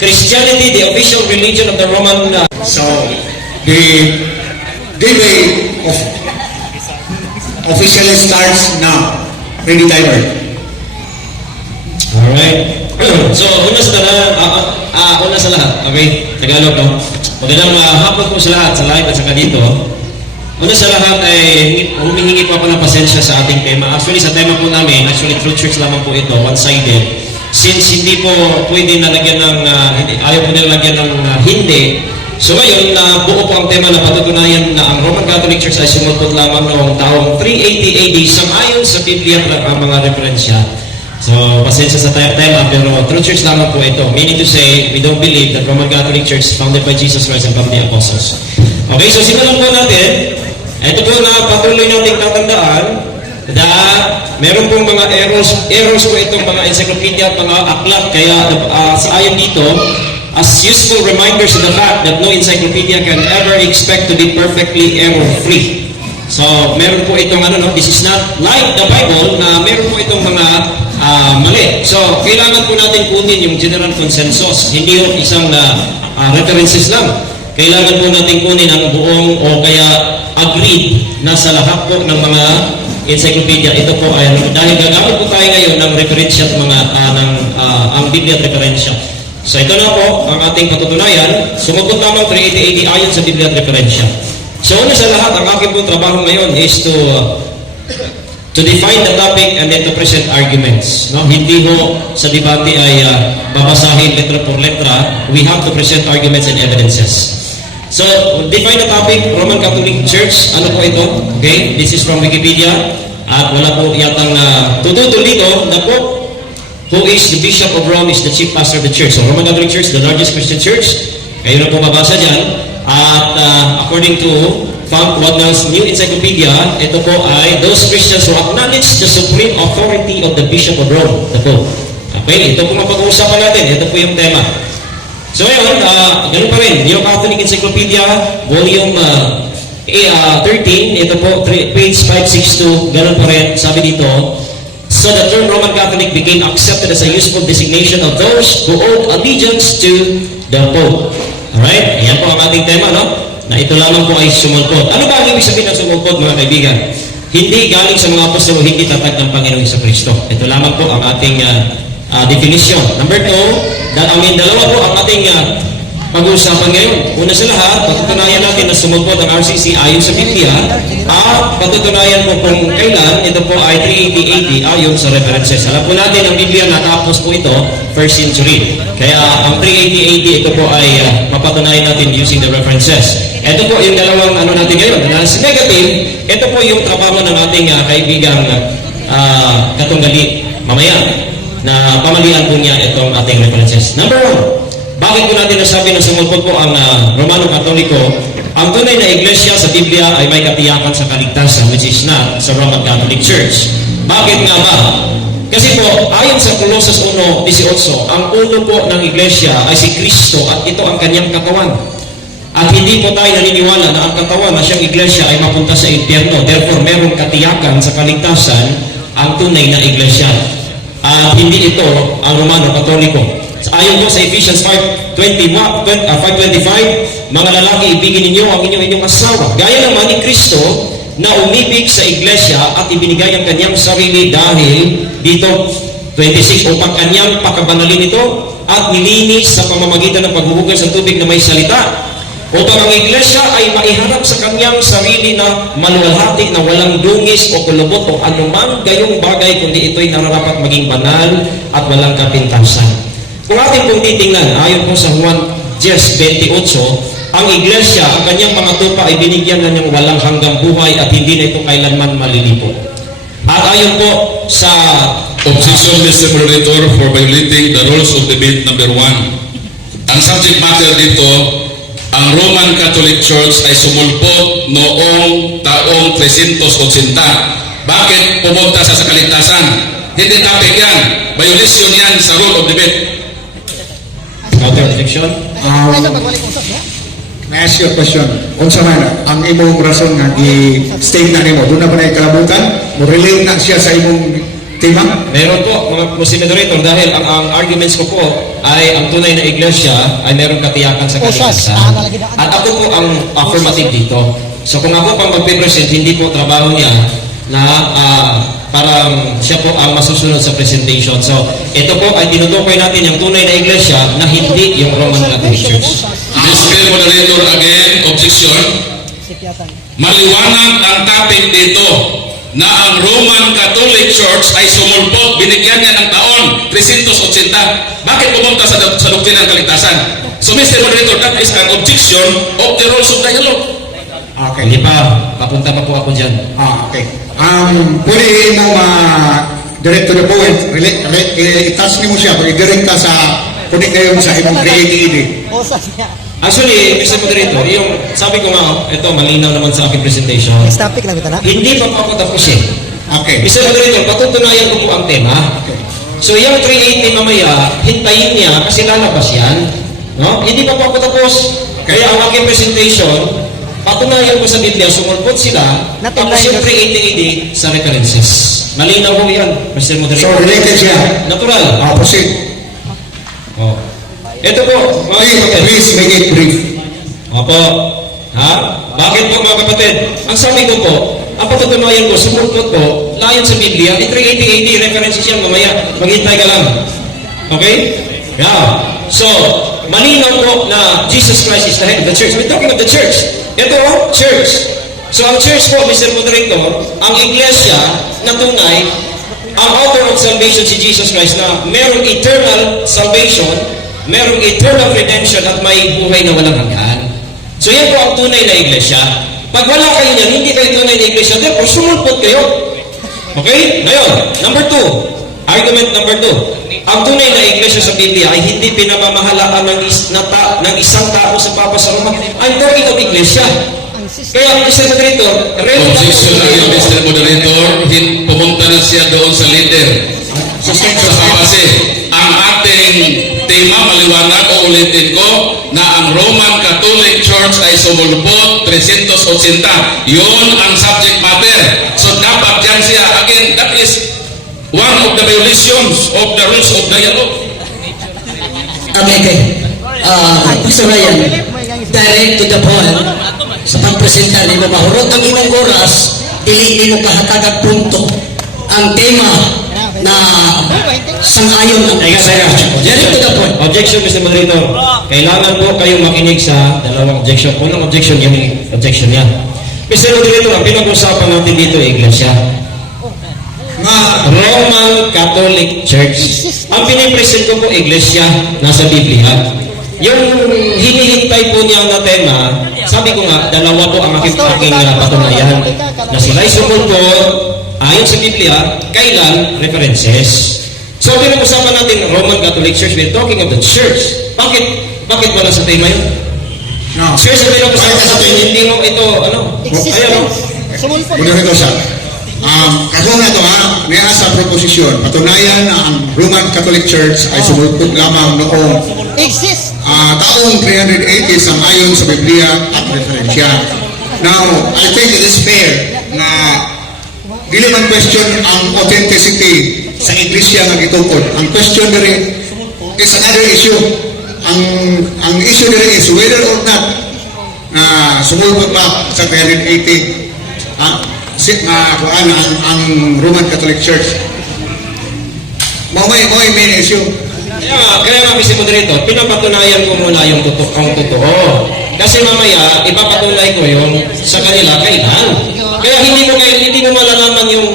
Christianity, the official religion of the Roman. So, the giveaway of officially starts now. Ready timer. Alright. So, una sa lahat. Okay? Tagalog, no? Magandang hapon po sa lahat, sa live at saka dito. Una sa lahat ay humihingi po ako ng pasensya sa ating tema. Actually, sa tema po namin, Truth Church lamang po ito, one-sided. Since hindi po pwede nalagyan ng, ayaw po nilagyan ng hindi, so ngayon, buo po ang tema na patutunayan na ang Roman Catholic Church ay sumulpot lamang noong taong 380 AD sang-ayon sa Biblia at ang mga referensya. So, pasensya sa tema, pero True Church lamang po ito. Meaning to say, we don't believe that Roman Catholic Church founded by Jesus Christ and from the Apostles. Okay, so simulan po natin. Ito po na patuloy nating tatandaan na meron pong mga errors po itong mga encyclopedia at mga aklat. Kaya sa ayon dito, as useful reminders of the fact that no encyclopedia can ever expect to be perfectly error-free. So, meron po itong this is not like the Bible na meron po itong mga mali. So, kailangan po natin kunin yung general consensus. Hindi yung isang references lang. Kailangan po natin kunin ang buong o kaya agreed na sa lahat po ng mga encyclopedia. Ito po ay dahil gagamit po tayo ngayon ng referensya at mga ang Biblia at referensya. So ito na po ang ating patutunayan. Sumagot lamang 380 AD ayon sa Biblia at referensya. So una sa lahat, ang aking pong trabaho ngayon is to define the topic and then to present arguments. No? Hindi ho sa debate ay babasahin letra por letra. We have to present arguments and evidences. So, define the topic, Roman Catholic Church. Ano po ito? Okay, this is from Wikipedia. At wala po yatang tututol dito na po, who is the Bishop of Rome is the chief pastor of the church. So, Roman Catholic Church, the largest Christian church. Kayo na po mabasa dyan. At according to Wagnall's New Encyclopedia, ito po ay those Christians who acknowledge the supreme authority of the Bishop of Rome. Ito po. Okay, ito po mapag-uusapan natin. Ito po yung tema. So ngayon, ganun pa rin, yung Catholic Encyclopedia, volume 13, ito po, page 562, ganun pa rin, sabi dito, so the term Roman Catholic became accepted as a useful designation of those who owed allegiance to the Pope. Alright? Ayan po ang ating tema, no? Na ito lamang po ay sumulpot. Ano ba ang ibig sabihin ng sumulpot, mga kaibigan? Hindi galing sa mga apostol, hindi tatag ng Panginoong Kristo. Ito lamang po ang ating definition. Number 2, dalawa po ang ating pag-uusapan ngayon. Una sa lahat, patutunayan natin na sumulpot ang RCC ayon sa Biblia at patutunayan po kung kailan ito po ay 380 AD ayon sa references. Alam po natin ang Biblia natapos po ito 1st century. Kaya ang 380 AD ito po ay mapatunayan natin using the references. Ito po yung dalawang natin ngayon. Sa negative, ito po yung trabaho ng ating kaibigang katunggali mamaya na pamalian po niya itong ating references. Number 1, bakit po natin nasabi na sumulpot po ang Romano Katoliko? Ang tunay na iglesia sa Biblia ay may katiyakan sa kaligtasan, which is not sa Roman Catholic Church. Bakit nga ba? Kasi po, ayon sa Colossus 1:18, ang ulo po ng iglesia ay si Kristo at ito ang kanyang katawan. At hindi po tayo naniniwala na ang katawan na siyang iglesia ay mapunta sa impyerno. Therefore, merong katiyakan sa kaligtasan ang tunay na iglesia. At hindi ito ang Romano Katoliko. Ayon po sa Ephesians 5:25, mga lalaki, ibigin ninyo ang inyong asawa. Gaya naman ni Kristo na umibig sa iglesia at ibinigay ang kanyang sarili dahil dito 26 upang kanyang pakabanalin ito at nilinis sa pamamagitan ng paghuhugas ng tubig na may salita upang ang iglesia ay maiharap sa kanyang sarili na maluwalhati na walang dungis o kulubot o anumang gayong bagay kundi ito'y nararapat maging banal at walang kapintasan. Kung ating pong titingnan, ayon po sa Juan 10:28, ang iglesia, ang kanyang mga tupa ay binigyan na niyang walang hanggang buhay at hindi na ito kailanman malilipot. At ayon po sa Objection, Mr. Moderator, for violating the rules of debate number 1. Ang subject matter dito, ang Roman Catholic Church ay sumulpot noong taong 380. Bakit pumunta sa kaligtasan? Hindi topic yan. Violation yan sa rule of debate. counter objection. May I ask you a question? Unsa man ang imong rason nga i-state na nimo? Doon na ba na ikalabutan? Mo relate na siya sa imong tema? Meron po, mga Mr. Moderator, dahil ang arguments ko po ay ang tunay na iglesia ay meron katiyakan sa kalikasan. At ako po ang affirmative dito. So kung ako pang magpipresent, hindi po trabaho niya na parang siya po ang masusunod sa presentation. So ito po ay tinutukoy natin yung tunay na iglesia na hindi yung Roman Catholic Church. Mr. Moderator, again, objection. Maliwanag ang topic dito na ang Roman Catholic Church ay sumulpot, binigyan niya ng taon, 380. Bakit pumunta sa doktrina ng kaligtasan? So, Mr. Moderator, that is an objection of the rules of dialogue. Okay. Hindi pa, papunta pa po ako dyan. Okay. Pwede mo direct to the point. I-touch mo siya. Pag-direct ka sa kunin kayo sa imong creativity. Actually, Mr. Moderator, yung sabi ko nga, ito malinaw naman sa aking presentation. Next topic lang ito na. Hindi pa po ako tapos eh. Okay. Mr. Moderator, patutunayan ko po ang tema. So yung 380 mamaya, hintayin niya kasi lalabas yan. No? Hindi pa po ako tapos. Kaya ang aking presentation, patunayan ko sa Biblia, sumulpot sila, tapos yung 380 sa references. Malinaw po yan, Mr. So, Moderator. related siya. Natural. Proceed. Oh. Ito po, mga kapatid. Please make it brief. Opo. Ha? Bakit po mga kapatid? Ang sabi ko po, ang patutunayan ko, sumulpot ko, layon sa Biblia, 380 references yan mamaya. Maghintay ka lang. Okay? Yeah. So, malinaw po na Jesus Christ is the head of the church. We're talking of the church. Ito, church. So, ang church po, Mr. Moderator, ang iglesia na tunay, ang author of salvation si Jesus Christ na merong eternal salvation, merong eternal redemption at may buhay na walang hanggan. So yan po ang tunay na iglesia. Pag wala kayo niyan, hindi kayo tunay na iglesia, therefore sumulpot kayo. Okay? Ngayon, number 2. Argument number 2. Ang tunay na iglesia sa Biblia ay hindi pinamamahalaan ng isang tao sa Papa sa Roma. I'm talking of iglesia. Kaya, Mr. Moderator, Objection again, Mr. Moderator. Pumunta na siya doon sa leader. Sa kapase, ang ating tema, maliwanag o ulitin ko, na ang Roman Catholic Church ay sumulpot 380. Yun ang subject matter. So dapat yan siya. Again, that is one of the violations of the rules of dialogue. Okay. Pastor Ryan, direct to the point, sa pagpresenta ni mo, mahurot ang imong oras, dili mo kahatagag punto. Ang tema na sangayon ng direct to the point. Objection, Mr. Moderator. Kailangan po kayong makinig sa dalawang objection. Unang objection, yung objection niya. Mr. Moderator, ang pinag-usapan natin dito ay iglesia. Roman Catholic Church. Ang pinipresent ko po iglesia, nasa Biblia. Yung hinihintay po niya na tema, sabi ko nga, dalawa po ang aking patunayan. Na sila'y sumulpot, ayon sa Biblia, kailan references. So, pinag-usapan natin Roman Catholic Church. We're talking of the church. Bakit wala sa tema yun? No. Church na pinag-usapan natin, hindi mo ito, ayan o. Muna ito siya. Kaso na ito niya sa proposisyon, patunayan na ang Roman Catholic Church ay sumulpot lamang noong taong 380 sang ayon sa Biblia at referensya. Now, I think it is fair na dili man question ang authenticity sa iglesia nga gitukod. Ang question diri is another issue. Ang issue diri is whether or not sumulpot ba sa 380 ang Roman Catholic Church. May main issue. Kaya nga, Mr. Moderator, pinapatunayan ko muna yung totoo. Kasi mamaya, ipapatunay ko yung sa kanila kailan. Kaya hindi mo malalaman yung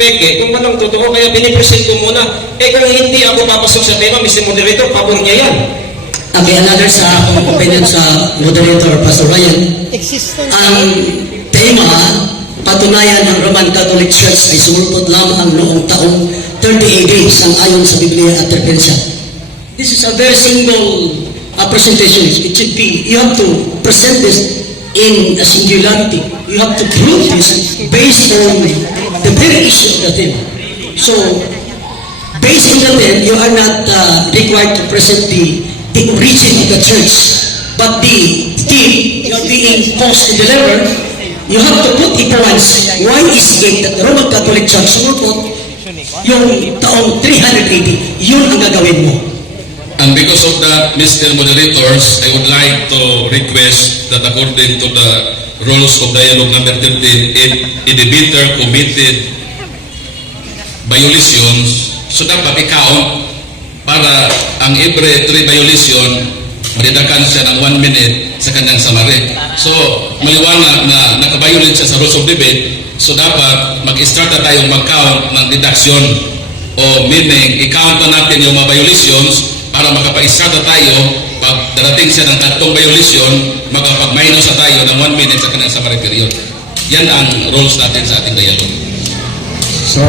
peke kung anong totoo. Kaya binipresent ko muna. Kung hindi ako papasok sa tema, Mr. Moderator, pabor niya yan. Okay, another sa akong opinion sa moderator, Pastor Ryan. Ang tema, patunayan ng Roman Catholic Church ay sumulpot lamang noong taong 30 AD sang ayon sa Biblia at referensya. This is a very single presentation. It should be, you have to present this in a singularity. You have to prove this based on the very issue of the theme. So, based on the theme, you are not required to present the origin of the church. But the theme, you are being forced to deliver. You have to put a points. Why is it that the Roman Catholic Church sumulpot yung taong 380, yun ang gagawin mo. And because of that, Mr. Moderators, I would like to request that according to the rules of dialogue number 13, if a debater committed violations, so dapat i-count para ang every 3 violation, maridakan siya ng 1 minute sa kanyang summary. So, maliwanag na nakabiolate siya sa rules of debate, so dapat mag-start na tayong mag-count ng deduction o meaning, i-count na natin yung mga violations para makapag-start na tayo. Pag darating siya ng 3 violation, makapag-minus na tayo ng 1 minute sa kanyang summary period. Yan ang rules natin sa ating dialogue. So,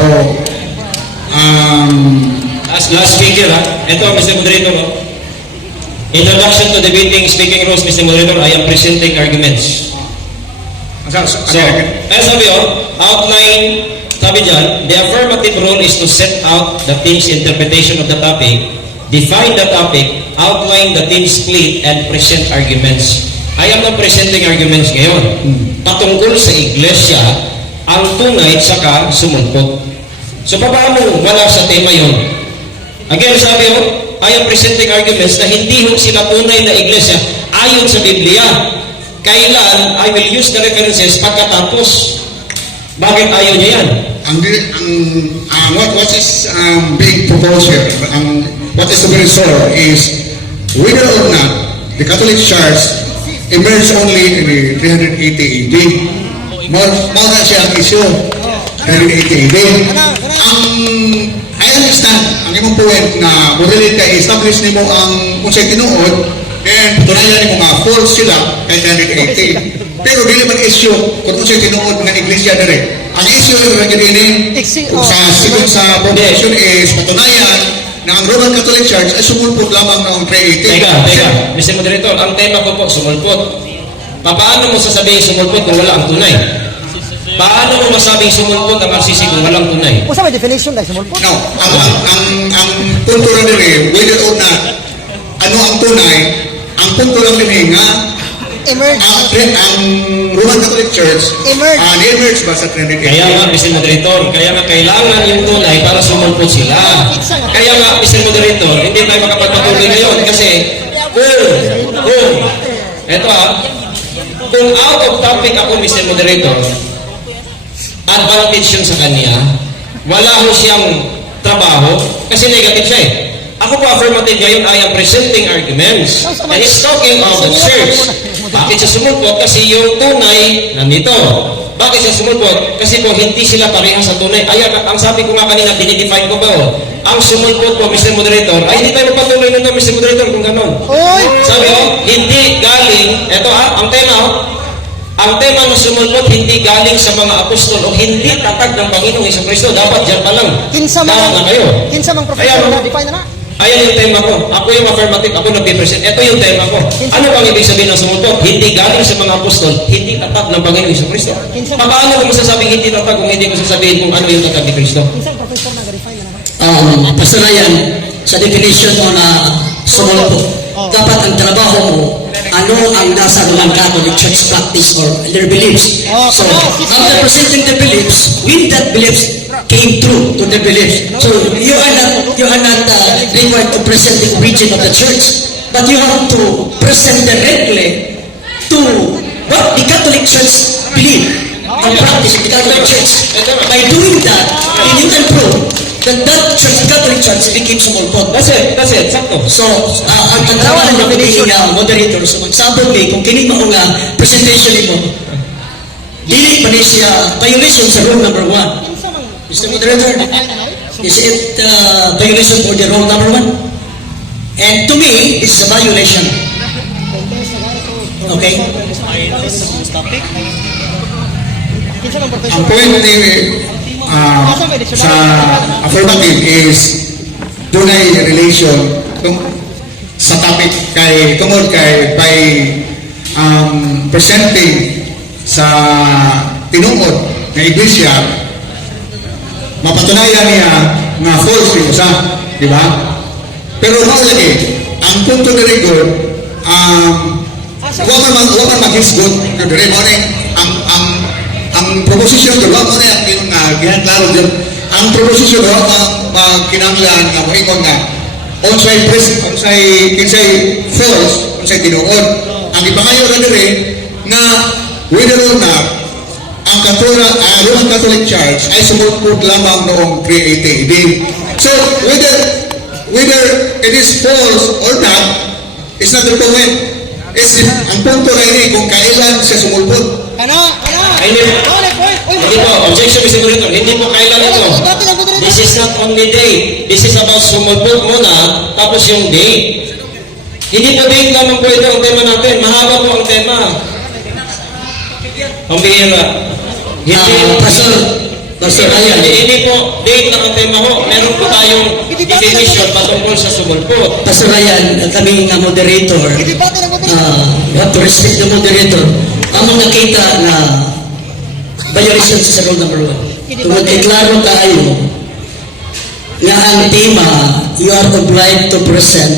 As last speaker, ha? Ito, Mr. Moderator, no? Introduction to debating speaking rules, Mr. Moderator, I am presenting arguments. So, sabi outline, sabi dyan, the affirmative rule is to set out the team's interpretation of the topic, define the topic, outline the team's split, and present arguments. I am not presenting arguments ngayon. Patungkol sa iglesia, ang tunay saka sumulpot. So, paano wala sa tema yon? Again, sabi I am presenting arguments na hindi sila tunay na iglesia ayon sa Biblia. Kailan, I will use the references pagkatapos. Bakit ayaw niya yan? What is being proposed here, what is to be resolved is whether or not the Catholic Church emerged only in the 380 AD. More na siya ang issue. 380 AD. I understand ang imong point na morality kay establish nimo ang unsay tinuod and patunayan nimo nga false sila kay 380. Pero dili man issue kung unsay tinuod nga iglesia dire. Ang issue ra gyud ini sa proposition is patunayan na ang Roman Catholic Church ay sumulpot lamang noong 380. Teka, Mr. Moderator, ang tema ko po, sumulpot. Paano mo sasabihin sumulpot kung wala ang tunay? Paano mo masabing sumulpot ang RCC kung walang tunay? Usa may definition na sumulpot? No, ang punto na rin, whether or not ano ang tunay, ang punto lang rin nga Emerge. ang Roman Catholic Church Emerge. emerge ba sa 380? Kaya nga, Mr. Moderator, kaya nga kailangan yung tunay para sumulpot sila. Kaya nga, Mr. Moderator, hindi tayo makapagpatuloy ngayon kasi eto kung out of topic ako, Mr. Moderator, advantage yun sa kanya, wala ho siyang trabaho kasi negative siya eh. Ako po affirmative ngayon, I am presenting arguments and he's talking of the church. Bakit siya sumulpot? Kasi yung tunay nandito. Bakit siya sumulpot? Kasi po hindi sila parehas sa tunay. Ay, ang sabi ko nga kanina, dinidefine ko ba ang sumulpot po, Mr. Moderator, ay hindi tayo magpatuloy nito, Mr. Moderator, kung gano'n. Oy! Sabi hindi galing, eto ang tema ang tema ng sumulpot hindi galing sa mga apostol o hindi tatag ng Panginoong Jesucristo. Dapat dyan pa lang. Kinsa Dapat na kayo. mang Kaya, professor na define na. ayan yung tema ko. Ako yung affirmative. Ako nag-present. Ito yung tema ko. Ano bang ibig sabihin ng sumulpot? Hindi galing sa mga apostol, hindi tatag ng Panginoong Jesucristo. Paano ko masasabing hindi tatag kung hindi ko sasabihin kung ano yung tatag ni Kristo? Kinsa professor na define na. Pasalayan sa definition mo na sumulpot. Dapat ang trabaho mo, ano ang nasa Roman Catholic Church practice or their beliefs. So, after presenting the beliefs, when that beliefs came true to the beliefs. So, you are not required to present the origin of the church, but you have to present directly to what the Catholic Church believe and practice in the Catholic Church. By doing that, then you can prove that church, Catholic Church became sumulpot. That's it. Sakto. So, ang trabaho ng pagiging moderator, so magsabog ni, kung kini mo nga presentation mo, dili pa ni siya violation sa rule number 1. Mr. Moderator, is it violation for the rule number 1? And to me, this is a violation. Okay? Kinsa mang professor. Ang point ni sa affirmative is tunay relation sa topic tungod kay by presenting sa tinuod na iglesia mapatunayan niya nga false yung usa, di ba? Pero mao lagi ang punto ni Rigor wa man maghisgot dire mo ni ang proposition ko mo na yung ginaklaro dyan ang proposisyon do kinahanglan nga moingon nga unsay kinsay false unsay tinuod. Ang ipangayo ra dire nga whether or not ang Roman Catholic Church ay sumulpot lamang noong 380 AD. So whether it is false or not, it's not the point. Ang punto na ini kung kailan siya sumulpot. Ano? Hindi po, objection, Mr. Moderator, hindi po kailan ito. This is not only date. This is about sumulpot muna, tapos yung date. Hindi po date lamang po ito ang tema natin. Mahaba po ang tema. Ang bihira. Pastor Ryan, Hindi po date lang ang tema ho. Meron po tayong definition patungkol sa sumulpot. Pastor Ryan, kami nga moderator, Debate lang mo you have to respect the moderator. Among nakita na violation sa rule number 1. Kung magkiklaro tayo nga ang tema, you are obliged to present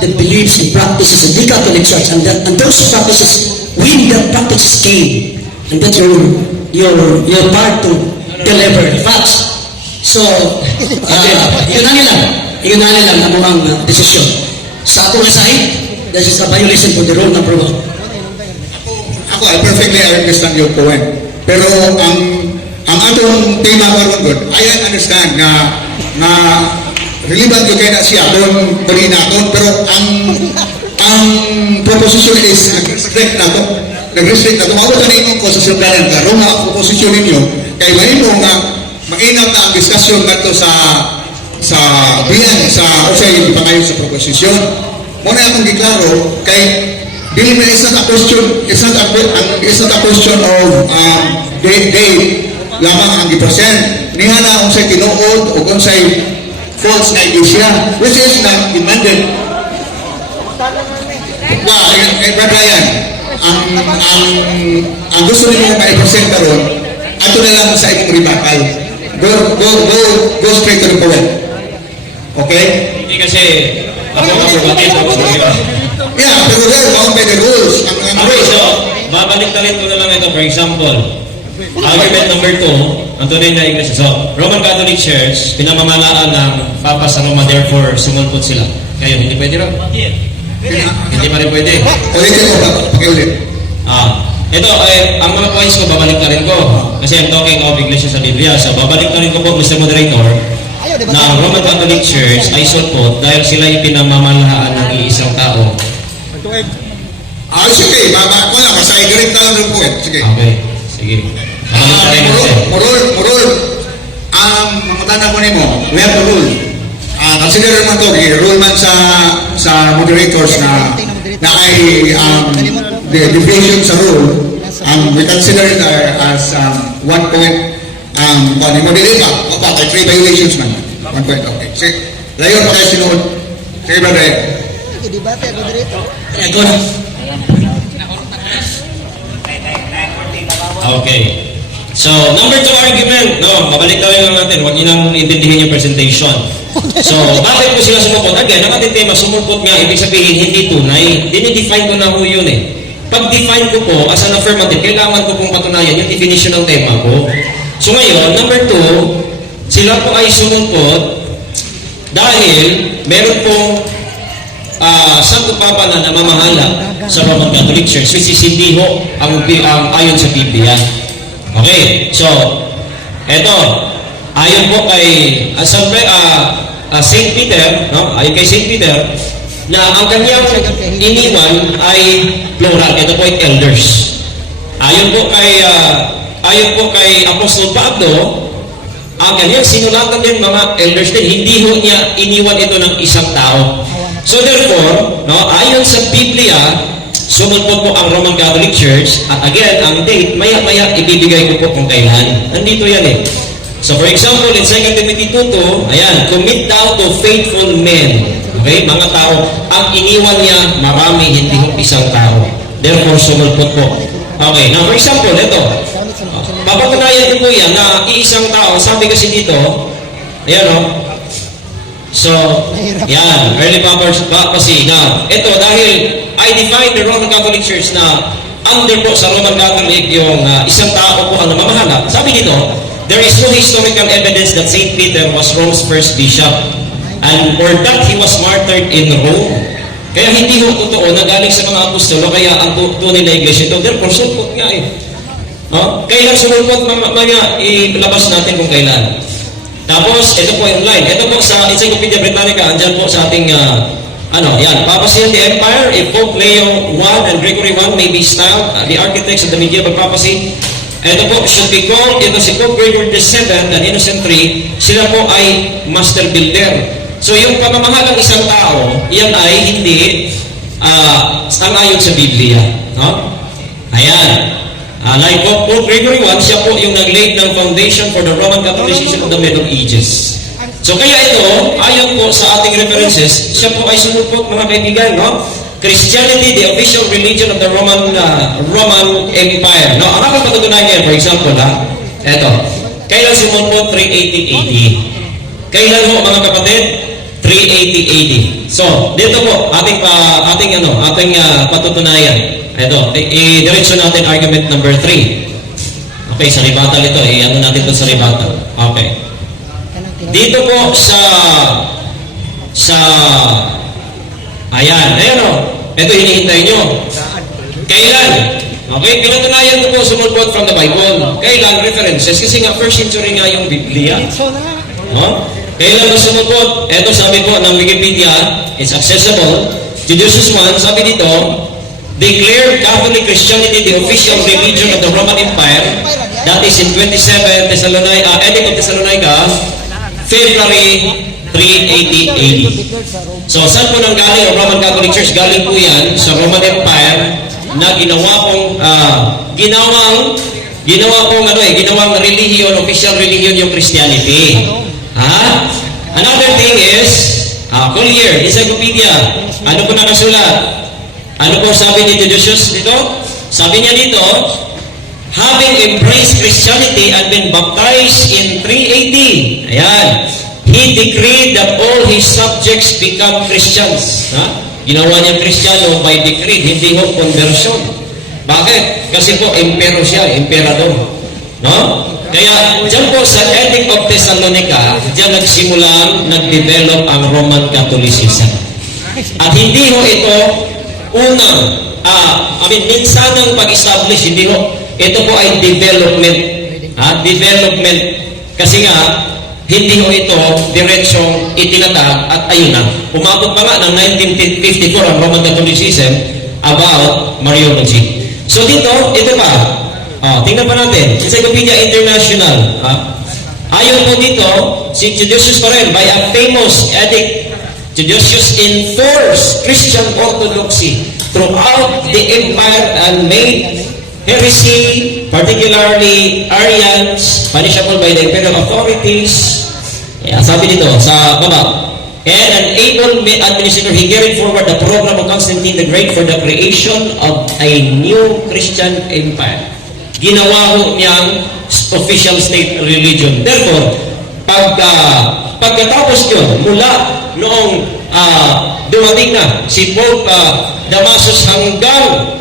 the beliefs and practices of the Catholic Church, and those practices, when the practices came, and that's your part to deliver the facts. So, yun na nila ang among desisyon. Sa akong side, this is a violation to the rule number 1. Ako, I perfectly understand your point. Pero ang atong tema karon gud, I understand na relevant yung kaya na siya doon puli natin, pero ang proposition is nag-restrict na to. Nag-restrict na to. Mawala na inyong konsesyondalan ka. Roma ang proposition ninyo, kaya mahimo nga mainam na ang diskusyon na to sa biyan, sa usay ipangayon sa proposition. Muna akong giklaro, kay dili na it's not a question of date lamang ang i-present. Niha na unsay tinuod o unsay false na idea, which is not demanded. Brother Ryan, ang gusto niyo ma-present karon, ato na lang sa inyong rebuttal. Go straight to the point. Okay? Hindi kasi ako conservative ako sa iyo. Yeah, pero we're bound by the rules. Okay, so, babalik na rin ko na lang ito. For example, argument number 2, ang tunay na Iglesia. So, Roman Catholic Church, pinamamalaan ng Papa sa Roma, therefore, sumulpot sila. Ngayon, hindi pwede rin? Hindi pa rin pwede. Ulitin mo ba? Pakiulit. Ito, ang mga points ko, babalik na rin ko. Kasi I'm talking of Iglesia sa Biblia. So, babalik na rin ko po, Mr. Moderator, na ang Roman Catholic Church ay sulpot dahil sila yung pinamamalaan ng iisang tao. Sige. Wala, masay direct na lang yung point. Sige. Okay, sige. Babalik na rin ko. Murul, mamutana ko nimo, we have to rule. Consider naman to, rule man sa moderators na ay the deviation sa rule, we consider it as 1 point. Kung mo dili pa, kay 3 violations man. 1 point, okay. Sige, layon pa kayo sinuod. Sige, brother. Debate ako dito. Ako na. Okay. So, number 2 argument. No, mabalik na rin lang natin. Huwag nang intindihin yung presentation. So, bakit po sila sumupot? Again, ang ating tema, sumupot nga, ibig sabihin, hindi tunay. Dinidefine ko na ho yun eh. Pag-define ko po, as an affirmative, kailangan ko pong patunayan yung definition ng tema ko. So ngayon, number 2, sila po ay sumupot dahil meron pong Santo Papa na namamahala sa Roman Catholic Church, which is hindi ho ang ayon sa Biblia. Okay, so, eto, ayon po kay St. Peter, no? Ayon kay St. Peter, na ang kanyang iniwan ay plural. Ito po ay elders. Ayon po kay Apostol Pablo, ang kanyang sinulatan din mga elders din, hindi ho niya iniwan ito ng isang tao. So therefore, no, ayon sa Biblia, sumulpot po ang Roman Catholic Church, at again, ang date, maya-maya ibibigay ko po kung kailan. Nandito yan eh. So for example, in 2 Timothy 2:2, ayan, commit thou to faithful men. Okay, mga tao, ang iniwan niya, marami, hindi ho isang tao. Therefore, sumulpot po. Okay, now for example, ito. Papatunayan ko po yan na iisang tao, sabi kasi dito, ayan o. So, yan, early papacy. Now, ito, dahil I define the Roman Catholic Church na under po sa Roman Catholic yung isang tao po ang namamahala. Sabi dito, there is no historical evidence that Saint Peter was Rome's first bishop and or that he was martyred in Rome. Kaya hindi ho totoo na galing sa mga apostolo, kaya ang tunay na iglesia ito. Therefore, sulpot nga eh. No? Kailan sumulpot, ilabas natin kung kailan. Tapos, ito po yung line. Ito po sa Encyclopedia Britannica, andyan po sa ating, yan. Papacy and the Empire, if Pope Leo I and Gregory I may be styled the architects of the medieval papacy, ito po, should be called, ito si Pope Gregory VII and Innocent III, sila po ay master builder. So, yung pamamahal ng isang tao, yan ay hindi sangayon sa Biblia. No? Ayan. Like Pope Gregory I, siya po yung nag-laid ng foundation for the Roman Catholicism of the Middle Ages. So kaya ito, ayon po sa ating references, siya po ay sumupot mga kaibigan, no? Christianity, the official religion of the Roman Empire. No, ang aking patutunayan ngayon, for example, eto, kailan sumupot 380 AD? Kailan ho mga kapatid? 380 AD. So, dito po, ating patutunayan. Ito, i-diretso natin argument number 3. Okay, sa rebuttal ito, ano natin ito sa rebuttal. Okay. Dito po ayan o. Ito hinihintay nyo. Kailan? Okay, pinatunayan ko po sumulpot from the Bible. Kailan? References. Kasi nga, first century nga yung Biblia. No? Kailan na sumulpot? Ito sabi po ng Wikipedia, it's accessible. Judaism 1, sabi dito, declared Catholic Christianity the official religion of the Roman Empire. That is in 27 Edict of Thessalonica, February 380 AD. So, saan po nang galing ang Roman Catholic Church? Galing po yan sa Roman Empire na ginawang religion, official religion yung Christianity. Another thing is, Collier, Encyclopedia, ano po nakasulat? Ano po sabi ni Theodosius dito? Sabi niya dito, having embraced Christianity and been baptized in 380, ayan, he decreed that all his subjects become Christians. Ginawa niya Kristiyano by decree, hindi ho conversion. Bakit? Kasi po, emperor siya, emperador. No? Kaya, dyan po sa Edict of Thessalonica, dyan nag-develop ang Roman Catholicism. At hindi ho ito minsanang pag-establish, hindi ho. Ito po ay development. Development. Kasi nga, hindi ho ito diretsong itinatag at ayun na. Umabot pa nga ng 1954 ang Roman Catholicism about Mariology. So dito, ito pa. Tingnan pa natin. Encyclopedia International. Ayon po dito, si Theodosius pa rin, by a famous edict, Theodosius enforced Christian orthodoxy throughout the empire and made heresy, particularly Arians, punishable by the imperial authorities. Sabi dito sa baba, and an able administrator, he carried forward the program of Constantine the Great for the creation of a new Christian empire. Ginawa ho niyang official state religion. Therefore, pagkatapos yun, mula noong dumating na si Pope Damasus hanggang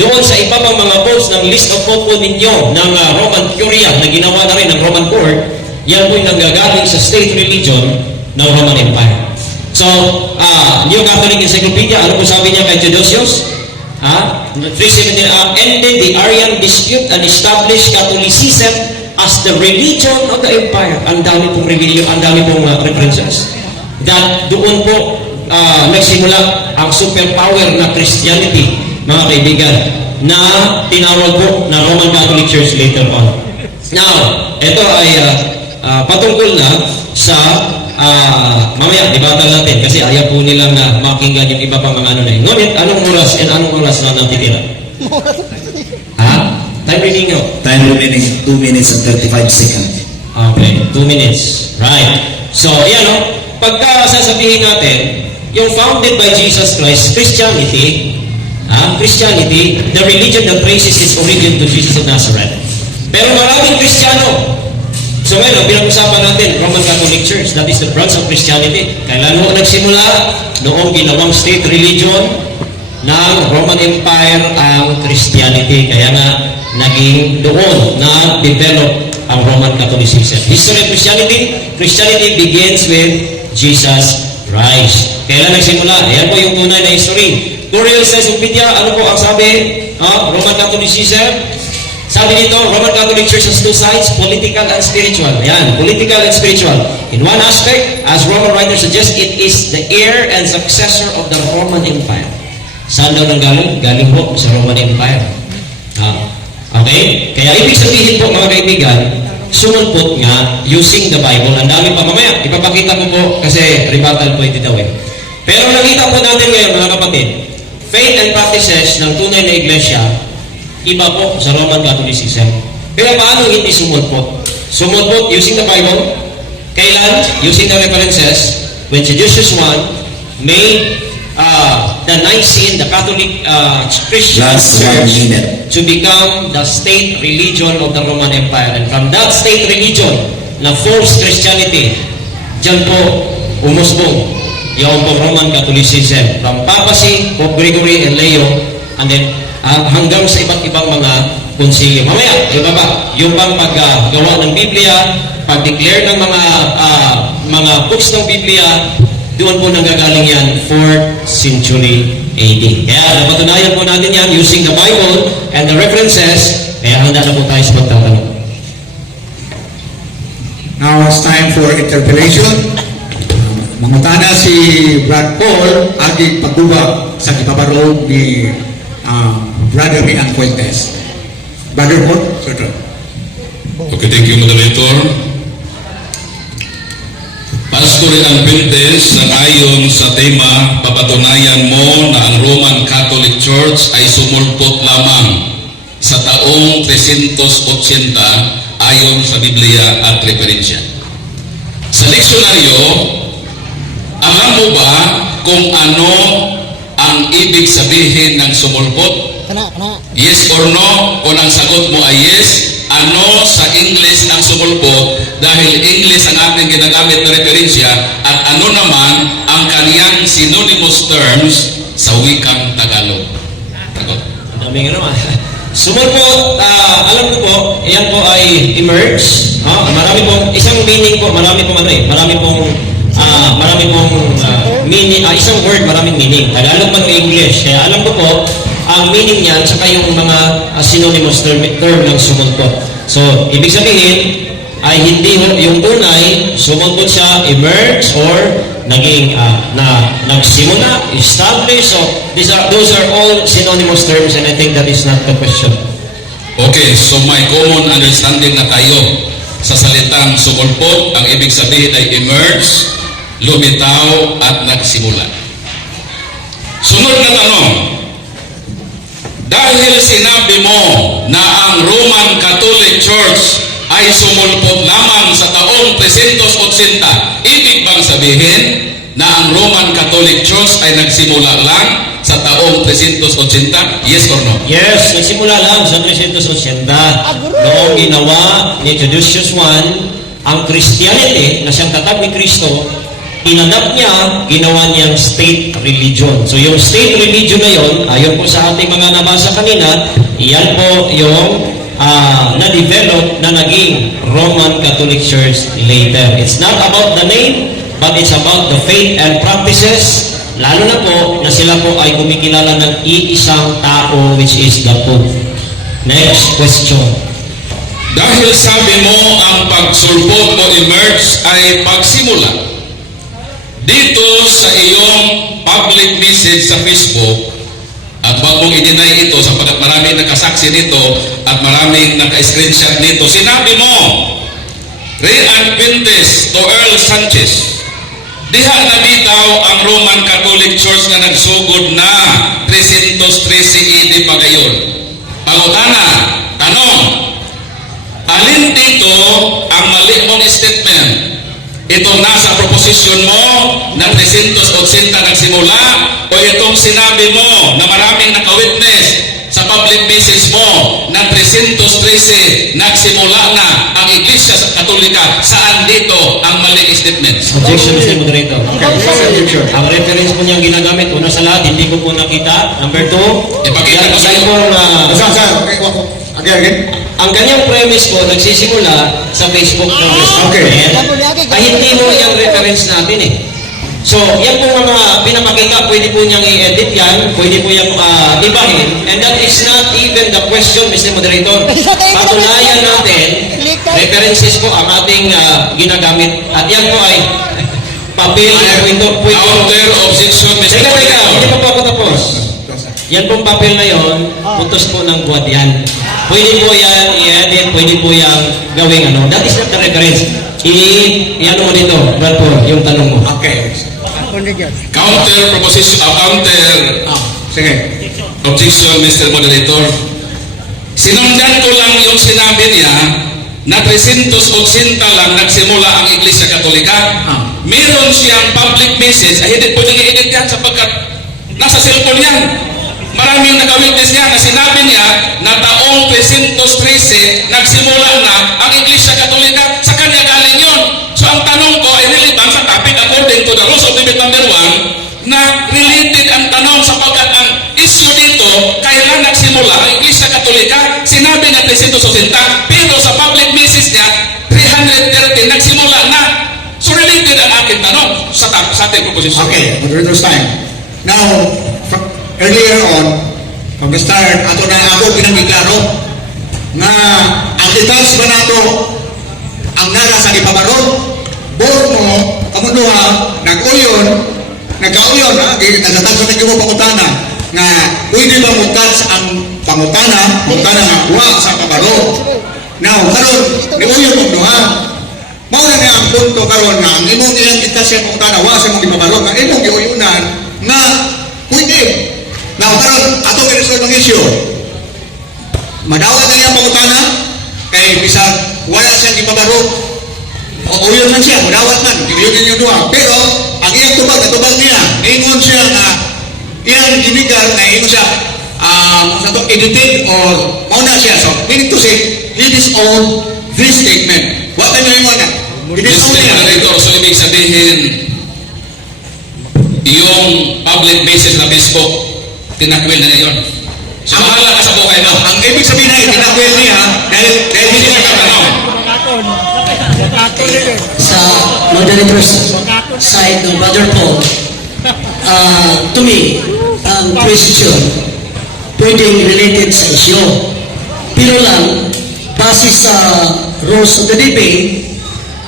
doon sa iba pang mga popes ng list of pope ninyo ng Roman Curia na ginawa na rin ng Roman Court, yan po'y nanggagaling sa state religion ng Roman Empire. So, New Catholic Encyclopedia, ano po sabi niya kay Theodosius? 317, ended the Arian dispute and established Catholicism as the religion of the empire. Ang dami pong religion, ang dami pong references. That doon po nagsimula ang superpower na Christianity, mga kaibigan, na tinawag po ng Roman Catholic Church later on. Now, ito ay patungkol na sa mamaya, debatan natin kasi ayaw po nilang makinggan yung iba pang mga ano na yun. Ngunit, anong oras na natitira? Time remaining nyo? Time remaining 2 minutes and 35 seconds. Okay, 2 minutes. Right. So, yan o. Pagka sasabihin natin, yung founded by Jesus Christ, Christianity, the religion that traces its origin to Jesus of Nazareth. Pero maraming Kristiyano. So ngayon, pinag-usapan natin, Roman Catholic Church, that is the branch of Christianity. Kailan mo nagsimula? Noong ginawang state religion ng Roman Empire ang Christianity. Kaya nga, naging doon na develop ang Roman Catholicism. History of Christianity begins with Jesus Christ. Kailan nagsimula? Ayan po yung tunay na history. Curial says Wikipedia, ano po ang sabi? Roman Catholicism. Sabi dito, Roman Catholic Church has two sides, political and spiritual. Ayan, political and spiritual. In one aspect, as Roman writers suggest, it is the heir and successor of the Roman Empire. Saan daw nang galing? Galing po sa Roman Empire. Okay? Kaya ibig sabihin po mga kaibigan, sumulpot nga using the Bible. Ang dami pa mamaya. Ipapakita ko po kasi rebuttal po ito daw eh. Pero nakita po natin ngayon mga kapatid, faith and practices ng tunay na iglesia, iba po sa Roman Catholicism. Pero paano hindi sumulpot? Sumulpot using the Bible. Kailan? Using the references. When Seducius I made the Nicene, the Catholic Christian Last 1 Church minute. to become the state religion of the Roman Empire. And from that state religion na false Christianity, dyan po umusbong yung Roman Catholicism. From Papacy, Pope Gregory and Leo, and then hanggang sa iba't ibang mga konsilyo. Mamaya, iba ba? Yung bang paggawa ng Biblia, pag-declare ng mga books ng Biblia, doon po nanggagaling yan, 4th century AD. Kaya napatunayan po natin yan using the Bible and the references. Kaya handa na po tayo sa pagtatanong. Now it's time for interpellation. Mangutana si Brad Paul agi pagduwa sa gipabarog ni Brother Mian Fuentes. Brother Paul, sir. Okay, thank you, Moderator. Pastor Ian Fuentes, ayon sa tema, papatunayan mo na ang Roman Catholic Church ay sumulpot lamang sa taong 380 ayon sa Biblia at referensya. Sa diksyonaryo, alam mo ba kung ano ang ibig sabihin ng sumulpot? Kana. Yes or no? Kung ang sagot mo ay yes, ano sa English ang sumulpot dahil English ang ating ginagamit na referensya at ano naman ang kaniyang synonymous terms sa wikang Tagalog? Tagot. Dami nga naman. Sumulpot, alam ko po, yan po ay emerge. Marami pong, isang meaning po, marami pong meaning, isang word, maraming meaning. Tagalog man o English. Kaya alam ko po, ang meaning niyan, saka yung mga synonymous term ng sumulpot. So, ibig sabihin, ay hindi yung tunay, sumulpot siya, emerge, or naging, nagsimula, establish. So, those are all synonymous terms, and I think that is not the question. Okay, so may common understanding na tayo sa salitang sumulpot. Ang ibig sabihin ay emerge, lumitaw, at nagsimula. Sunod na tanong. Dahil sinabi mo na ang Roman Catholic Church ay sumulpot lamang sa taong 380, ibig bang sabihin na ang Roman Catholic Church ay nagsimula lang sa taong 380? Yes or no? Yes, nagsimula lang sa 380. Noong ginawa ni Seducius I ang Christianity na siyang tatag ni Kristo, inadapt niya, ginawa niyang state religion. So yung state religion na yon, ayon po sa ating mga nabasa kanina, iyan po yung na-develop na naging Roman Catholic Church later. It's not about the name, but it's about the faith and practices. Lalo na po na sila po ay kumikilala ng iisang tao, which is the Pope. Next question. Dahil sabi mo ang pagsulpot o emerge ay pagsimula, dito sa iyong public message sa Facebook, at wag mong i-deny ito sapagkat maraming nakasaksi nito at maraming naka-screenshot nito, sinabi mo, Rian Fuentes to Earl Sanchez, diha na bitaw ang Roman Catholic Church na nagsugod na 313 AD pagayon. Pangutana, tanong, alin dito ang mali mong statement? Ito nasa proposition mo na 380 nagsimula o itong sinabi mo na maraming naka-witness sa public message mo na 313 nagsimula na ang Iglesia sa Katolika? Saan dito ang mali statements? Objection, Mr. Moderator. Objection. Ang reference po niyang ginagamit, una sa lahat, hindi ko po nakita. Number 2, Ipakita ko sa iyo. pong Again. ang kanyang premise po nagsisimula sa Facebook ng Okay. ay hindi mo yung reference natin eh. So, yan po mga pinapakita, pwede po niyang i-edit yan, pwede po niyang ibahin, and that is not even the question, Mr. Moderator. Patunayan natin, references po ang ating ginagamit, at yan po ay papel na Counter objection, Mr. Teka, hindi Moderator. pa po ako tapos. Yan pong papel na yon, putos po ng buwad yan. Pwede po yan i-edit, pwede po yan gawing ano. That is not the reference. I-ano mo dito, Brad po, yung tanong mo. Okay. Counter proposition, counter Sige. objection, Mr. Moderator. Sinundan ko lang yung sinabi niya na 380 lang nagsimula ang Iglesia Katolika. Meron siyang public message, ay hindi po niyang i-edit yan sapagkat nasa cellphone yan. Maraming nag-witness niya na sinabi niya na taong 313 nagsimula na ang Iglesia Katolika. Sa kanya galing yun. So ang tanong ko ay relevant sa topic according to the rules of debate number 1 na related ang tanong sapagkat ang issue dito kailan nagsimula ang Iglesia Katolika. Sinabi niya 380 pero sa public message niya 330 nagsimula na. So related ang aking tanong sa ating proposition. Okay, moderator's time. Now, earlier on, from the start, ato na ako pinangiklaro nga ang details ba nato ang nara sa ipabaro board mo, kamunuha, nagkauyon, nagatag sa tingin mo pangutana nga pwede ba mo-touch ang pangutana nga wa sa pabaro. Now, karon ni uyon mo ha. Mao na niya ang punto karon nga ang imong iyang itasya pangutana wa sa mong ipabaro nga imong giuyunan nga pwede. Now, karon atong i-resolve ang issue. Madawat na iyang pangutana kay bisag wala siyang ipabaro. O uyon man siya, madawat man, gibiyunin yung duha. Pero ang iyang natubag niya, ingon siya na iyang ginigal na ingon siya sa to edited or mauna siya. So, meaning to say, he disowned this statement. What na niya ingon na? He Mr. disowned niya. Moderator, so ibig sabihin yung public message na Facebook, tinakwil na niya yun. So, bahala ka sa buhay mo. Ang ibig sabihin na itinakwil niya dahil Hindi hindi ka siya katanong. Sa moderator's side ng Brother Paul, to me, ang question pwedeng related sa issue. Pero lang, base sa rules of the debate,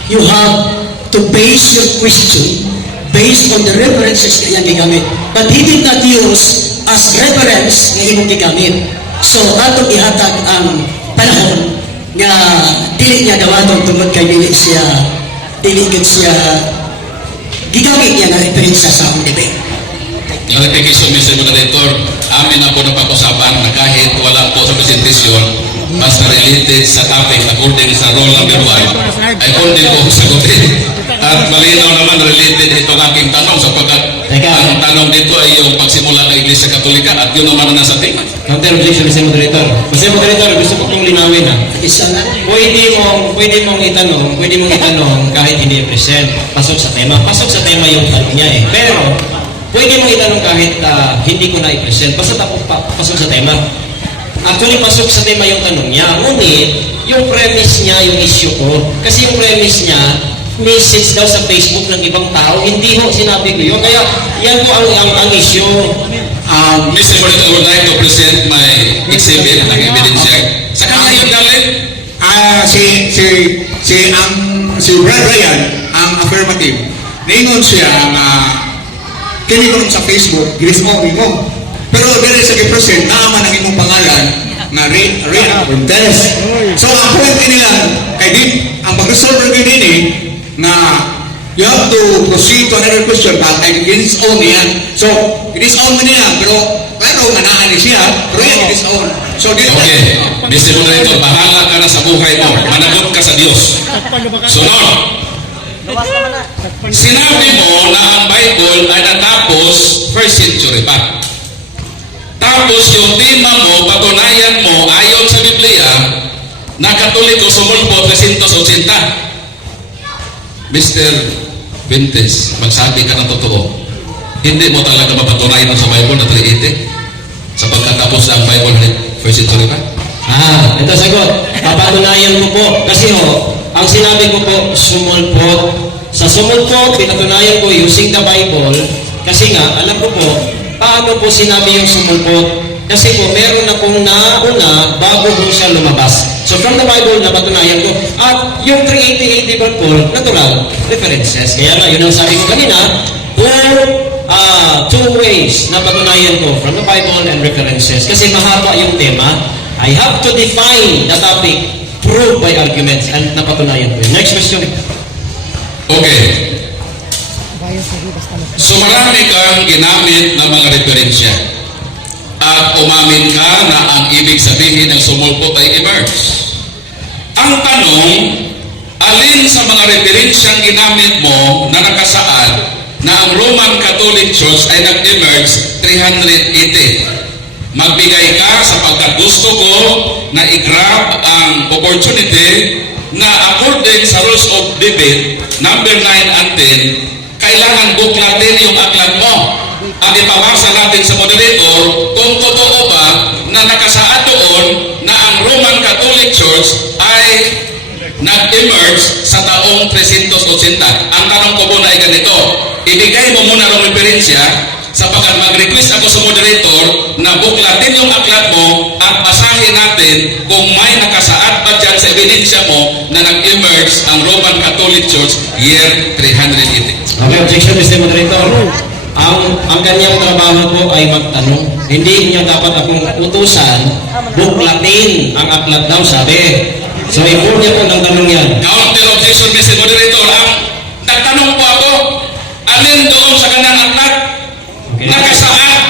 you have to base your question based on the references na iyang gigamit. But he did not use as reference na iyong gigamit. So, atong ihatag ang panahon nga dili niya dawaton tungod kay dili gid siya gigamit niya na referensya sa akong debate. Clarification, Mr. Moderator, amin na po na pag-usapan na kahit wala po sa presentasyon, basta related sa topic according sa rule number 1, ay kundi po sagutin. At malinaw naman related itong aking tanong sapagkat ang tanong dito ay yung pagsimula ng Iglesia Katolika at yun naman ang nasa tema. Counter objection, Mr. Moderator. Mr. Moderator, gusto ko pong linawin ha. Isa na. Pwede mong itanong kahit hindi i-present. Pasok sa tema. Pasok sa tema yung tanong niya eh. Pero, pwede mong itanong kahit hindi ko na i-present. Basta pasok sa tema. Actually, pasok sa tema yung tanong niya. Ngunit, yung premise niya, yung issue ko. Kasi yung premise niya, message daw sa Facebook ng ibang tao. Hindi ho, sinabi ko yun. Kaya, yan po ang issue. Mr. Moderator, I would like to present my exhibit ng ebidensya. Sa kanya yung galing. Si Brad Ryan, ang affirmative, ningon siya nga kini ko sa Facebook, gilis mo. Pero dili sa gi-present, naaman ang imong pangalan nga Ryan Fuentes. So, ang point nila, kay din, ang pag-resolve rin din na you have to proceed to another question, but it is own niya. So, it is own niya, pero nga naan siya, pero yan, it is own. So, Okay, Mr. Moderator, bahala ka na sa buhay mo. Managot ka sa Diyos. Sunod. Sinabi mo na ang Bible ay natapos 1st century pa. Tapos yung tema mo, patunayan mo, ayon sa Biblia, na Katoliko sumulpo 380. Mr. Fuentes, magsabi ka ng totoo. Hindi mo talaga mapatunayan sa Bible na 380? Sapagkat tapos na ang Bible 1st century pa? Ito sagot. Papatunayan ko po. Kasi ang sinabi ko po, sumulpot. Sa sumulpot, pinatunayan ko using the Bible. Kasi nga, alam ko po, paano po sinabi yung sumulpot? Kasi po, meron akong nauna bago po siya lumabas. So from the Bible, napatunayan ko. At yung 388 Liverpool, natural, references. Kaya nga, yun ang sabi ko kanina, two ways na patunayan ko from the Bible and references. Kasi mahaba yung tema. I have to define the topic, prove by arguments, and napatunayan ko. Next question. Okay. So marami kang ginamit ng mga referensya. At umamin ka na ang ibig sabihin ng sumulpot ay emerge. Ang tanong, alin sa mga referensyang ginamit mo na nakasaad na ang Roman Catholic Church ay nag-emerge 380? Magbigay ka sapagkat gusto ko na i-grab ang opportunity na according sa rules of debate, number 9 and 10, kailangan buklatin yung aklat mo. At ipabasa natin sa moderator kung totoo ba na nakasaad doon na ang Roman Catholic Church ay nag-emerge sa taong 380. Ang tanong ko muna ay ganito, ibigay mo muna ng referensya sapagkat mag-request ako sa moderator na buklatin yung aklat mo at basahin natin kung may nakasaad pa dyan sa ebidensya mo na nag-emerge ang Roman Catholic Church year 380. Okay, objection, Mr. Moderator. Ang kanyang trabaho po ay magtanong. Hindi niya dapat akong utusan, buklatin ang aklat daw, sabi. So, i-forward niya po ng tanong yan. Counter objection, Mr. Moderator. Ang nagtanong po ako, alin doon sa kanang aklat Okay. nakasaad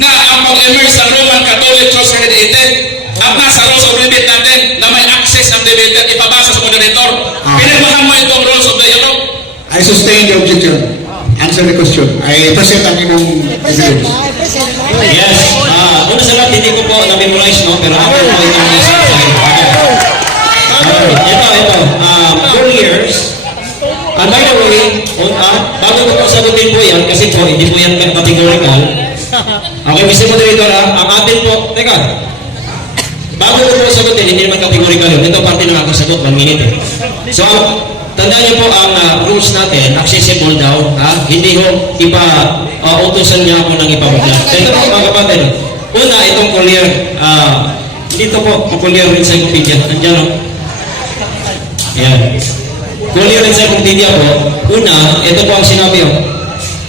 na ang pag-emerge ng Roman Catholic Church 380 at nasa rules of debate natin na may access ang debater, ipabasa sa moderator. Pinirmahan mo itong rules of dialogue. I sustain the objection. Answer the question. I present ang inyong evidence. Yes. Una sa lahat, hindi ko po na-memorize, no? Pero ako po itong isang sahil. Ito. 4 years. And by the way, bago ko po sagutin po yan, kasi po, hindi po yan categorical. Okay, Mr. Moderator, ang atin po, teka, bago ko po sagutin, hindi naman categorical yun. Ito parte ng aking sagot, 1 minute. So, tandaan niyo po ang rules natin, accessible daw, hindi ho utusan niya ako ng ipabuklat. Ito po mga kapatid, una, itong collier, dito po, collier encyclopedia, nandiyan o. Ayan. Collier encyclopedia po, una, ito po ang sinabi o.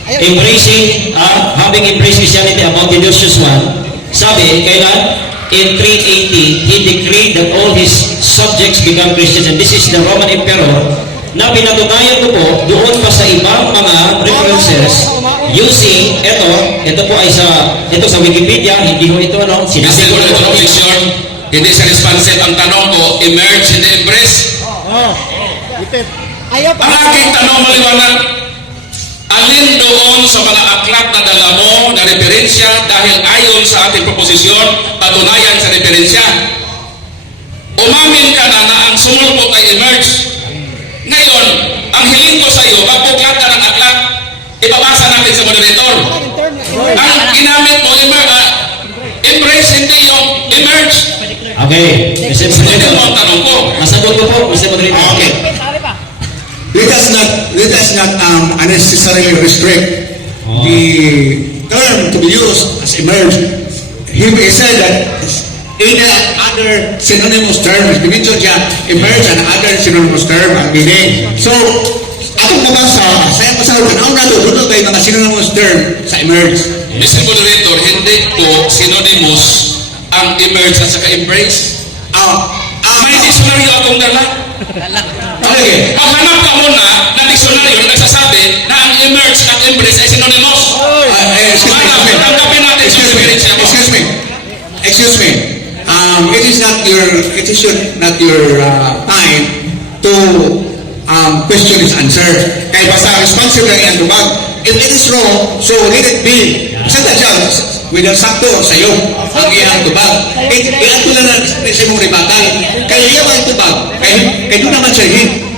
Embracing, having embraced Christianity about Theodosius I, sabi, kailan? In 380, he decreed that all his subjects become Christians, and this is the Roman Emperor, na pinatunayan ko po doon pa sa ibang mga references using, ito po ay sa Wikipedia, hindi ko ito sinabi Mr. ko Moderator, objection. Hindi siya responsive. Ang tanong ko, emerge in the embrace. Ayaw pa. Ang aking tanong maliwanag, alin doon sa mga aklat na dala mo na referensya dahil ayon sa ating proposisyon, patunayan sa referensya. Umamin ka na ang sumulpot ay emerge. Ngayon, ang hiling ko sa iyo, magbuklat ka ng aklat, ipabasa natin sa moderator. Ang ginamit mo, embrace, hindi yung emerge. Okay, Mr. Hindi mo Moderator. ang tanong ko. Masagot ko po, Mr. Moderator. Okay. Let us not unnecessarily restrict the term to be used as emerge. He may say that in other synonymous terms, mention siya emerge and other synonymous term ang meaning. So, atong nabasa, saya pasal panahon na doon tayo mga synonymous term sa emerge. Mr. Moderator, hindi po synonymous ang emerge at saka embrace. May dictionary akong dala. Okay. Maghanap ka muna na dictionary na nagsasabi na ang emerge at embrace ay synonymous. Tanggapin natin sa referensya mo. Excuse me. It is not your time to question his answer. Kaya basta responsible lang yan tubag. If it is wrong, so let it be. Sa tadyang, with ang sakto sa iyo, ang iyang tubag. Iyan ko lang na sa mong ribatal. Kaya iya ang tubag. Kaya doon naman siya,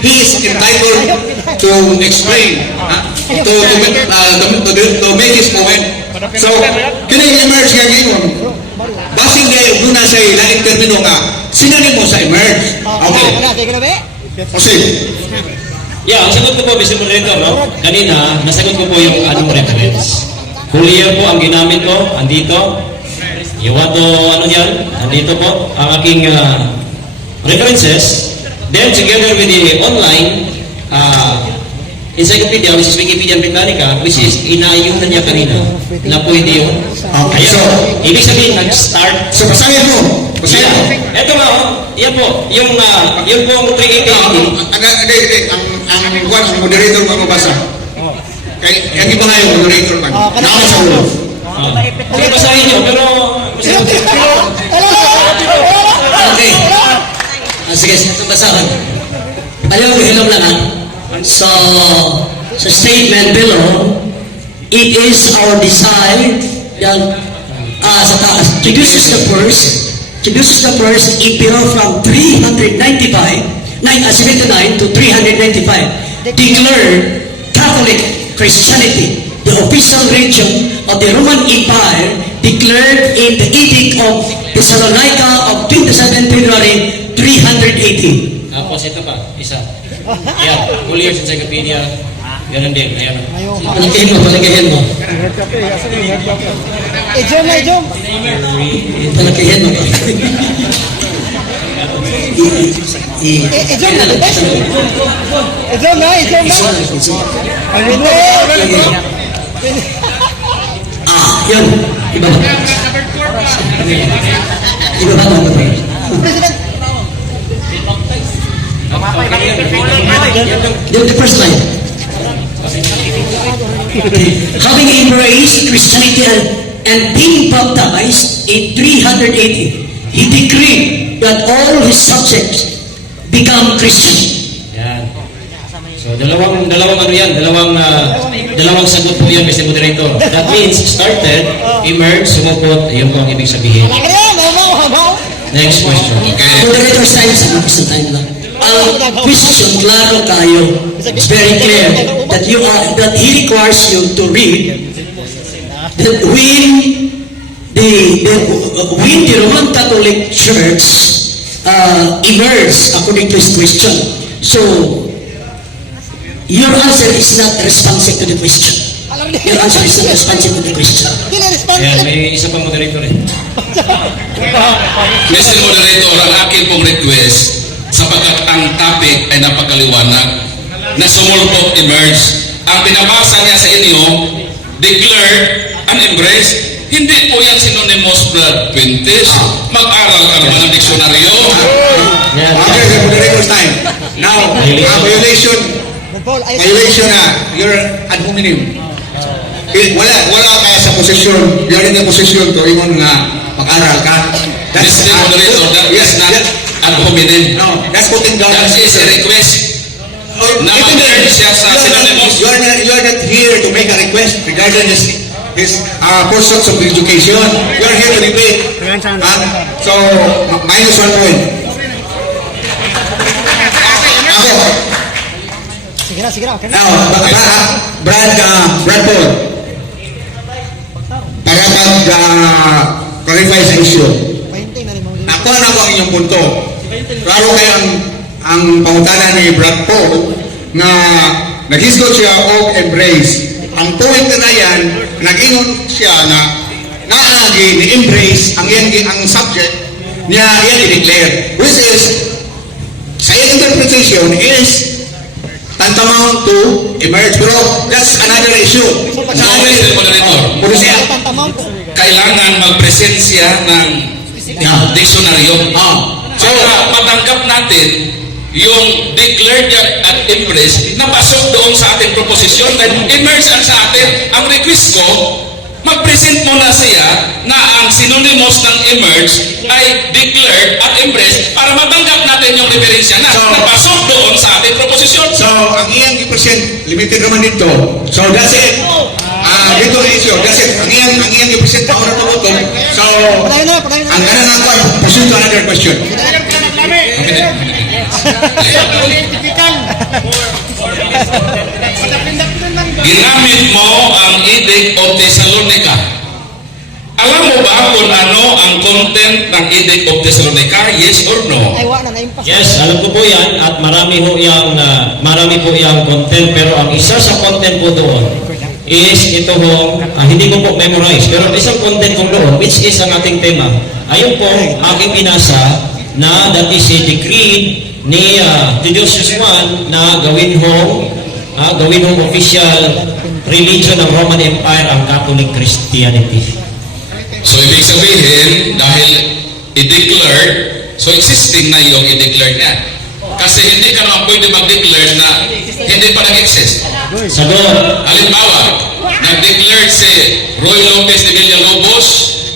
he is entitled to explain, to make his point. So, kini emerge nga ngayon. Basing ngayon, doon na siya ilang termino nga, sinanimo sa emerge. Okay. Sige na, be. Proceed. Yeah, ang sagot ko po, Mr. Moderator, no? Kanina, nasagot ko po yung anong reference. Full year po ang ginamit ko, andito. You want to, ano yan? Andito po, ang aking references. Then, together with the online encyclopedia, which is Wikipedia Britannica, which is inayunan niya kanina, na pwede yun. Okay, Ayan, so- ibig sabihin, nag-start. So, basahin mo. Basahin mo. Yeah. Ito nga, oh. Yan po, yung pong 380. Ang moderator mo mabasa. Kaya, yung iba nga yung moderator man. Nakaw sa ulo. Sige, basahin nyo, pero... Okay. Sige, itong basahan. Ayaw, hilom lang ha. So, sa statement below, it is our desire, yan, sa taas, Titus the first, ipiro from 79 to 395, declared Catholic Christianity, the official religion of the Roman Empire, declared in the Edict of Thessalonica of 27 February 380. Tapos ito pa, isa. Yan, full years encyclopedia. Ganun din, ayan. Palakihin mo. Ejom na, ejom. Palakihin mo. Ejom na, the best. Ejom na, ejom na. Ayun na. Yun. Iba ba? Iba ba? President. The first line. Having embraced Christianity and being baptized in 380, he decreed that all his subjects become Christian. Yan. So, dalawang ano yan, dalawang sagot po yan, Mr. Moderator. That means, started, emerged, sumupot, yun po ang ibig sabihin. Next question. Moderator time lang. Ang question, klaro tayo. It's very clear that he requires you to read that when the Roman Catholic Church emerged according to his question. So, your answer is not responsive to the question. Your answer is not responsive to the question. Ayan, may isa pang moderator eh. Mr. Moderator, ang akin pong request, sapagkat ang topic ay napakaliwanag, na sumulpot, emerge, ang pinabasa niya sa inyo, declared and embraced, hindi po yan synonymous blood pintis. Mag-aral ka naman ng diksyonaryo. Yan. After the moderator's time. Now, violation na, you're ad hominem. Wala kaya sa posisyon, you're in the position to even mag-aral ka. Mr. Moderator, that is not ad hominem. No, that's putting down. That is a request na mag-earn siya sa synonymous. You are not here to make a request regarding his pursuits of education. You are here to debate. So, minus 1 point. Ako, Sige na. now, Brad Paul, para mag-clarify sa issue. Ako na po ang inyong punto. Klaro kayo ang pangutana ni Brad Paul na nag-hisgot siya o embrace. Ang point na yan, nag-ingon siya na naagi ni-embrace ang subject niya yan i-declare. Which is, sa interpretation is tantamount to emerge. Pero that's another issue. No, Mr. Moderator. Kailangan mag-presensya ng diksyonaryo. Para matanggap natin yung declared at embrace na pasok doon sa ating proposisyon dahil emerge ang sa atin. Ang request ko, mag-present muna siya na ang synonymous ng emerge ay declared at embrace para matanggap natin yung referensya na napasok doon sa ating proposisyon. So, ang iyang i-present, limited naman dito. So, that's it. Dito na issue. That's it. Ang iyang i-present, ako na ito. So, ang ganang ako ay pursue to another question. Ginamit mo ang Edict of Thessalonica. Alam mo ba kung ano ano ang content ng Edict of Thessalonica? Yes or no? Ay, wala na impas. Yes, alam ko po yan at marami po yung content, pero ang isa sa content po doon is ito ho, hindi ko po memorize, pero isang content po doon, which is ang ating tema. Ayun po, aking pinasa na that is a decree ni Theodosius I na gawin hong official religion ng Roman Empire ang Catholic Christianity. So, ibig sabihin, dahil i-declare, so existing na yung i-declare niya. Kasi hindi ka naman pwede mag-declare na hindi pa nag-exist. Sagot. Halimbawa, nag-declare si Roy Lopez de Villalobos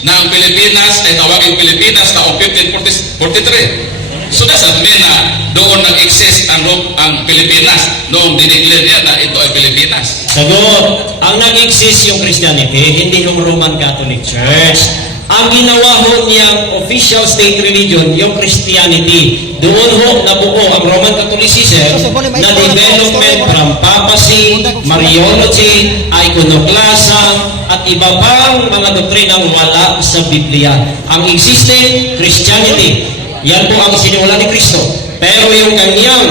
na ang Pilipinas ay tawagin Pilipinas taong 1543. So doesn't mean na doon nag-exist ang Pilipinas noong dineclare niya na ito ay Pilipinas. Sagot. Ang nag-exist yung Christianity, hindi yung Roman Catholic Church. Ang ginawa ho niyang official state religion, yung Christianity. Doon ho nabuo ang Roman Catholicism na development from papacy, Mariology, iconoclasm, at iba pang mga doktrinang wala sa Biblia. Ang existing Christianity, yan po ang sinimula ni Kristo. Pero yung kanyang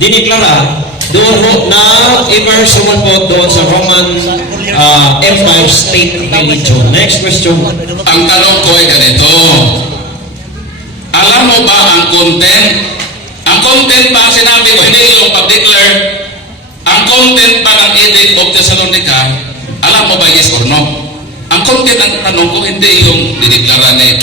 diniklara, doon ho na immerse po doon sa Roman Empire State Religion. Next question. Ang tanong ko ay ganito. Alam mo ba ang content? Ang content ba ang sinabi ko, hindi yung pag-declare. Ang content ba ng Edict of Thessalonica, alam mo ba yes or no? Ang content ang tanong ko, hindi yung dineklara ni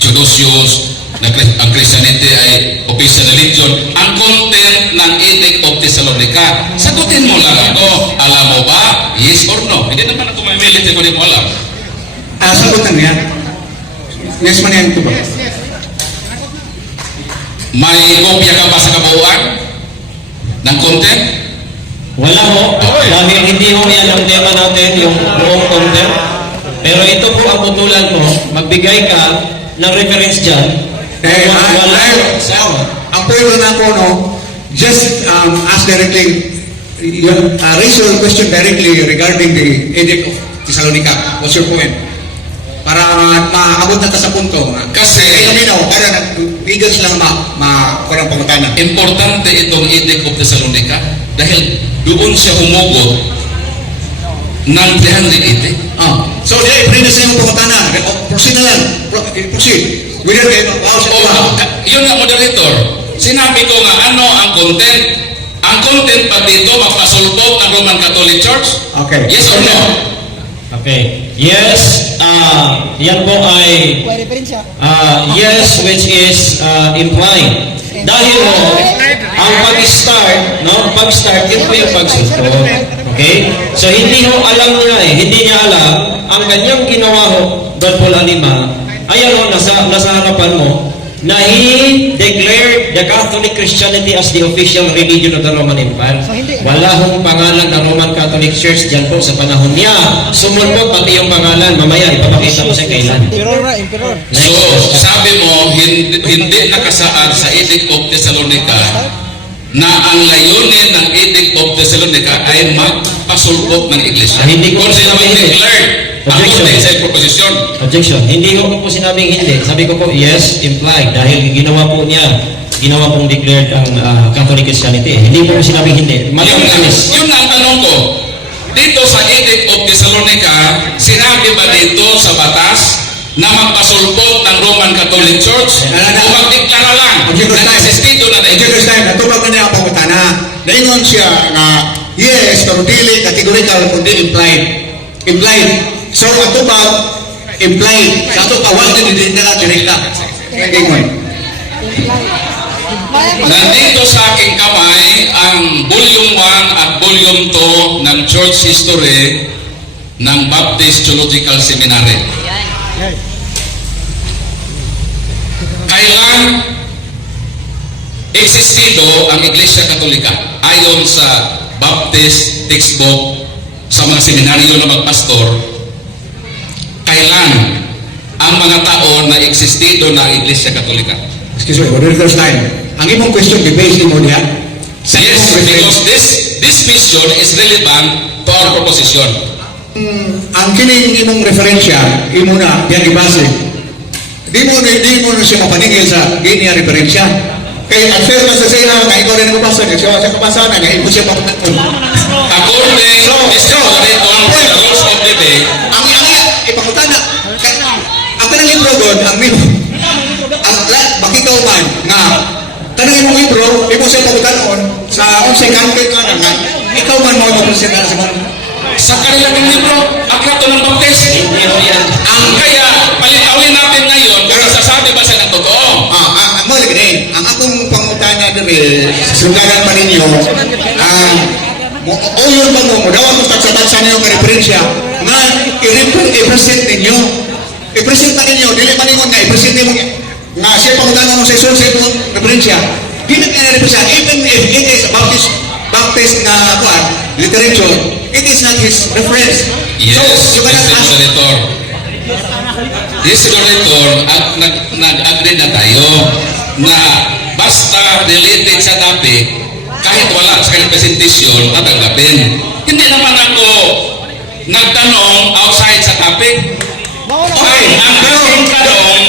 Theodosius na ang Christianity ay official religion. Ang content ng Edict of Thessalonica, sagutin mo lang ako, alam mo ba? Yes or no? Hindi naman ako mamilit kung hindi mo alam. Sagutan niya. Yes man yan ito ba? May kopya ka ba sa kabuuan ng content? Wala ho. Dahil hindi ho yan ang tema natin, yung buong content. Pero ito po ang putulan mo, magbigay ka ng reference dyan. Ang pwede na ako, no, just ask directly, raise your question directly regarding the Edict of Thessalonica. What's your point? Para maabot na ta sa punto. Kasi para nag-bigyan silang kurang pangutana. importante itong Edict of Thessalonica dahil doon siya humugot ng 380. So, pwede sa iyong pangutana. Proceed na lang. Proceed. Within Yun nga, moderator. Sinabi ko nga ano ang content. Ang content pa dito magpasulpot ng Roman Catholic Church? Okay. Yes or no? Okay. Yes, yan po ay May referensya. yes, which is implied. Dahil ho, ang pag-start, no? Pag-start, yun po yung pagsunod. Okay? So, hindi ho alam niya hindi niya alam, ang kanyang ginawa ho, Don Paul Alima, ayan ho, nasa harapan mo, na he declared the Catholic Christianity as the official religion of the Roman Empire. Wala hong pangalan ng Roman Catholic Church dyan po sa panahon niya. Sumunod pati yung pangalan, mamaya ipapakita ko sa kailan. Emperor. So, sabi mo, hindi nakasaad sa Edict of Thessalonica na ang layunin ng Edict of Thessalonica ay magpasulpot ng Iglesia. Hindi ko Kung sinabi sinabi. declared, Objection. according sa proposition. Objection. Hindi ko po sinabing hindi. Sabi ko po, yes, implied. Dahil ginawa po niya, ginawa pong declared ang Catholic Christianity. Hindi po sinabing hindi. Yun ang tanong ko. Dito sa Edict of Thessalonica, sinabi ba dito sa batas na magpasulpot ng Roman Catholic Church? O magdeklara lang na existito na Time, natupag na niya ang pangutana. Naingon siya na yes, pero dili categorical, kundi implied. Implied. So, atupag, implied. Sa atupag, wala din na direkta. Ingon. Nandito sa aking kamay ang Volume 1 at Volume 2 ng Church History ng Baptist Theological Seminary. Kailan existido ang Iglesia Katolika ayon sa Baptist textbook sa mga seminaryo na magpastor? Kailan ang mga taon na existido na ang Iglesia Katolika? Excuse me, what is first time? Ang imong question, be-based mo niya? Yes, because this question is relevant to our proposition. ang kining imong referensya, imo na, yan ibase. Di mo na siya mapaningil sa ginya referensya. Kaya ang fair man sa siya, na ikaw rin nababasa niya, siya kabasa na, imo siya mapaningil. According to Mr. Moderator for the rules of debate, Ang ipakutan na, ang kanang libro doon, makikaw man, nga, kanang imong libro, imo siya pagkutanon, sa unsay content ka nga, ikaw man mo magpresenta sa mga. sa kanilang libro, Aklat ng Baptist. Ang kaya, palitawin natin ngayon kung nasasabi ba siya ng totoo. Mo lagi din, ang akong pangutana diri, sugaran pa ninyo, o yun ba mo, daw ang tagsa-tagsa ninyo ka referensya, nga, i-present ninyo. I-present na ninyo, dili pa ninyo nga, i-present ninyo nga, siya pangutana mo sa isun sa imong referensya. Hindi na referensya, even if it is Baptist na literature, it is not his reference. Yes, So, you cannot Mr. ask. Moderator. Yes, Moderator, at nag-agree na tayo na basta related sa topic, kahit wala sa kanyang presentation, tatanggapin. Hindi naman ako nagtanong outside sa topic. Okay, Ang aking tanong,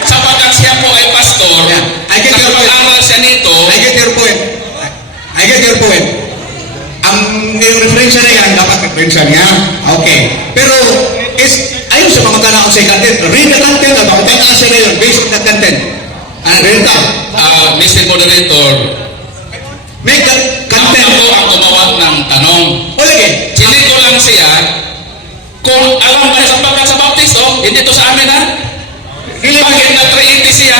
sapagkat siya po ay pastor, Yeah, I get your point. nakapag-aral siya nito, I get your point. I get your point. Ang yung referensya na yan, dapat referensya niya. Okay. Pero, ayun sa mga tanong sa content. Read the content at mga tanong sa ngayon based on the content. Read that. Mr. Moderator, Make the content. ako ang tumawag ng tanong. O lagi. Sinid ko lang siya, kung alam ba sa pagkat sa Baptist, hindi to sa amin ha? Bakit na 380 siya?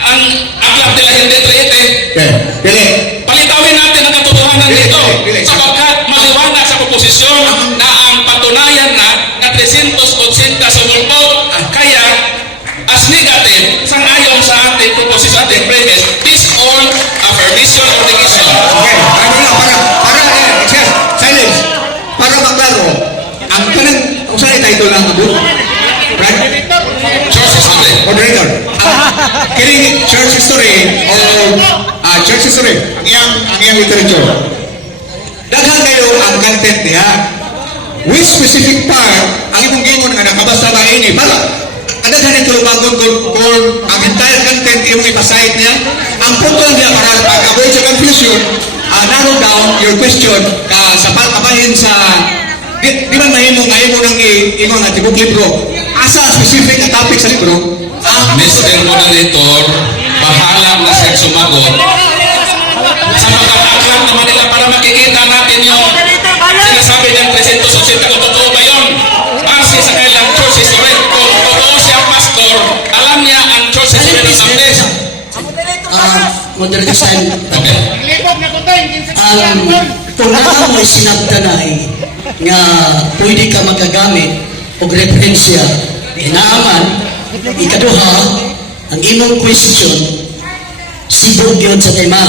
Ang aklat nila hindi 380. Okay. Dili. Palitawin natin ang katotohanan dito. Dili. Sapagkat maliwanag sa proposisyon na ang patunayan na 380 sumulpot. Kaya, as negative, sangayon sa ating proposisyon, ating premise, is all affirmation or negation. Okay. Ano lang, silence. Para maklaro, ang kanang, kung saan yung title ng book? Right? Church history. Moderator. Kining church history o church history, ang iyang literature. Daghan kayo ang content niya. Which specific part ang imong gingon nga nakabasa ba ini para daghan ito lumagon kung ang entire content imong ipasahit niya. Ang punto lang niya para avoid sa confusion, narrow down your question sa pagkabahin sa di man mahimo nga imo nang ingon nga tibok libro. Asa specific na topic sa libro? Mr. Moderator, bahala na siya sumagot. Sa pagkakaklan naman nila para makikita natin yung sinasabi ng 380 kung totoo ba yun. Base sa kailang church history, kung totoo siya pastor, alam niya ang church history ng Baptist. Moderator Sam, Okay. kung naa mo sinabtanay nga pwede ka magagamit o referensya, inaaman, ikaduha, ang imong question, sibog yun sa tema.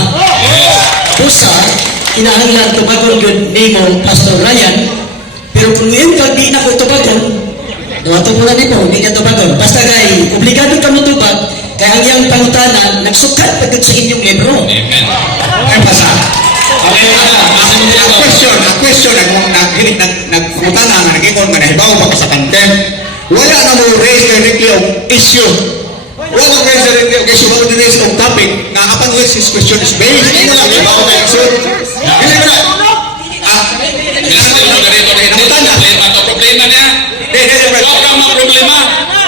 Pusa, kinahanglan tubagon yun nimo Pastor Ryan, pero kung yun pag di na ko tubagon, dawato mo na nimo, hindi ka tubagon. Basta kay, obligado ka mo tubag, kaya ang iyang pangutanan, nagsukat pagod sa inyong libro. Amen. Ay basa. Okay, ang question nagkutana nga nag-ingon nga nahibaw pa ka sa content. Wala na mo raise directly of issue. Wala mo raise directly of issue. Wala mo raise of topic na upon which his question is based. Hindi mo lang hibaw ka issue. Hindi mo na. Mr. Moderator, hindi problema to. Problema niya. Huwag kang problema.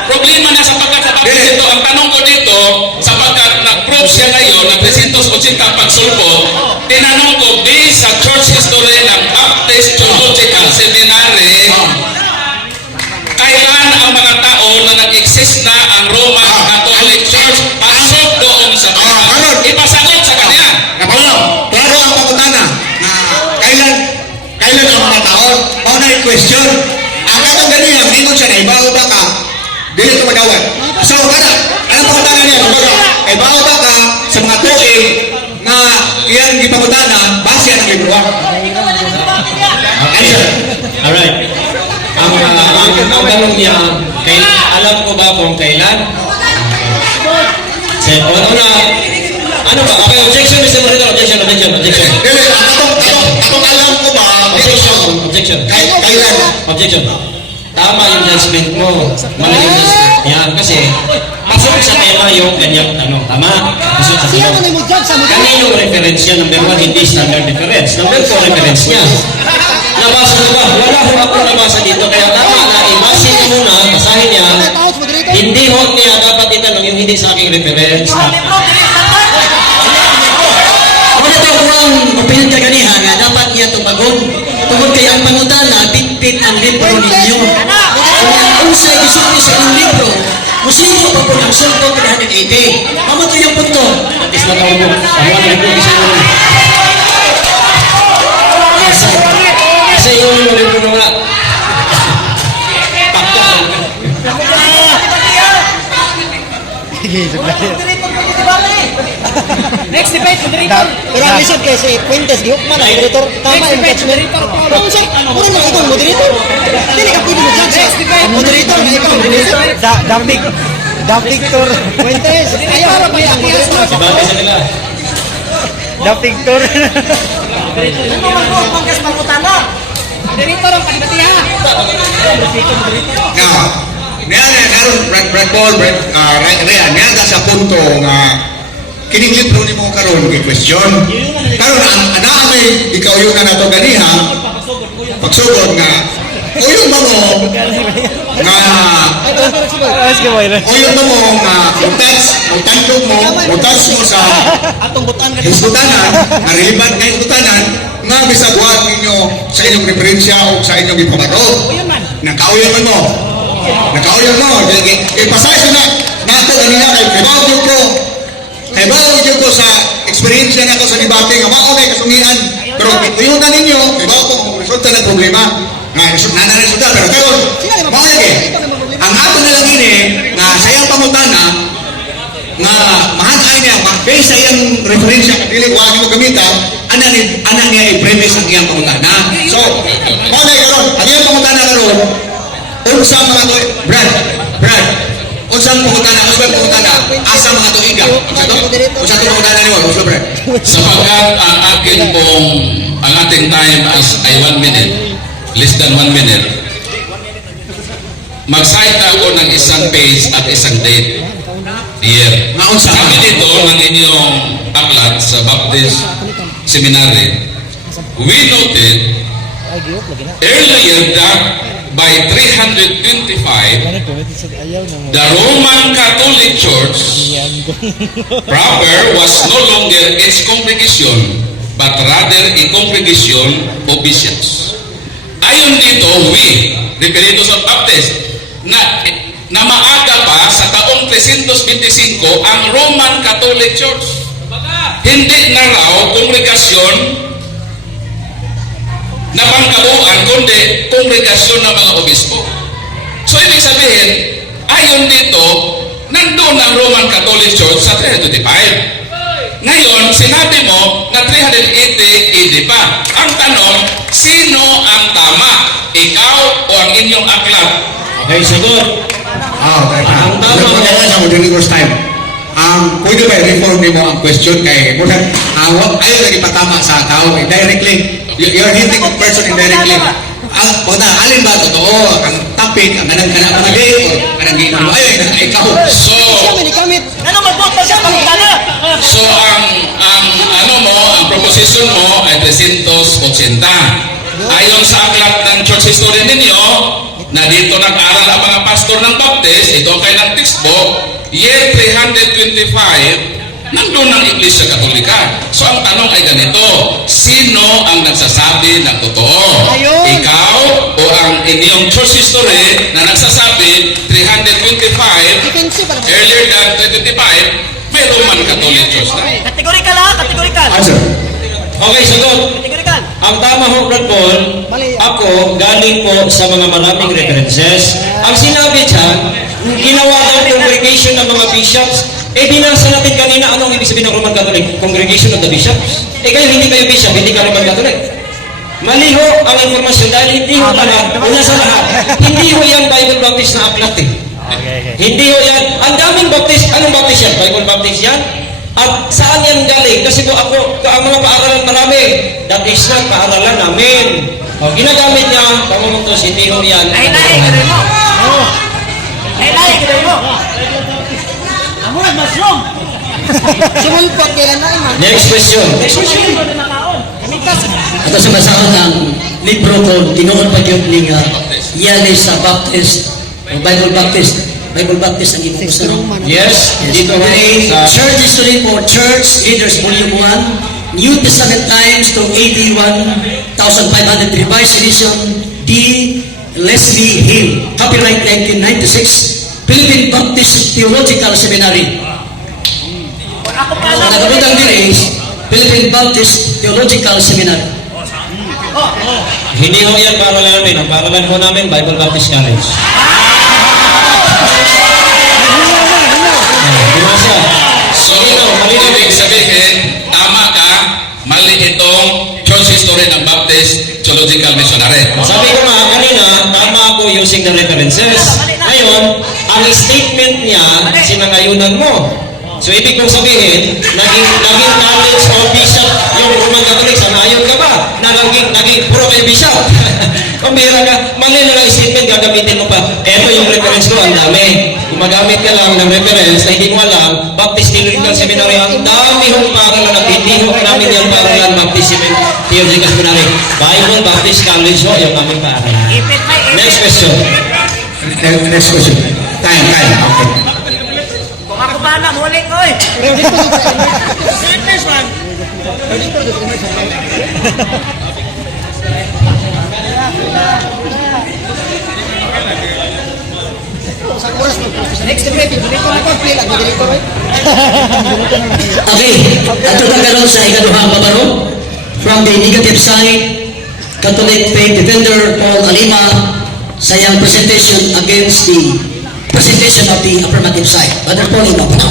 Problema niya sapagkat sa Baptist ito. Ang tanong ko dito, sapagkat nag-prove siya ngayon na 380 pagsulpo, tinanong ko, based sa church history ng Baptist Theological Seminary, kailan ang mga tao na nag-exist na ang Roman Catholic Church pasok doon sa Baptist? Ipasagot sa kanya. Kapalo, klaro ang pangutana na kailan ang mga tao? Una yung question. Ang katong ganyan, mingon siya na ibaw ba ka? Dili ko madawat. So, anong pangutana niya? Ibaw ba ka sa mga tuig na iyang gipangutana base ang libro? Answer. Alright. Ang tanong niya, alam ko ba kung kailan? Una, ano ba? Okay, objection, Mr. Moderator, objection. Dili, ang atong alam ko ba, Objection. Objection. Kailan? Objection. Tama yung judgment mo. Mali yung judgment niya. Kasi, pasok sa tema yung kanyang tanong. Tama? Pasok sa Siya tema. man mo judge sa mga. Kaninong reference niya? Number 1, hindi standard reference. Number 2, reference niya. Nabasa mo ba? Wala ho ako nabasa dito. Kaya tama na, ibasin niya muna, basahin niya. Tawag mo dito. Hindi ho niya dapat itanong yung hindi sa aking reference. Wala ito ko ang opinion ka ganiha nga dapat niya tumagon. Tungod kay ang pangutana, pitpit ang libro ninyo. Kung ang unsay gisulti sa inyong libro, musino pa po ang sulto 380. Mamatay ang punto. At least matawag mo. Ano ang reference mo? Kasi yun yung rin mo nga. Pakta. Next debate, moderator. Pero ang isip kasi, Fuentes, gihukman ang moderator. Tama yung judgment. Kung siya, muna lang ikaw ang moderator. Hindi ka pwede mo judge sa moderator na ikaw ang moderator. Victor. Fuentes, ayaw harap niya ang moderator. Sabagay sa nila. Victor. Ano man po ang pangkas mangutana? Moderator ang kanibatiha. Now, Brad Paul, Rhea, niya sa punto nga kining libro ni mo karon kay question. Karon ang anami ikaw yung na nato ganiha pagsugod nga uyong ba mo nga uyong ba mo nga utandog mo utas mo sa Atong butan ka. hisgutanan nga relevant nga hisgutanan nga bisag wa ninyo sa inyong referensya o sa inyong ipamaro. Nakauyon mo. Nakauyon mo. Ipasay na nato ganina kay bawag ko sa experience na ako sa debate nga mao na kasungian pero tuyo na ninyo kay bawag ko kung resulta ng problema nga resulta pero karon mao lagi ang ato na lang ini nga sayang pangutana nga mahanay niya based sa iyang referensya dili wa mo gamita ana niya i-premise ang iyang pangutana so mao na karon ang iyang pangutana karon unsa mga to Brad unsang pangutana asa mga tuiga unsa to pangutana nimo unsa Brad Sapagkat ang ating time as ay 1 minute, less than 1 minute, mag-cite ako ng isang page at isang date. Year. Nga unsa? Sabi dito ng inyong aklat sa Baptist Seminary, we noted earlier that by 325, the Roman Catholic Church proper was no longer its congregation, but rather a congregation of bishops. Ayon dito, we, referido sa Baptist, na maaga pa sa taong 325 ang Roman Catholic Church. Hindi na raw kongregasyon na pangkabuan, kundi kongregasyon ng mga obispo. So, ibig sabihin, ayon dito, nandun ang Roman Catholic Church sa 325. Ngayon, sinabi mo na 380 AD pa. Ang tanong, sino ang tama? Ikaw o ang inyong aklat? Okay, sagot. ang tama mo sa moderator's time pwede ba i-reform nimo ang question kay ayaw lagi patama sa tao indirectly you're hitting a person indirectly alin ba totoo ang topic ang kanang mga day or kanang ginawa ayaw na ikaw So, Ano magbota siya pangutana? so ang proposition mo ay 380. Ayon sa aklat ng church history ninyo, na dito nag-aral ang mga pastor ng Baptist, ito kay ng textbook, year 325, nandun ang Iglesia Katolika. So ang tanong ay ganito, sino ang nagsasabi ng totoo? Ayun. Ikaw o ang inyong church history na nagsasabi 325, Defensive pa naman. earlier than 325, may Roman Catholic Church na. Kategorikal ha? Kategorikal. answer Okay, sagot. Kategorikal. Ang tama ho, Brad Paul, Mali. ako galing po sa mga maraming references. Ang sinabi dyan, ginawa daw congregation ng mga bishops. Binasa natin kanina, anong ibig sabihin ng Roman Catholic? Congregation of the Bishops. Kayo hindi kayo bishop, hindi ka Roman Catholic. Mali ho ang informasyon dahil hindi ho una sa lahat. Hindi ho yan Bible Baptist na aklat eh. Hindi ho yan. Ang daming Baptist, anong Baptist yan? Bible Baptist yan? At saan yan galing? Kasi po ako, ang mga paaralan marami. That is not paaralan namin. O, ginagamit niya, pamuntos, hindi ho yan. Ay, lahi, gano'n mo. Ay, lahi, gano'n mo. Amoy, mushroom. Sumulpot kailan na man. Next question. Ito sa basahon ng libro ko, tinuod pa yun ni Yanis sa Baptist, o Bible Baptist. Bible Baptist ang ginagawa sa nung. Yes, dito Okay, sa... Church History for Church Leaders Volume 1, New Testament Times to AD 1500 Revised Edition, D. Leslie Hill, copyright 1996, Philippine Baptist Theological Seminary. Ako pa Ang lang. nagabutang din is Philippine Baptist Theological Seminary. Hindi ho yan paralan namin. Ang paralan ho namin, Bible Baptist College. Binasa. So, ibig sabihin, tama ka, mali itong church history ng Baptist Theological Missionary. Sabi ko nga, kanina, tama ako using the references. Ngayon, ang statement niya, sinangayunan mo. So, ibig kong sabihin, naging college o bishop yung Roman Catholic, sanayon ka ba? Na naging puro kayo bishop. Pambira ka, mali na lang statement, gagamitin mo pa. Eto yung reference ko, ang dami. Gumagamit ka lang ng reference na hindi mo alam, Baptist Theological Seminary, ang dami hong paralan at hindi ho namin yung paralan Baptist Theological Seminary. Bible Baptist College ho, yung aming paralan. Ipit pa, ipit. Next question. Next question. Time. Okay. Kung ako pa lang, huli ko eh. Fitness man. Next break, dili ko na ko pila, dili ko right. Okay, ato na karon sa ikaduhang pabaro from the negative side, Catholic Faith Defender Paul Alima sa iyang presentation against the presentation of the affirmative side. Brother Paul, ikaw pa na.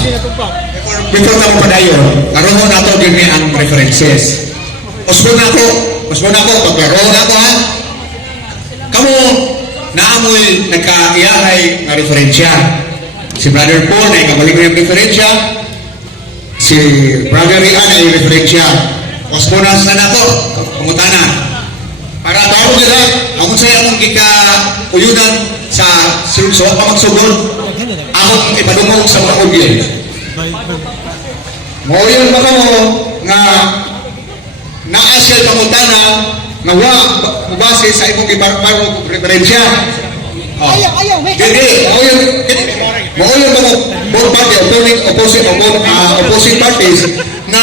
Before ka mo padayon, karoon mo nato din may ang references. Usbo na ako, paglaro na ako ha. Kamu, naamoy nagkaiyahay na referensya. Si Brother Paul na ikabalik na yung referensya. Si Brother Rian na yung referensya. Usbo na sa nato, pangutana. Para tawag nila, akong saya akong kika-uyunan sa so pamagsugod. Akong ipadungog sa mga audience. Mauyon ba ka mo nga naasya pangutana nga mabase sa imong ibarbarong referensya? Ayaw, may Dili, mauyon ba mo both party, opposing parties na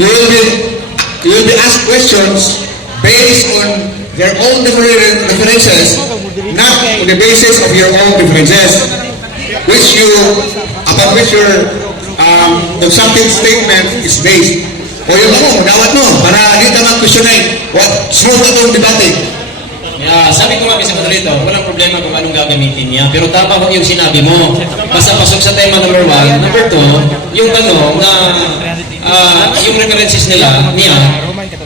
you will be asked questions based on their own different references, not on the basis of your own differences, upon which your consumptive statement is based. O yun mo, dawat mo, para di ka mag-questionate. Smooth na itong debate. Yeah, sabi ko nga sa dito, walang problema kung anong gagamitin niya. Pero tama ko yung sinabi mo. Basta pasok sa tema number 1. Number 2, yung tanong na yung references niya,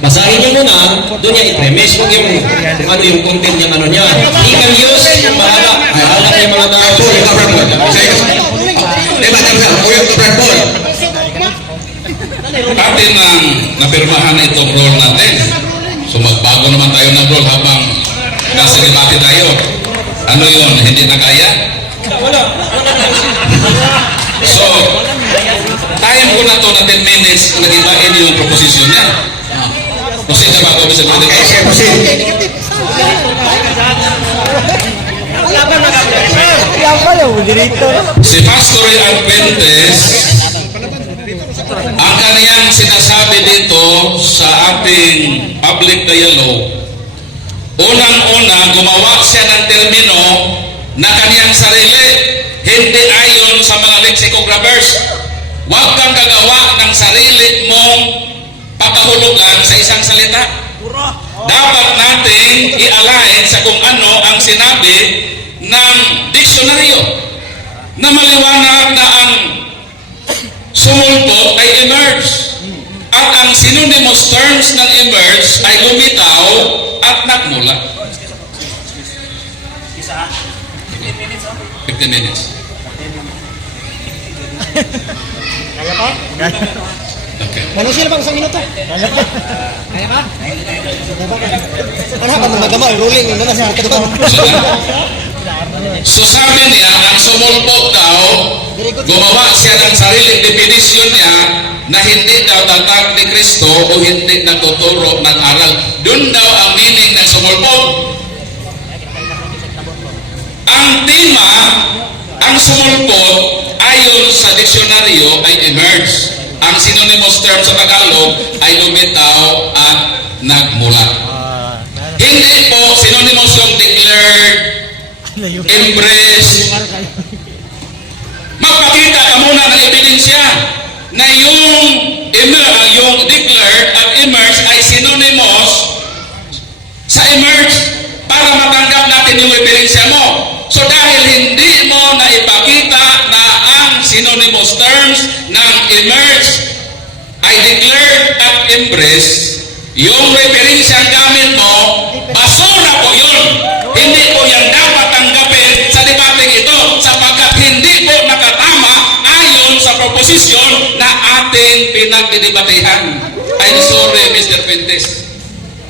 basahin niyo muna, doon niya i-premise kung ano yung content niya, ano niya. He can use, bahala yung mga tao. Diba, o yung Brad Paul. Atin ang napirmahan itong role natin. So magbago naman tayo ng role habang nasa debate tayo. Ano yun? Hindi na kaya? So, time ko na to na 10 minutes na gibain yung proposition niya. Proceed na ba ako, Mr. President? Okay, sige, proceed. Ayaw pa yung moderator. Si Pastor Alpentes, ang kaniyang sinasabi dito sa ating public dialogue, unang-una, gumawa siya ng termino na kaniyang sarili, hindi ayon sa mga lexicographers. Huwag kang gagawa ng sarili mong papahulugan sa isang salita. Dapat natin i-align sa kung ano ang sinabi ng diksyonaryo na maliwanag na ang sumulpot ay emerge at ang synonymous terms ng emerge ay lumitaw at nagmula. 15 minutes. Okay. Ano sila bang isang minuto? Kaya ba? Ano ka magama, ruling yun na sa katuban. So sabi niya, ang sumulpot daw, gumawa siya ng sariling definisyon niya na hindi daw tatag ni Kristo o hindi natuturo ng aral. Doon daw ang meaning ng sumulpot. Ang tema, ang sumulpot, ayon sa diksyonaryo ay emerge. Ang synonymous term sa Tagalog ay lumitaw at nagmula. Hindi po synonymous yung declared, embrace. Magpakita ka muna ng ebidensya na yung declared at emerge ay synonymous sa emerge para matanggap natin yung ebidensya mo. So dahil hindi mo na ipakita na ang synonymous terms ng emerge ay declared at embrace, yung referensyang gamit mo, basura po yun. Hindi po yan dapat tanggapin sa debateng ito sapagkat hindi po nakatama ayon sa proposisyon na ating pinagdidebatehan. I'm sorry, Mr. Fuentes.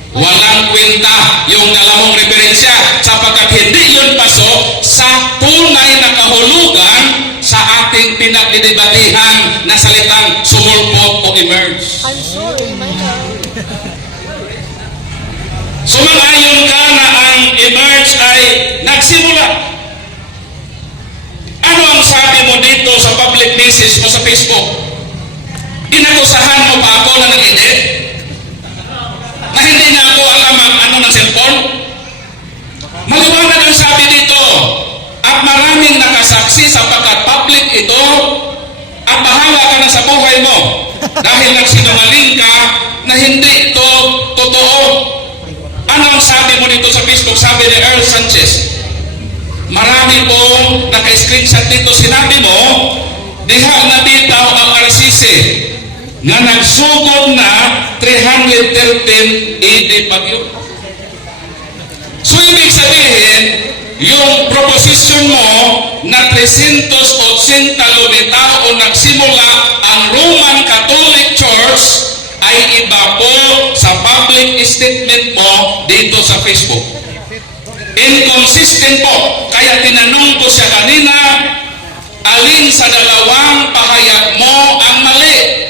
Walang kwenta yung dalamong referensya sapagkat hindi yun pasok sa tunay na kahulugan sa ating pinagdidebatehan na salitang sumulpot o emerge. I'm sorry, my God. Sumang-ayon ka na ang emerge ay nagsimula. Ano ang sabi mo dito sa public message mo sa Facebook? Inakusahan mo pa ako na nag-edit? Na hindi na ako alam ang ano ng cellphone? Maliwanag ang sabi dito. At maraming nakasaksi sapagkat public ito at bahala ka na sa buhay mo dahil nagsinungaling ka na hindi ito totoo. Ano ang sabi mo dito sa Facebook? Sabi ni Earl Sanchez, marami pong naka-screenshot dito. Sinabi mo, diha na bitaw ang RCC nga nagsugod na 313 AD Bagyo. So ibig sabihin, yung proposition mo na 380 lumitaw o nagsimula ang Roman Catholic Church ay iba po sa public statement mo dito sa Facebook. Inconsistent po. Kaya tinanong ko siya kanina, alin sa dalawang pahayag mo ang mali?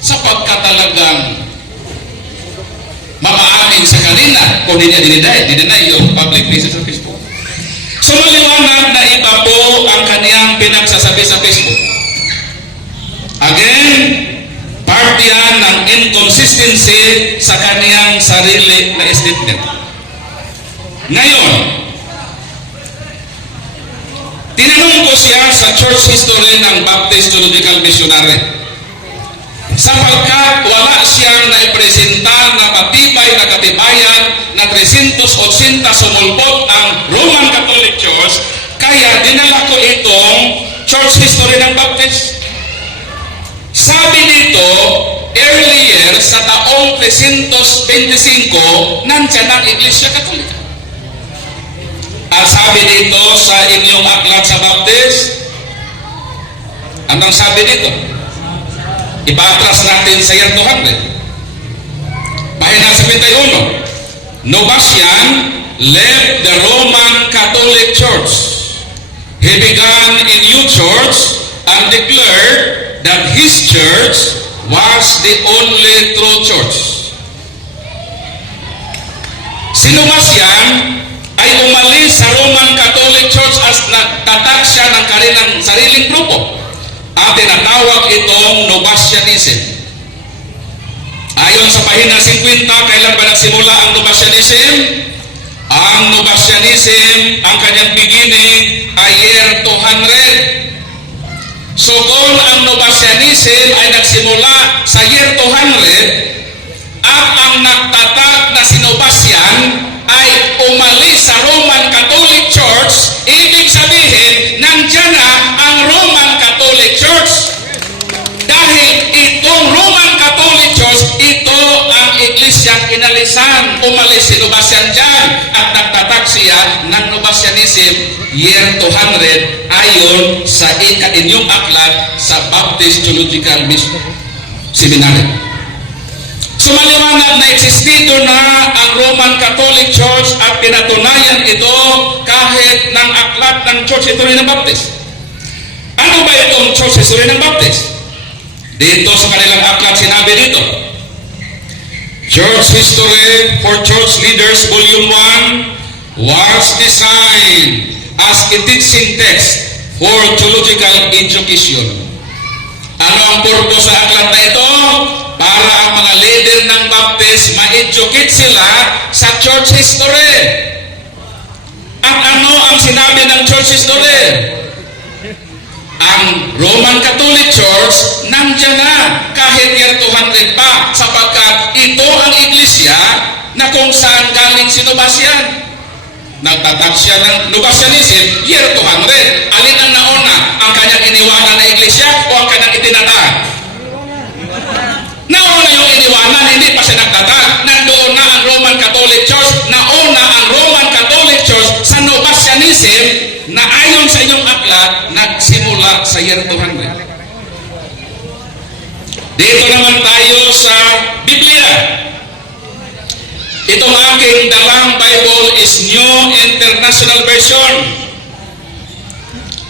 Sapagkat talagang mamaamin sa kanina kung hindi niya dinideny yung public message sa Facebook. So maliwanag na iba po ang kaniyang pinagsasabi sa Facebook. Again, part yan ng inconsistency sa kaniyang sarili na statement. Ngayon, tinanong ko siya sa church history ng Baptist Theological Missionary. Sapagkat wala siyang naipresenta na matibay na katibayan na 380 sumulpot ang Roman Catholic Church, kaya dinala ko itong church history ng Baptist. Sabi dito, earlier sa taong 325, nandyan ang Iglesia Katolika. At sabi dito sa inyong aklat sa Baptist, anong sabi dito? Ipaatras natin sa year 200. Pahina 71. Novatian left the Roman Catholic Church. He began a new church and declared that his church was the only true church. Si Novatian ay umalis sa Roman Catholic Church as nagtatag siya ng kanilang sariling grupo. At tinatawag itong Novatianism. Ayon sa pahina 50, kailan ba nagsimula ang Novatianism? Ang Novatianism, ang kanyang beginning ay year 200. So kung ang Novatianism ay nagsimula sa year 200 at ang nagtatag na si Novatian ay umalis sa Roman Catholic Church, ibig sabihin, nandyan na ang Roman Catholic Church. Dahil itong Roman Catholic Church, ito ang iglesyang inalisan. Umalis si Novatian dyan at nagtatag siya ng Novatianism year 200 ayon sa inyong aklat sa Baptist Theological Mission. Seminary. So maliwanag na existido na ang Roman Catholic Church at pinatunayan ito kahit ng aklat ng Church History ng Baptist. Ano ba itong Church History ng Baptist? Dito sa kanilang aklat sinabi dito, Church History for Church Leaders Volume 1 was designed as a teaching text for theological education. Ano ang purpose sa aklat na ito? Para ang mga leader ng Baptist ma-educate sila sa church history. At ano ang sinabi ng church history? Ang Roman Catholic Church nandiyan na kahit year 200 pa, sapagkat ito ang iglesia na kung saan galing si Nobasian. Nagtatag siya ng Nobasianism year 200. Alin ang nauna? Ang kanyang iniwanan na iglesia o ang kanyang itinatag? Nauna yung iniwanan, hindi pa siya nagtatag. Nandoon na ang Roman Catholic Church. Nauna ang Roman Catholic Church sa Nobasianism na ayon sa inyong aklat, nagsimula sa year 200. Dito naman tayo sa Biblia. Itong aking dalang Bible is New International Version.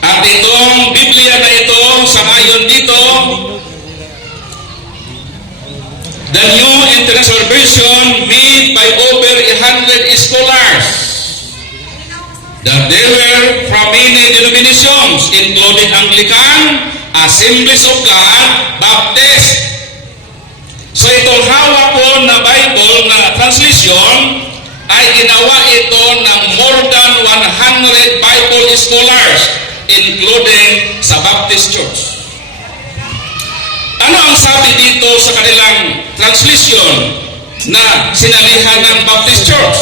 At itong Biblia na ito, sa ayon dito, the New International Version made by over 100 scholars. That they were from many denominations, including Anglican, Assemblies of God, Baptist. So itong hawak ko na Bible na translation ay ginawa ito ng more than 100 Bible scholars, including sa Baptist Church. Ano ang sabi dito sa kanilang translation na sinalihan ng Baptist Church?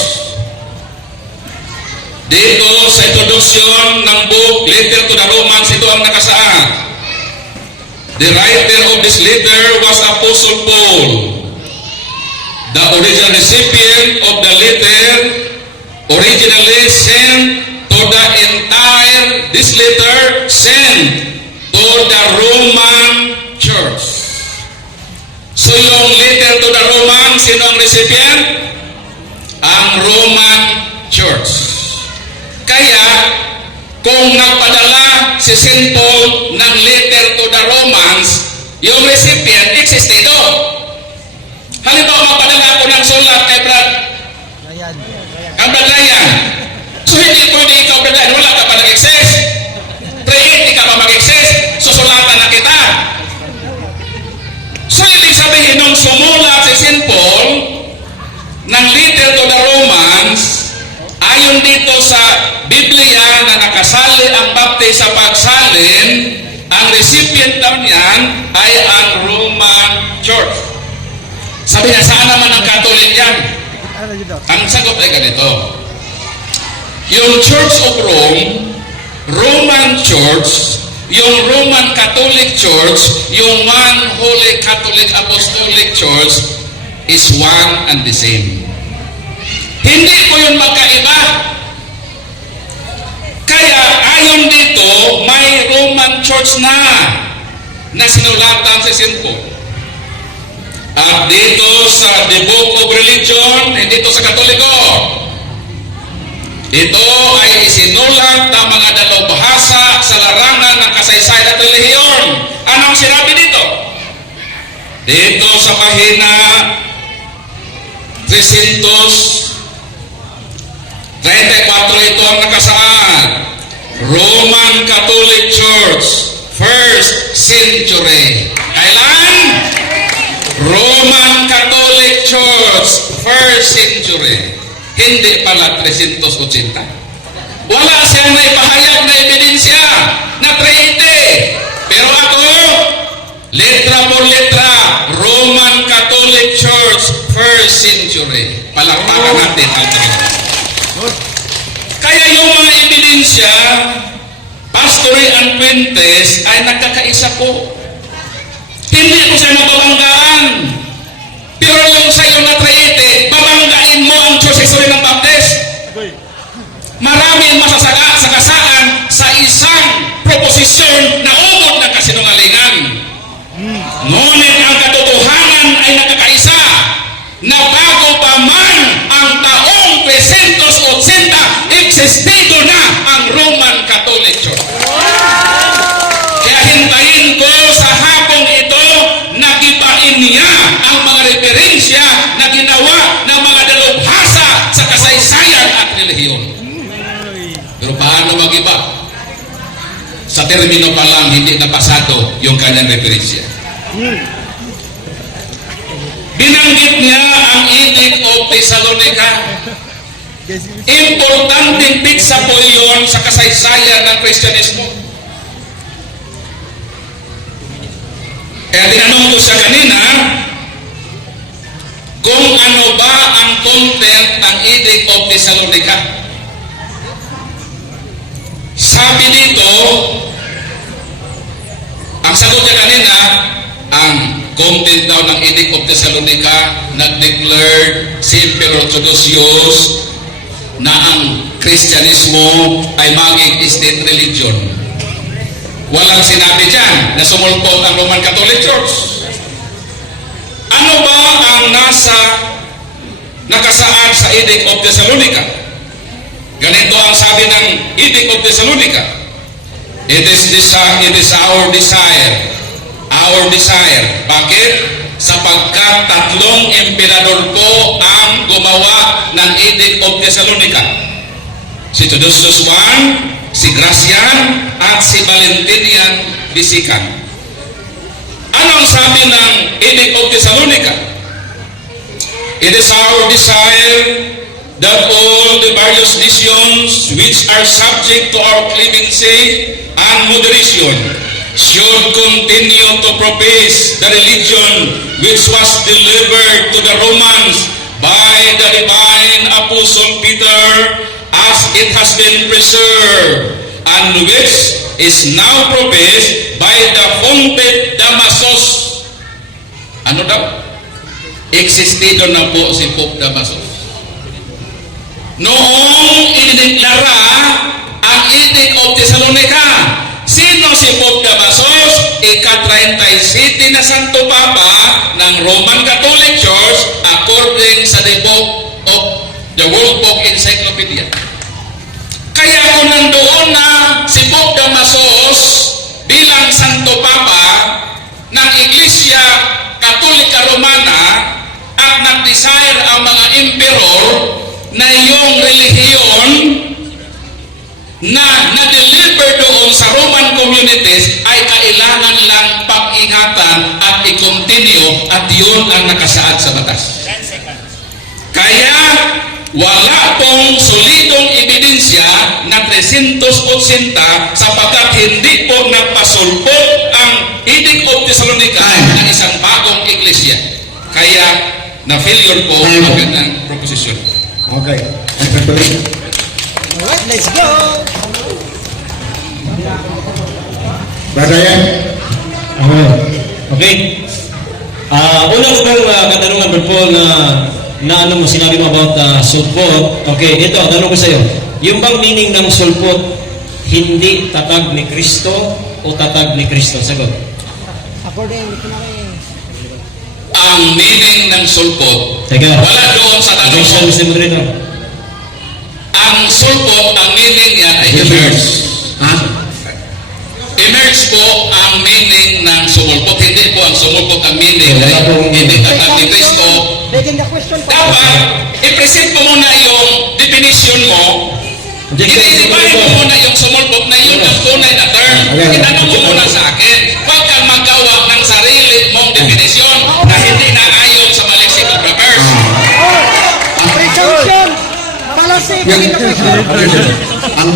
Dito sa introduction ng book, Letter to the Romans, ito ang nakasaad. The writer of this letter was Apostle Paul. The original recipient of the letter originally sent to the entire, this letter sent to the Roman Church. So yung letter to the Romans, sino ang recipient? Ang Roman Church. Kaya, kung nagpadala si St. Paul ng letter to the Romans, yung recipient existido. Halimbawa, magpadala ako ng sulat kay Brad Ryan. So, hindi pwede ikaw, Brad Ryan, wala ka pa nag-exist. Hindi ka pa mag-exist. Susulatan na kita. So, ibig sabihin, nung sumulat si St. Paul ng letter to the Romans, ayon dito sa Biblia na nakasali ang Baptist sa pagsalin, ang recipient daw niyan ay ang Roman Church. Sabi niya, saan naman ang Catholic yan? Ang sagot ay ganito. Yung Church of Rome, Roman Church, yung Roman Catholic Church, yung one Holy Catholic Apostolic Church is one and the same. Hindi ko yun magkaiba. Kaya ayon dito, may Roman Church na sinulatan si St. Paul. At dito sa The Book of Religion, hindi ito sa Katoliko. Ito ay isinulat ng mga dalubhasa sa larangan ng kasaysayan at relihiyon. Anong sinabi dito? Dito sa pahina 334 ito ang nakasaad. Roman Catholic Church, 1st century. Kailan? Roman Catholic Church, 1st century. Hindi pala 380. Wala siyang naipahayag na ebidensya na 380. Pero ako, letra por letra, Roman Catholic Church, 1st century. Palakpakan natin ang Panginoon. Kaya yung mga ebidensya, Pastory and Fuentes ay nagkakaisa po. Hindi ko siya mababanggaan. Pero yung sa'yo na 380, babanggain mo ang Church History ng Baptist. Maraming masasakasaan sa isang proposisyon na umod ng kasinungalingan. Ngunit ang katotohanan termino pa lang, hindi na pasado yung kanyang referensya. Binanggit niya ang Edict of Thessalonica. Importanteng pitsa po iyon sa kasaysayan ng Kristyanismo. Kaya tinanong ko siya kanina, kung ano ba ang content ng Edict of Thessalonica. Sabi dito, ang sagot niya kanina, ang content daw ng Edict of Thessalonica, nag-declared si Emperor Theodosius na ang Kristyanismo ay maging state religion. Walang sinabi dyan na sumulpot ang Roman Catholic Church. Ano ba ang nakasaad sa Edict of Thessalonica? Ganito ang sabi ng Edict of Thessalonica. It is our desire. Our desire. Bakit? Sapagkat tatlong emperador po ang gumawa ng Edict of Thessalonica. Si Theodosius I, si Gracian, at si Valentinian Bisican. Ano ang sabi ng Edict of Thessalonica? It is our desire that all the various nations which are subject to our clemency and moderation should continue to profess the religion which was delivered to the Romans by the divine Apostle Peter, as it has been preserved, and which is now professed by the Fonte Damasus. Ano daw? Existido na po si Pope Damasus. Noong idineklara ang Edict of Thessalonica, sino si Pope Damasus? Ika-37 na Santo Papa ng Roman Catholic Church according sa the book of the World Book Encyclopedia. Kaya kung nandoon na si Pope Damasus bilang Santo Papa ng Iglesia Katolika Romana at nag-desire ang mga emperor na yung relihiyon na na-deliver doon sa Roman communities ay kailangan lang pag-ingatan at i-continue, at yun ang nakasaad sa batas. Kaya wala pong solidong ebidensya na 380 sapagkat hindi po nagpasulpot ang Edict of Thessalonica ng isang bagong iglesia. Kaya na-failure po ang kanyang proposisyon. Okay. Alright, let's go! Brother Yan? Okay. Una ko bang katanungan, Brother Paul, na ano mo, sinabi mo about sulpot. Okay, ito, tanong ko sa iyo. Yung bang meaning ng sulpot, hindi tatag ni Kristo o tatag ni Kristo? Sagot. According to my... Ang meaning ng sulpot, Teka. wala doon sa tanong Objection, mo. Mr. Moderator. Ang sulpot, ang meaning niya ay emerge. Ha? Emerge po ang meaning ng sumulpot. Hindi po ang sumulpot ang meaning Wala ay pong- hindi tatag ni Kristo. Begging the question pa. Dapat, i-present mo muna yung definition mo. I-define mo muna yung sumulpot na yun ang tunay na term. Itanong mo muna sa akin. Huwag kang magawa ng sarili mong definisyon na hindi na ayon sa mga lexical papers. Presumption! Fallacy! Begging the question! Ang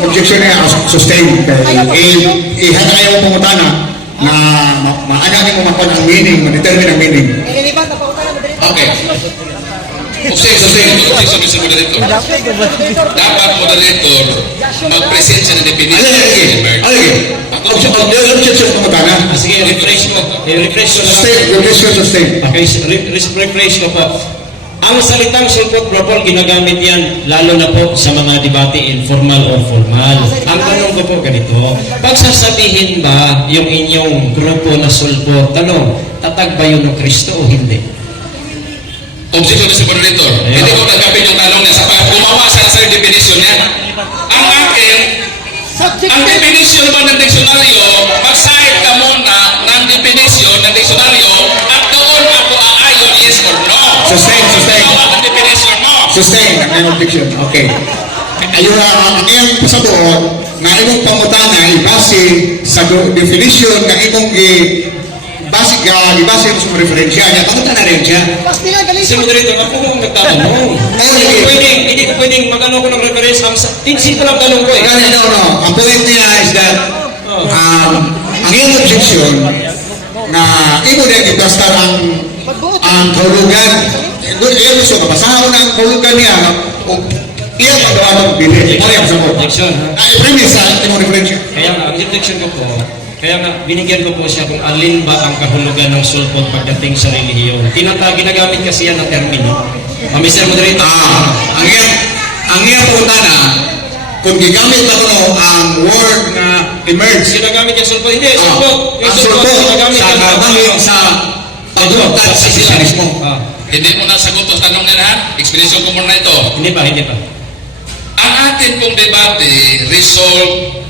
objection niya, sustain. Ihanayaw mo pumutana na maana mo makon ang meaning, ma-determine ang meaning. Irrelevant na pauta na Moderator. Okay. Objection, Mr. Moderator. Dapat moderator mag-present siya ng definition of emerge. Objection pumutana. Sige, refresh ko. I-refresh ko lang. Sustain, your question sustain. Okay, refresh ko po. Ang salitang sulpot, Brother Paul, ginagamit yan lalo na po sa mga debate informal or formal. Ang tanong ko po ganito, pagsasabihin ba yung inyong grupo na sulpot, tanong, tatag ba yun ng Kristo o hindi? Objection, Mr. Moderator. Hindi ko nagkapin yung tanong niya sa gumawa siya sa definition niya. Ang akin, ang definition naman ng diksyonaryo, mag-side ka muna ng definition ng diksyonaryo at doon ako aayon yes or no. Sustain, sustain. Gawa ang definition mo. Sustain, ang objection. Okay. Ayun ang iyang pasabot nga imong pangutana ibase sa definition nga imong base ibase sa referensya niya pangutana rin siya. Mas pinagaling Si moderator, ako kung nagtatanong. Hindi ko pwedeng mag-ano ko ng reference. Simple lang tanong ko eh. No. Ang point niya is that ang iyong objection na imo din ibasta ang kahulugan. Iyon gusto mapasahon ang kahulugan niya o iya pagawa ng bilis. Ito yung sabot. Objection, ha? I-premise sa imong referensya. Kaya nga, ang objection ko po, kaya nga, binigyan ko po siya kung alin ba ang kahulugan ng sulpot pagdating sa relihiyon. Ginagamit kasi yan ng termino. Mr. Moderator. Ang iyong pangutana, kung gigamit na ko ang word na emerge, Ginagamit yung sulpot. Hindi, ang sulpot. Yung sulpot, ginagamit sa yung kabangin sa paglutan sa Kristyanismo. Hindi mo na sagot ang tanong na lahat. Explanation ko muna ito. Hindi pa. Ang atin pong debate resolved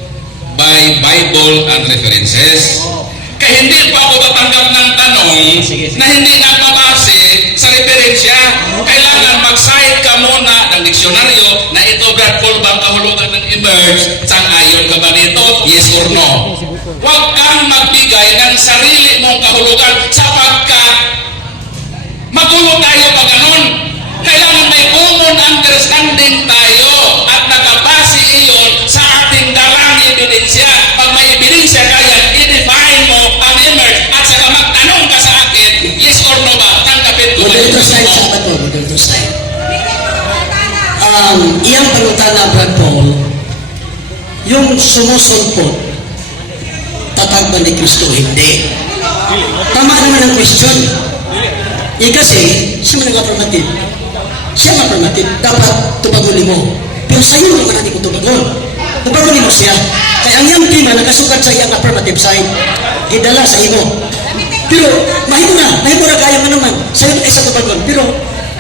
by Bible and references. Kaya hindi pa ako tatanggap ng tanong Sige. na hindi nagpapase sa referensya. Kailangan mag-cite ka muna ng diksyonaryo na ito Bradford bang kahulugan ng emerge. Sang-ayon ka ba nito? Yes or no? Huwag kang magbigay ng sarili mong kahulugan sapagkat magulo tayo pag ganun. Kailangan may common understanding tayo at nakabase iyon sa ating dalang ebidensya. Pag may ebidensya kaya, i-define mo ang emerge at saka magtanong ka sa akin, yes or no ba? Tanggapin ko ba yung Moderator side, gusto mo? sabat mo, moderator side. Iyang pangutana, Brad Paul, yung sumusulpot, tatag ba ni Kristo? Hindi. Tama naman ang question. Kasi, siya man ang affirmative. Siya ang affirmative. Dapat tupagunin mo. Pero sa'yo naman hindi ko tupagun. Tupagunin mo siya. Kaya ang iyang tema, nakasukat sa iyang affirmative side, gidala sa imo. Pero, mahimo na kayo man naman. Sa'yo na isa tupagun. Pero,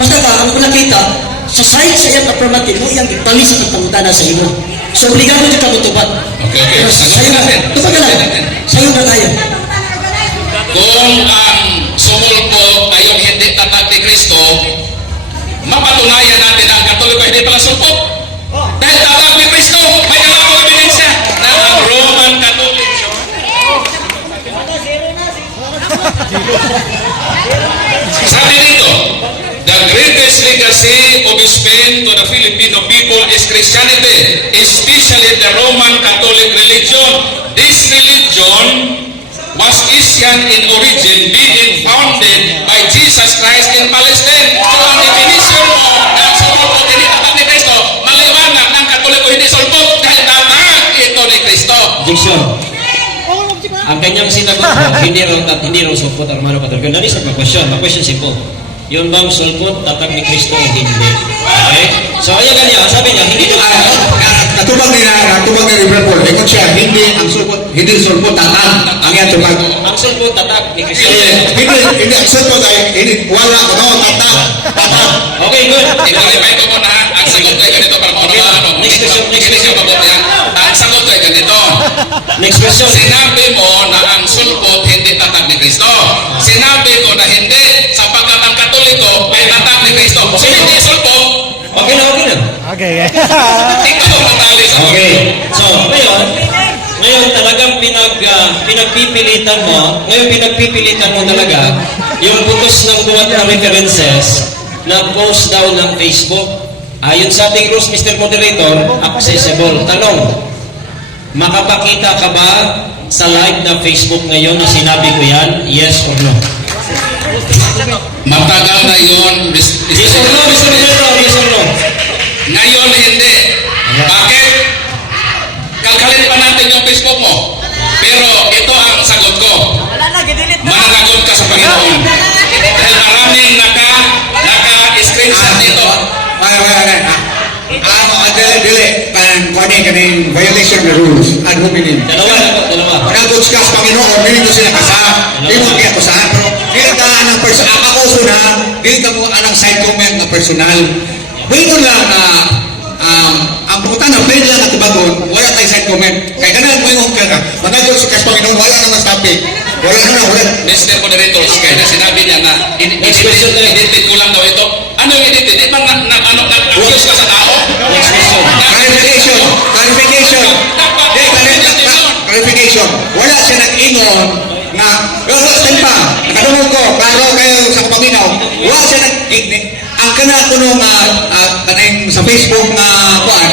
basta ka, ang nakita, sa side sa iyang affirmative, mo iyang ipalis ang pangutana sa imo. So, obligado dito ka mutubad. Okay. Pero Sagutin sa'yo na, natin. tupagan Sagutin na. natin. Sa'yo na tayo. Kung ang sumulpo ay yung hindi tatag ni Kristo, mapatunayan natin ang Katoliko hindi pala sulpot. Dahil tatag ni Kristo, may dalawang ebidensya na ang Roman Catholic Church. Sabi dito, the greatest legacy of Spain to the Filipino people is Christianity, especially the Roman Catholic religion. This religion was Asian in origin, being founded by Jesus Christ in Palestine. So ang definition mo ng sulpot hindi tatag ni Kristo, maliwanag ng Katoliko hindi sulpot dahil tatag ito ni Kristo. Objection. Ang kanyang sinagot mo, hindi raw sulpot ang Romano Katoliko. That is not my question. My question is simple. Yun bang sulpot, tatag ni Kristo o hindi? Okay? So, ayan ganyan. Sabi niya, hindi na Natubag ni Liverpool. Ingon siya, hindi sulpot tatang ang iyang tubag. ang sulpot, tatag ni Kristo. Hindi ang sulpot ay wala tatang. Okay, good. I-clarify ko muna ha. Ang sagot ko ay ganito para maunawaan mo. Next question. Hindi ka mabuti ha. Ang sagot ko ay ganito. Next question. Sinabi mo na ang sulpot hindi tatag ni Kristo. Sinabi ko na hindi sapagkat ang Katoliko ay tatag ni Kristo. So hindi sulpot. Okay na. Okay. Ikaw ang matali sa Okay. So, ngayon talagang pinagpipilitan mo talaga yung butos ng buwan ng references na post daw ng Facebook. Ayon sa ating rules, Mr. Moderator, accessible. Tanong, makapakita ka ba sa live na Facebook ngayon na sinabi ko yan? Yes or no? Matagal na yun. Yes or no, Mr. Moderator? Yes or no? Ngayon hindi. Bakit? Kalkalin pa natin yung Facebook mo. Pero ito ang sagot ko. Wala na, gidilit na. Mananagot ka sa Panginoon. Dahil maraming naka-screenshot dito. Dili, kaning violation of the rules. Ad hominem. Dalawa. Nagots ka sa Panginoon, hindi ko sila kasa. Hindi mo kaya kusahan. Pero dili ka anang personal. Ako na, dili ka mo anang side comment na personal. Pwede lang na ang pumunta na pwede lang na tibagon, wala tayong side comment. Kaya ganun mo yung ka. Managos ka sa Panginoon, wala naman sa topic. Wala. Mr. Moderators, kaya na sinabi niya na edit ko lang daw ito. Ano yung edit? Di ba accuse ka sa tao? Next question. Kaya clarification. Clarification. Wala siya nag-ingon na, stand pa, nakadungog ko, klaro kayo sa kapaminaw. Wala siya ang kana ko nung kanang sa Facebook na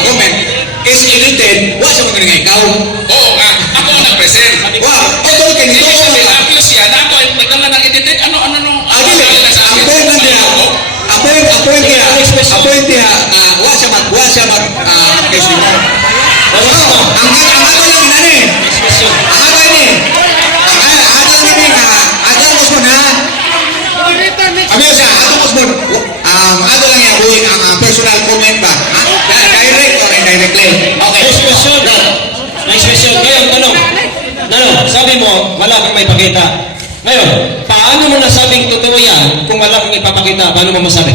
comment is edited, wala siya magaling ikaw. Oo nga, ako ang nag-present. Wow, ito kayo nito. Nag-accuse siya na ako ay nagdala ng edited. Ano nung Ako yung diha, wala siya mag-case mo. Ang ako lang inani. Ang ako ini. Ang ini nga, ako mo na. Abi siya, ako mo. Ako lang yung buhay ang personal comment ba. Direct or indirectly. Okay. Next question. Next question. Ngayon, tanong. Sabi mo, wala kang may pakita. Ngayon, paano mo nasabing totoo yan kung wala kang ipapakita? Paano mo masabi?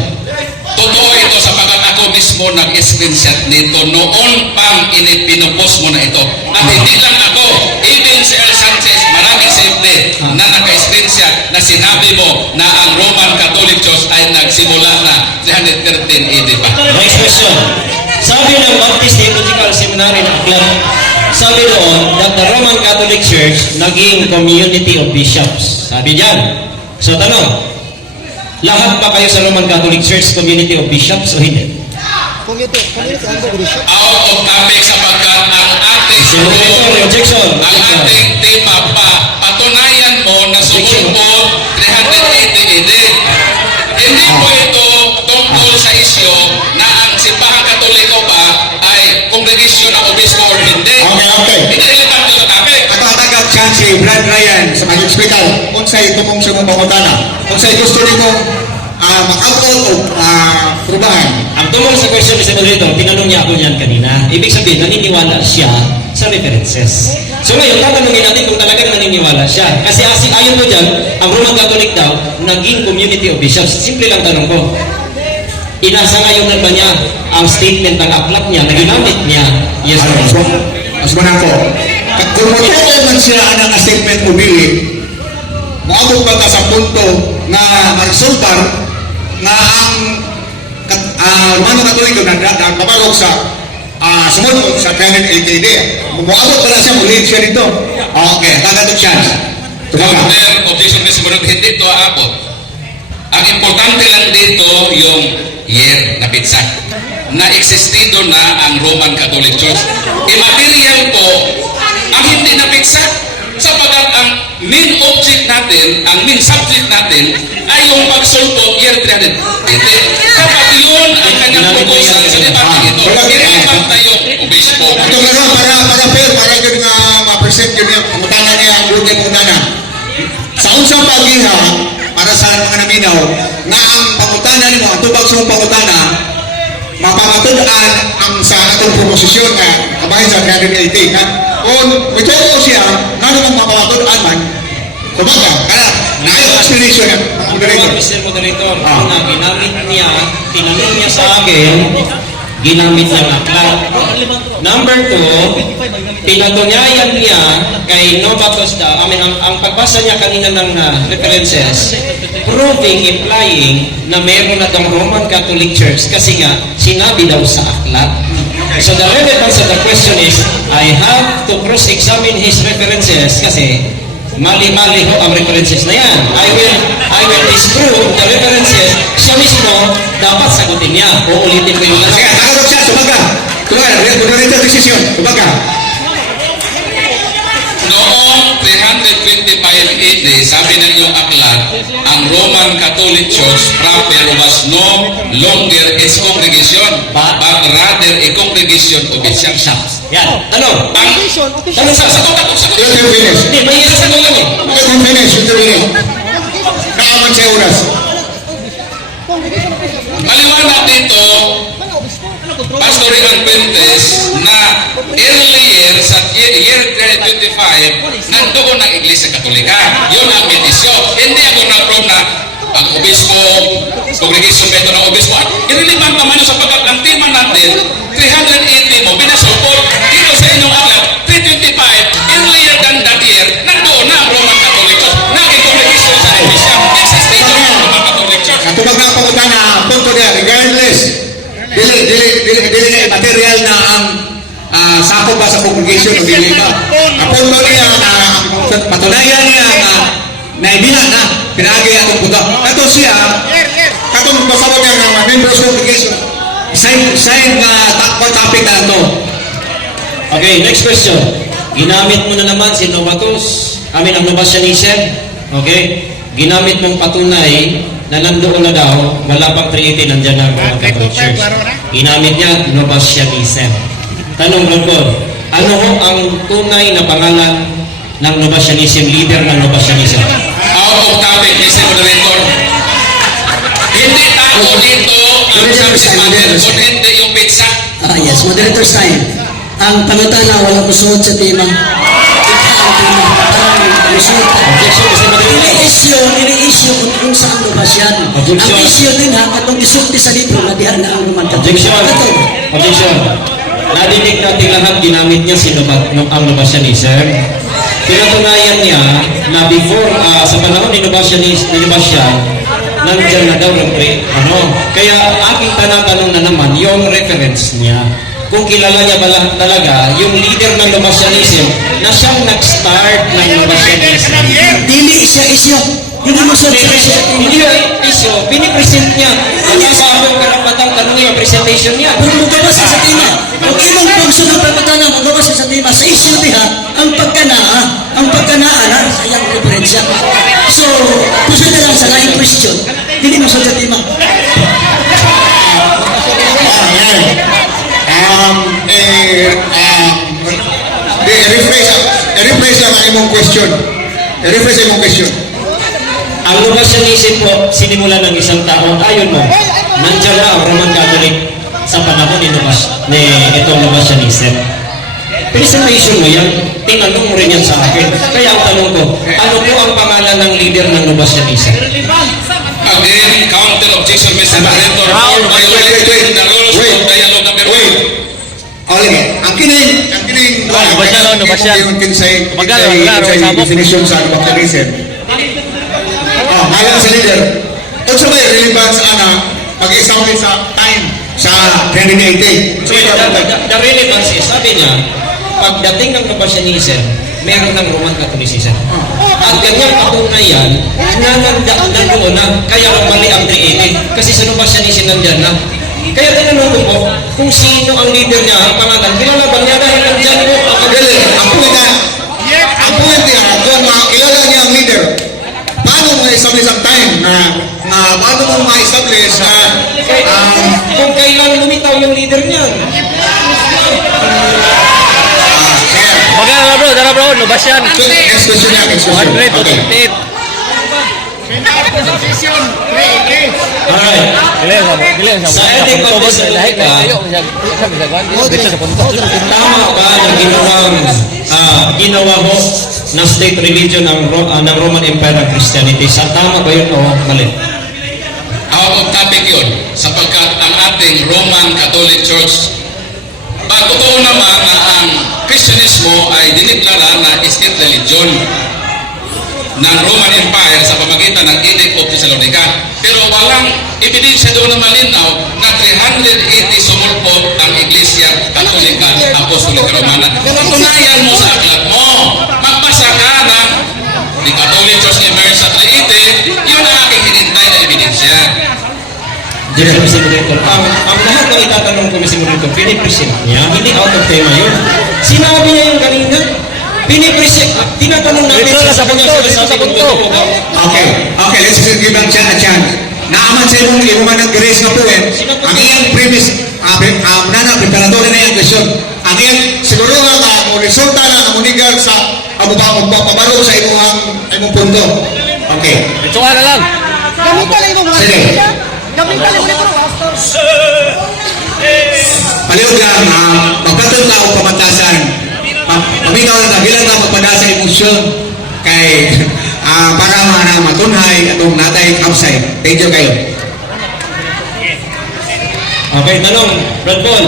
Totoo ito sapagkat ako mismo nag-screenshot nito noon pang pinupost mo na ito. At hindi lang ako, even si El Sanchez, maraming simple na naka-screenshot na sinabi mo na ang Roman Catholic Church ay nagsimula na 313 AD pa. Next question. Sabi ng Baptist Theological Seminary ng Aklan, sabi doon that the Roman Catholic Church naging community of bishops. Sabi diyan. So tanong, lahat ba kayo sa Roman Catholic Church community of bishops o hindi? Community ang bishop. Out of topic sapagkat ang ating Objection. ang ating tema patunayan mo na sumulpot 380 AD. Hindi po ito tungkol sa isyo na ang simbahan katoliko ba ay kongregasyon ng obispo or hindi. Okay. Hindi relevant ito sa topic. Ako hatagap siya si Brad Ryan sa mag-hospital. Kung sa'yo tumong siya mong pangutana. Kung sa'yo gusto nito makautol o perubahan. Ang tumong sa question ni Senator, tinanong niya ako niyan kanina. Ibig sabihin, naniniwala siya sa references. So ngayon, tatanungin natin kung talagang naniniwala siya. Kasi ayon mo dyan, ang Roman Catholic daw, naging community of bishops. Simple lang tanong ko. Inasa ngayon na ba niya ang statement ng aklat niya na ginamit niya? Yes or no? Mas manako. Kung matulog man siya ang statement mo bili, maabot ba ka sa punto na magsultar na ang Romano Katoliko na pabalog sa sumunod sa 380 AD. Maabot ba na siya, muli siya dito. Okay, tagatong chance. Tumaga. Order, objection na sumunod, hindi ito aabot. Ang importante lang dito yung year na pizza na existido na ang Roman Catholic Church. Immaterial po ang hindi na pizza sapagat ang main object natin, ang main subject natin ay yung pagsulpot year 300. Dapat yun ang kanyang proposal sa debate ito. Irrelevant na yung obispo. Ito nga para yun nga ma-present yun yung pangutana niya ang buhay pangutana. Sa unsang pagiha, para sa mga naminaw, nga ang pangutana nimo, ang tubag sa pangutana, mapamatudan ang sa atong proposisyon nga kabahin sa 380 nga kung ito siya nga naman mapamatudan man kumbaga kaya naayos explanation nga moderator. Mr. Moderator, una, ginamit niya, tinanong niya sa akin, ginamit niya ng aklat. Number 2, pinatunayan niya kay Novatus daw, ang pagbasa niya kanina ng references, proving, implying na meron na itong Roman Catholic Church kasi nga, sinabi daw sa aklat. So the relevance of the question is, I have to cross-examine his references kasi mali-mali ho ang references na yan. I will disprove the references. Siya mismo dapat sagutin niya. Uulitin ko yung Sige, tagalog siya, sumaga. Tumaga, moderator decision, sumaga. Noong 325 AD, sabi ng iyong aklat, ang Roman Catholic Church proper was no longer its congregation, but rather a congregation of its bishops. yan. Tanong. Tanong sa sagot ako. Sagot. You can finish. Hindi, may sagot lang eh. You can finish, you can finish. Naaman siya oras. Maliwanag dito, Pastor Ian Fuentes, na earlier sa year 325, nandoon ang Iglesia Katolika. Yun ang mitisyo. Hindi ako na-prove na ang obispo, congregation beto ng obispo. Irrelevant naman yun sapagkat ang tema natin, 380 mo, binasupot. Dito sa inyong aklat, 325, earlier than that year, nandoon na ang Roman Catholic Church. Naging congregation sa Iglesia. Existido ang Roman Catholic Church. Katubag na pangutana, punto niya, regardless, dili na material na ang sakop ba sa proposition o dili ba? Apon mo niya patunayan niya naibilan na pinagi atong puta. Kato siya, katong pasabot niya ng members congregation. Side topic na ito. Okay, next question. Ginamit mo na naman si Novatus, ang Novatianism. Okay? Ginamit mong patunay na nandoon na daw, wala pang 380, nandyan ang Roman Catholic Church. Ginamit niya, Novatianism. Tanong, Lord, ano ho ang tunay na pangalan ng Novatianism, leader ng Novatianism? Out of topic, Mr. Moderator. Hindi tao dito ang subject matter, kung hindi yung pizza. Yes, moderator's time. Ang pangutana, wala ko suot sa tema. Ika ang tema. Parang resulta. Objection, Mr. Moderator. Ini-issue kung saan Novatian. Objection. Ang issue din ha, katong isulti sa libro na dihan na ang Roman Catholic. Objection. Ito. Objection. Nadinig natin lahat, ginamit niya ang Novatianism. Pinatunayan niya na before, sa panahon ni Novatian, nandiyan na daw yung Kaya aking tanatanong na naman, yung reference niya. Kung kilala niya ba talaga yung leader ng Novatianism na siyang nag-start ng Novatianism. Dili siya issue. Hindi mo sa siya. Hindi yung issue, pinipresent niya. Wala ba akong karapatang tanongin yung presentation niya? Kung magawa siya sa tema, kung imong function ng pagkatana, magawa siya sa tema, sa issue diha, ang pagkanaa na sa iyang referensya. So, puso na lang sa laing question, hindi mo sa tema. I-rephrase lang ang imong question. I-rephrase ang imong question. Ang Novatianism po, sinimula ng isang tao. Ayon mo, nandiyan na ang Roman Catholic sa panahon ni itong Novatianism. Presentation mo yan, tinanong mo rin yan sa akin. Kaya ang tanong ko, ano po ang pangalan ng leader ng Novatianism? Again, counter objection, Mr. Moderator, for violating the rules of dialogue number 1. Ang kining yung kinsay definition sa Novatianism. Ngayon sa leader, kung sa may relevance mag-example sa time sa 2080. So, the relevance is, sabi niya, pagdating ng Novatianism, meron ng Roman Catholicism. At ganyang patunayan na nandoon na, kaya mali ang 380. Kasi sa Novatianism nandyan na. Kaya tinanong ko po, kung sino ang leader niya, ang pangalan, kilala ba niya dahil nandyan po ang Magaling, ang point niya, kung kilala niya ang leader, paano mo establish ang time paano mo ma-establish kung kailan lumitaw yung leader niya. Magana bro, dara bro, Novatian. next question niya, next question. 100 to Okay. 28. Alright. Giling sa Sa ethic of this lahat na politika, tayo sa bisagwan. Dito sa punto. tama ba na ginawa ho na state religion ng Roman Empire ang Christianity? Tama ba yun o mali? Out of topic yun, sapagkat ang ating Roman Catholic Church, totoo naman na ang Kristyanismo ay diniklara na state religion ng Roman Empire sa pamagitan ng Edict of Thessalonica. Pero walang ebidensya doon na malinaw na 380 sumulpot ang Iglesia Katolika Apostolika Romana. Patunayan mo sa aklat mo. Magbasa ka ng The Catholic Church emerged sa 380, yun ang aking hinintay na ebidensya. Yes, Mr. Moderator. Ang lahat ng itatanong ko, Mr. Moderator, pinipresent niya, hindi out of tema yun. Sinabi niya yung kanina, pinipresent, tinatanong natin Dito sa punto, dito sa punto. Okay, let's give them a chance. Naaman sa imong inuman ng grace nga po ang iyang premise, preparatory na yung question. Ang iyang siguro nga resulta na munigal sa pabaro sa imong punto. Okay. Ito na lang. Gamitan lang yung mga Sige. Gamitan lang yung mga Palihog lang, magkatod na o pamatasan. Paminaw lang bilang na magpadasa emosyon kay para matunhay atong natay outside. Thank you kayo. Okay, tanong, Brad Paul,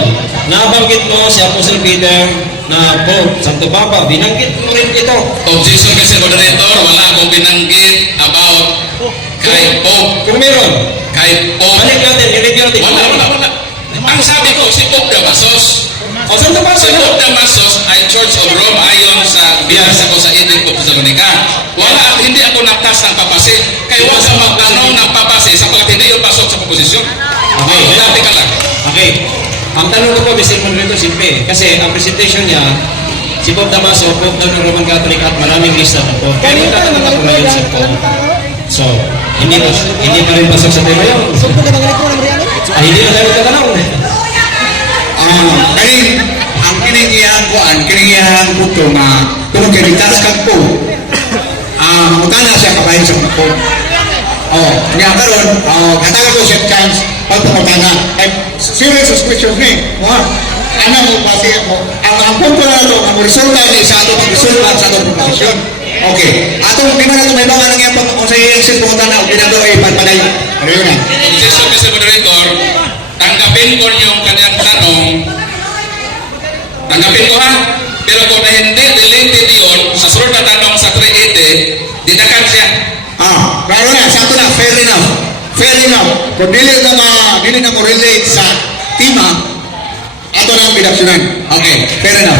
nabanggit mo si Apostle Peter na Pope, Santo Papa, binanggit mo rin ito. Objection, Mr. Moderator, wala akong binanggit about kay Pope. Kung meron, Kay Pope. balik natin, i-review natin. Wala. Ang sabi ko, si Pope Damasus. O, Santo Tomas, Si Pope Damasus ay Church of Rome ayon sa binasa ko sa Edith of Thessalonica. Wala at hindi ako nagtas ng papasi. Kaya huwag ka magtanong ng papasi sapagkat hindi yun pasok sa proposisyon. Okay. Dati ka lang. Okay. Ang tanong ko po, Mr. Moderator, simple. Kasi ang presentation niya, si Pope Damaso, Pope daw ng Roman Catholic at maraming lista na po. Kaya magtatanong ako ngayon sa Pope. So, hindi pa rin pasok sa tema yun. Sumpod na mga mo ng Mariano? Hindi na tayo tatanong. Kani, ang kinigiyang ko, ang kinigiyang ko ito, kung kinitas ka po, mutana siya kabahin sa mga po. Nga karon, katagal ko siya chance, pagpapatana. Serious suspicion ni, ano mo pasi ako, ang punto na ito, ang resulta ni sa ato pag-resulta sa atong proposisyon. Okay, atong di man ito may baka nang yan kung sa iyang siputana o ginagawa ay pagpadayo. Ano yun na? Objection, Mr. Moderator, tanggapin ko yung kanyang tanong. Tanggapin ko ha. Pero kung na hindi related yun, sa sunod na tanong sa 380, dinakan siya. Klaro na, sa ato na, fair enough. Fair enough. Kung dili na mo relate sa tema, ato na ang bidaksyonan. Okay, fair enough.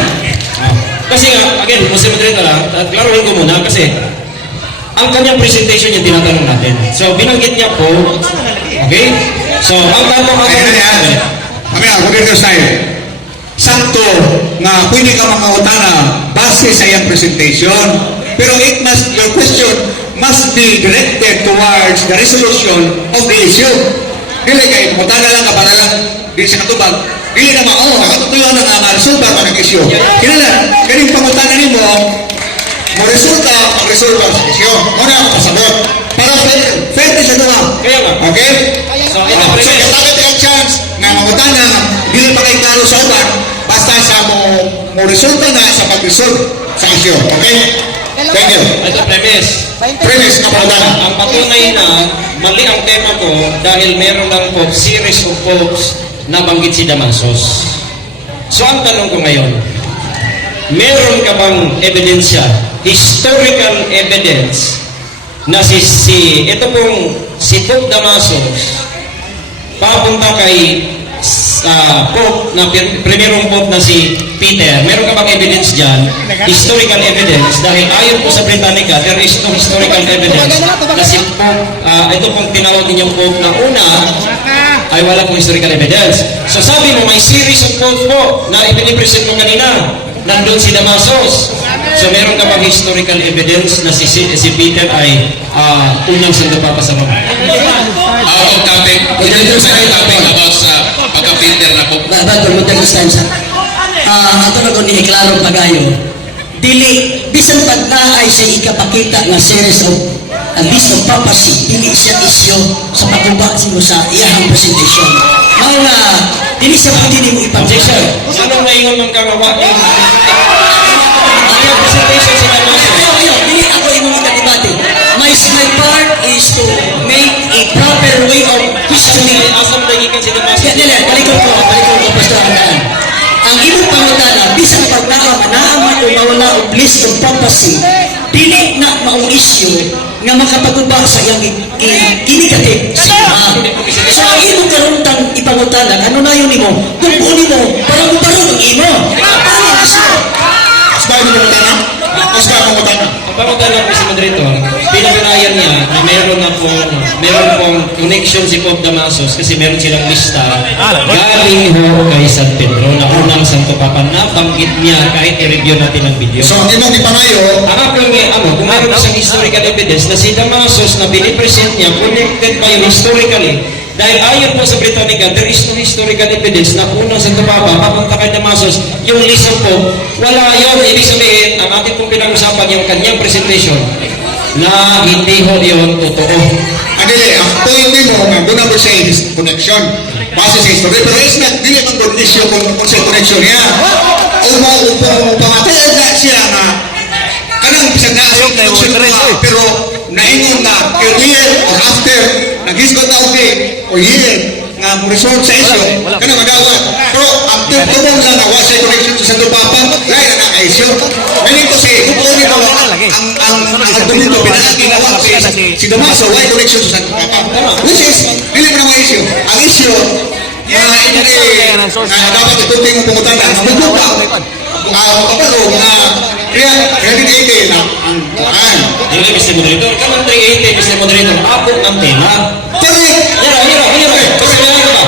Kasi nga, again, Mr. Moderator, klaruhin ko muna kasi ang kanyang presentation yung tinatanong natin. So, binanggit niya po, okay? So, ang tanong Kami ako dito sa'yo. Sakto nga pwede ka makautana base sa iyang presentation. Pero your question must be directed towards the resolution of the issue. Dili kay mutana lang ka para lang di sa katubag. Dili na nakatutuyo na nga resulta pa ng issue. Kailan, kaning pangutana nimo mo-resulta sa issue. Muna ako pasabot. Para fair din sa duha. Kaya nga. Okay? So, So, katagad ang chance na mangutana, dili pa kay klaro sa uban, basta sa mo resulta na sa pag-resolve sa issue. Okay? Thank you. ito premise. Premise na pangutana. Ang patunay na mali ang tema ko dahil meron lang po series of popes na banggit si Damasus. So ang tanong ko ngayon, meron ka bang ebidensya, historical evidence na ito pong si Pope Damasus papunta kay Pope na primerong Pope na si Peter, meron ka bang evidence dyan? Historical evidence, dahil ayon po sa Britannica, there is no historical evidence na si Pope, ito pong tinawag ninyong Pope na una, ay wala pong historical evidence. So sabi mo, may series of Pope po na ipinipresent mo kanina, nandun si Damasus. So meron ka bang historical evidence na si Peter ay unang Santo Papa sa Roma? Out of topic. Ito sa topic about sa pagka-Peter na po. Bago mo tayo sa time sa ato na ko ni Klaro Pagayo, dili bisan pag naay siya ikapakita nga series of list of papacy, dili siya isyo sa pagkuba sa iyahang presentation. Mao nga dili siya pwede mo Objection. ipag-objection. Anong naingon ng kagawa? Ang presentation si Damasus. Ayaw, dili ako imong ikadibate. My part is to make a proper way of history. Asam dagikan si Damasus. Kaya nila, balikod ko, Pastor Andaan. Ang imong pangutana, bisan pag naaman o mawala o list of papacy, dili na maong issue nga makapaguba sa iyang kinikatik sa imahan. So, ang imong karuntang ipangutanan, ano na yun mo? Kung kunin mo, parang barong ang imo. Paano na siya? Asbay mo mangutana? Asbay mo mangutana? Ang pangutan ng Mr. Moderator, pinatunayan niya na meron pong connection si Pope Damasus kasi meron silang lista galing ho kay San Pedro na unang Santo Papa na banggit niya kahit i-review natin ang video. So, ang imong ipanayo, Ang akong kung meron isang historical evidence na si Damasus na binipresent niya, connected pa yung historically. Dahil ayon po sa Britannica, there is no historical evidence na unang Santo Papa, papunta kay Damasus, yung lisa po, wala yun. Ibig sabihin, ang ating pong pinag-usapan yung kanyang presentation na hindi ho yun totoo. adili, ang point mo nga doon na siya connection base sa history, pero is not dili man good issue kung sa connection niya. Pangatayan na siya nga kanang bisag na asok na pero naingon na earlier or after nag-hisgot na o year nga resort sa issue kanang magawat, pero after tumong lang na wala siya connection sa Santo Papa lain na issue. Meaning ko si kukunin mo ang argumento pinalagi na wala si Damaso wala connection sa Santo Papa, which is dili mo na mga issue. Ang issue Kaya ng source. dapat ituting ang pangutana. Mabubuka. Kapag na credit 80 na ang Ano na, Mr. Moderator? Kamang 380, Mr. Moderator, abot ng tema. correct. Hiro. Kasi meron ka ba?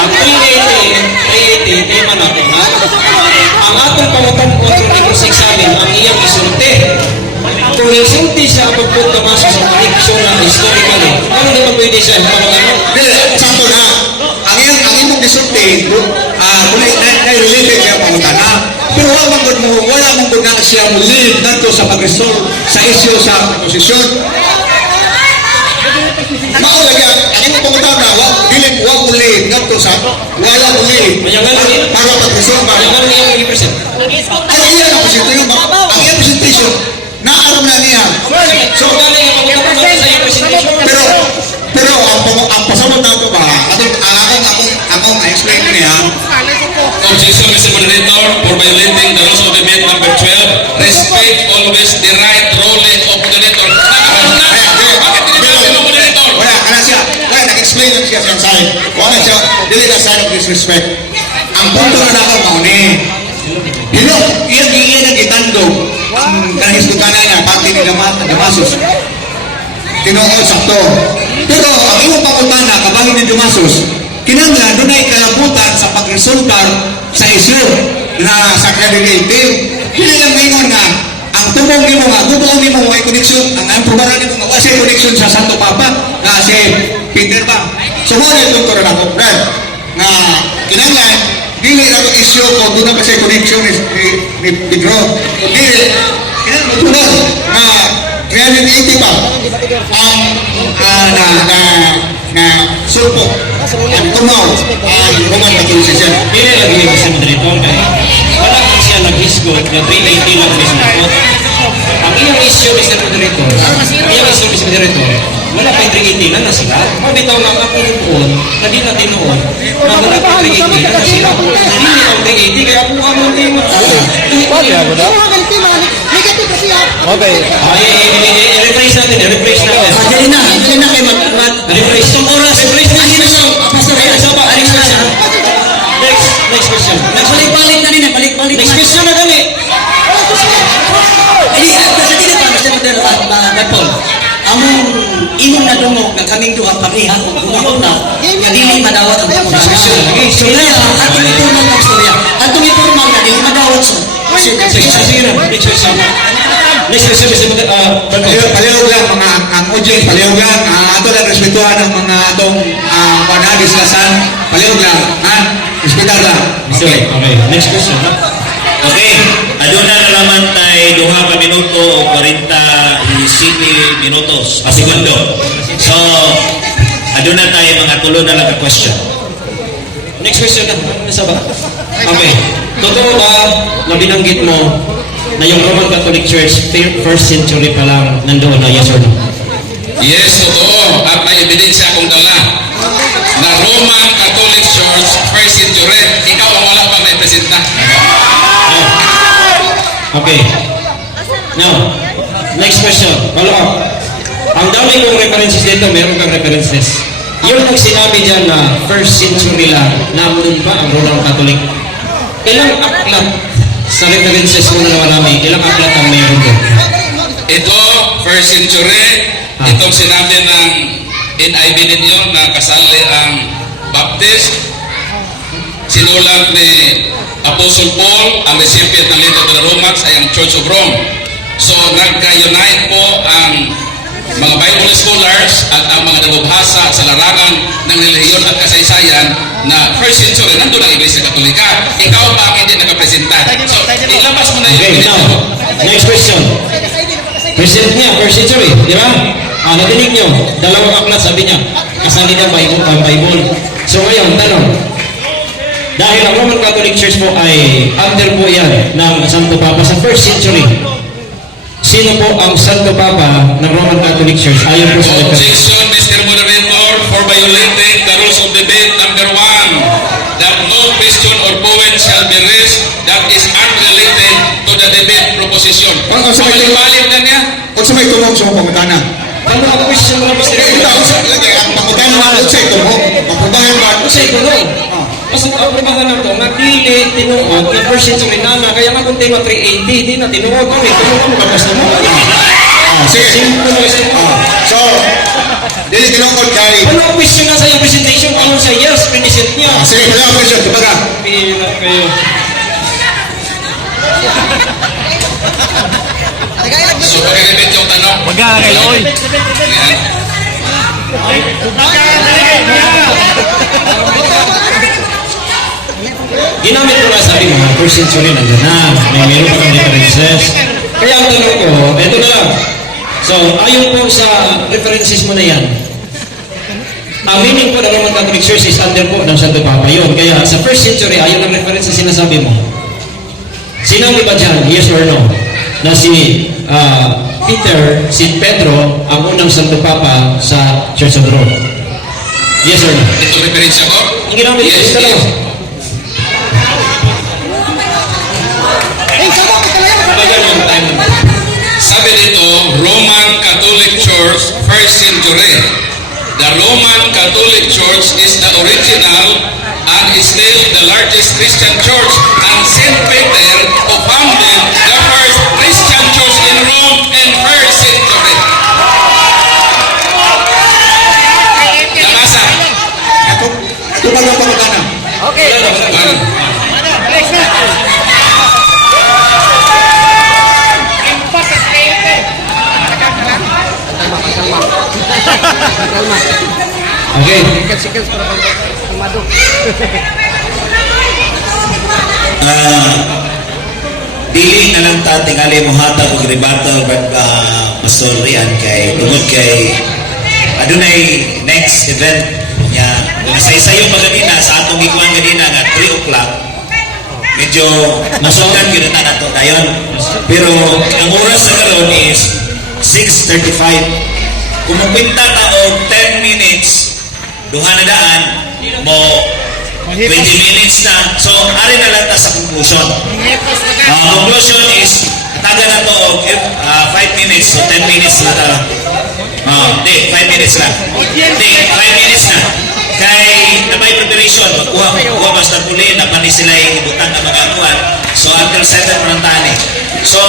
Ang 380, tema natin, ha? Ang atong pangutan ko, kung examine, ang iyang isulti. Kung isulti siya ang pagpunta maso sa prediction na historically, ano naman pwede siya? Dili, sakto na. Ang imong gisulti, related siya ang pangutana. Pero wala mong gud na siya mo lead nato sa pag-resolve sa issue sa posisyon. Mao lagi ang imong pangutana, wag mo lead nato sa wala mo lead. Para pag-resolve ba? Ano iyang i-present? Ang iyang presentation, ang iyang presentation, naaram na niya. So, galing ang pagpunta maso sa iyong presentation. Pero ang pasabot na ito ba, akong explain ko niya, Objection, Mr. Moderator, for violating the rules of debate number 12. Respect always the right ruling of moderator. Bakit tinitawag mo moderator? wala, nag-explain lang siya sa side. Wala siya, dili na side of disrespect. Ang punto na ako, mauni. Iyan ang gitandog, ang kanahistutana niya, pati ni Damasus. Tinuod sakto. Pero ang iyong pangutana, kabahin ni Damasus, kinanglan, doon ay kalabutan sa pag-resultar sa issue na sa credibility. Hindi lang ngayon na ang tubong ni mo nga, gubuong ni mo ay connection, ang probaran ni mo nga, wala siya connection sa Santo Papa na si Peter ba. So mo na itong turon ako, Brad, na kinanglan, dili na itong issue kung doon na pa siya connection ni Pedro. Dili, kinanglan, tunon na 380 pa na sulpo ang tumaw ang Roman Catholicism. Pili lagi yung Mr. Moderator, wala kang siya nag-hisgot na 380 lang Mr. Ang iyong issue, Mr. Moderator, wala pa yung 380 na sila. Mabitaw lang ako noon, na di natin noon, na wala pa yung 380 na sila. Hindi ang 380, kaya kung ano ang tema. Pwede ako daw. Negative kasi ha. Okay. I-rephrase natin. Dali na kay Mat. Rephrase. Isang oras. Rephrase na sila. Pastor, Isa pa. Next question. Balik-balik na rin. Balik-balik Next na. question na gani. Sa dili pa, Mr. Moderator, Paul. Imong nadungog na kaming duha pareha o una-una nga dili madawat ang posisyon. Kaya atong iturmal ng istorya. Atong iturmal na dili madawat sa Next question. Mr. Moderator. Palihog lang mga ang audience, palihog lang. Ato lang respetuhan ang mga atong diskusyon. Palihog lang. Respetuhan lang. Okay. Next question. Okay, aduna na naman tay duha ka minuto o 47 minutos a segundo. So, aduna tayo mga tulo na lang ka question. Next question na. Nasa ba? Okay. Totoo ba na binanggit mo na yung Roman Catholic Church first century pa lang nandoon na yes or no? Yes, totoo. At may ebidensya akong dala na Roman Catholic Church first century. Ikaw ang wala pang representa. Okay. Now, next question. Follow up. Ang dami kong references dito, meron kang references. Yung nang sinabi dyan na first century lang, nandun pa ang Roman Catholic. Ilang aklat sa references mo na naman namin, ilang aklat ang meron doon? Ito, first century, itong sinabi ng NIV ninyo na kasali ang Baptist, sinulat ni Apostle Paul, ang recipient ng letter to the Romans ay ang Church of Rome. So, nagka-unite po ang mga Bible scholars at ang mga nabubhasa sa larangan ng relihiyon at kasaysayan na first century, nandun ang Iglesia Katolika. Ikaw ba ang hindi nakapresenta? So, ilabas mo na yung Okay, now, next question. Present niya, first century, di ba? Natinig nyo, dalawang aklat sabi niya, kasali ng Bible. So ngayon, tanong, dahil ang Roman Catholic Church po ay under po yan ng Santo Papa sa first century, sino po ang Santo Papa ng Roman Catholic Church? Ayon po sa Objection, Mr. Moderator, for violating the rules of debate number 1, that no question or point shall be raised that is unrelated to the debate proposition. Kung sa may Pabalik-balik na niya. kung sa may tulong sa mga pangutana, Ano ang question mo Mr. Kaya ito, ang pangutana na ako sa ito mo, mapubahan ba? Kasi ito no. Mas ang problema na ito, nakili, tinuod, na first century na kaya nga kung tema 380, di na tinuod mo, tinuod mo, kapos na mo. Sige. Simple mo, simple. So, dili tinungkol kay... Ano ang question na sa iyong presentation? Ano sa yes, present niya? Sige, wala ang question. Kumbaga, Pila kayo. So, pag-repeat yung tanong. Baga kay Loy. Yan. Ginamit ko nga sabi mo, first century na may meron pa kang differences. Kaya ang tanong ko, eto na lang. So, ayon po sa references mo na yan, ang meaning po ng Roman Catholic Church is under po ng Santo Papa yun. Kaya sa first century, ayon ang references sinasabi mo. Sinabi ba dyan, yes or no, na si Peter, si Pedro, ang unang Santo Papa sa Church of Rome? Yes or no? Ito referensya ko? Ang ginamit ko, Yes, ito lang. yes. Tagal yung time. Sabi dito, Roman Catholic Church, first century. The Roman Catholic Church is the original and is still the largest Christian church, and Saint Peter who founded the first Christian church in Rome in first century. Nabasa? ito ba ang pangutana? Ano? Okay. Dili na lang ta tingali mo hatag og rebuttal but Pastor Rian kay tungod kay adunay next event nya nasaysayo pa ganina sa atong gikuan ganina nga 3 o'clock medyo masukan gyud na nato dayon pero ang oras sa karon is 6:35 kung magpinta ta og 10 minutes duha na daan mo 20 minutes na. So, ari na lang ta sa conclusion. Conclusion is, taga na to og 5 minutes, so 10 minutes na ta. Hindi, 5 minutes lang. Hindi, 5 minutes na. Kay, na may preparation, magkuha basta puli, na pa ni sila yung ibutang na mga kuhan. So, until 7 parantani. So,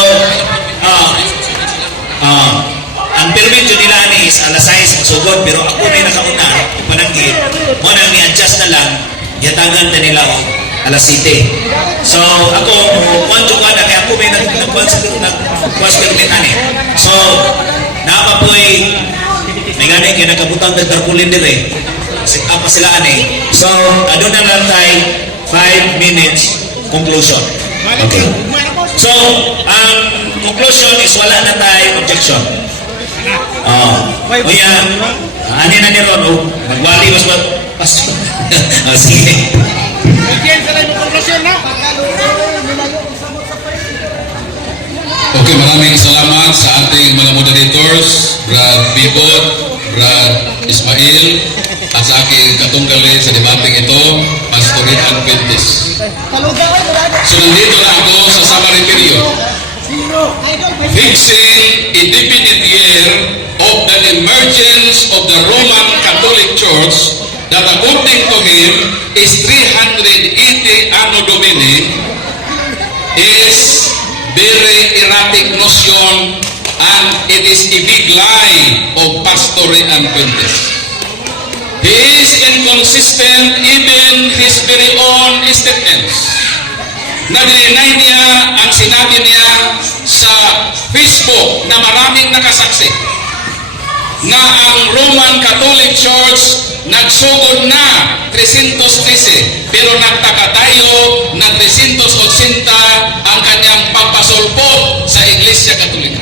ang permit yun nila ni is alas 6 magsugod, pero ako na yung nakauna, pananggit, mo nang i-adjust na lang, yatagan na nila o alas 7. So, ako, kuwan to kuwan na, kaya ako may nagkuwan sa permit ani. So, napapoy, may gani, kaya nagkabutang ng tarpulin din eh. Apa sila ani. So, ano na lang tayo, 5 minutes conclusion. Okay. So, ang conclusion is wala na tayo objection. Kuya, ano na ni Ron, magwali mas ba? Sige. Okay, maraming salamat sa ating mga moderators, Brad Bibot, Brad Ismail, at sa aking katunggali sa debating ito, Pastor Rian Fuentes. So nandito na ako sa summary period. Fixing a definite year of the emergence of the Roman Catholic Church that according to him is 380 Anno Domini is very erratic notion and it is a big lie of Pastor Rian Fuentes. He is inconsistent even his very own statements. Na-deny niya ang sinabi niya sa Facebook na maraming nakasaksi na ang Roman Catholic Church nagsugod na 313 pero nagtaka tayo na 380 ang kanyang pagpasulpot sa Iglesia Katolika.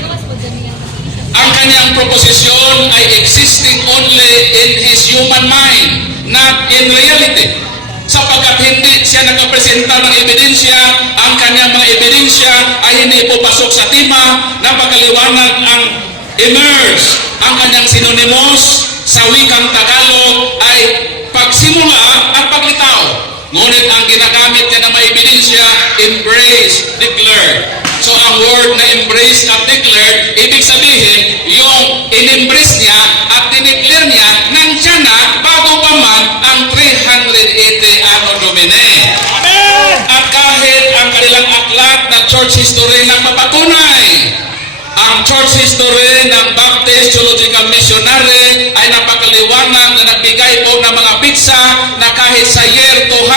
Ang kanyang proposisyon ay existing only in his human mind, not in reality. Sapagkat hindi siya nagpresenta ng ebidensya, ang kanyang mga ebidensya ay hindi pupasok sa tima, napakaliwanag ang immerse. Ang kanyang synonymous sa wikang Tagalog ay pagsimula at paglitaw. Ngunit ang ginagamit niya ng mga ebidensya, embrace, declare. So ang word na embrace at declare, ibig sabihin, yung in-embrace niya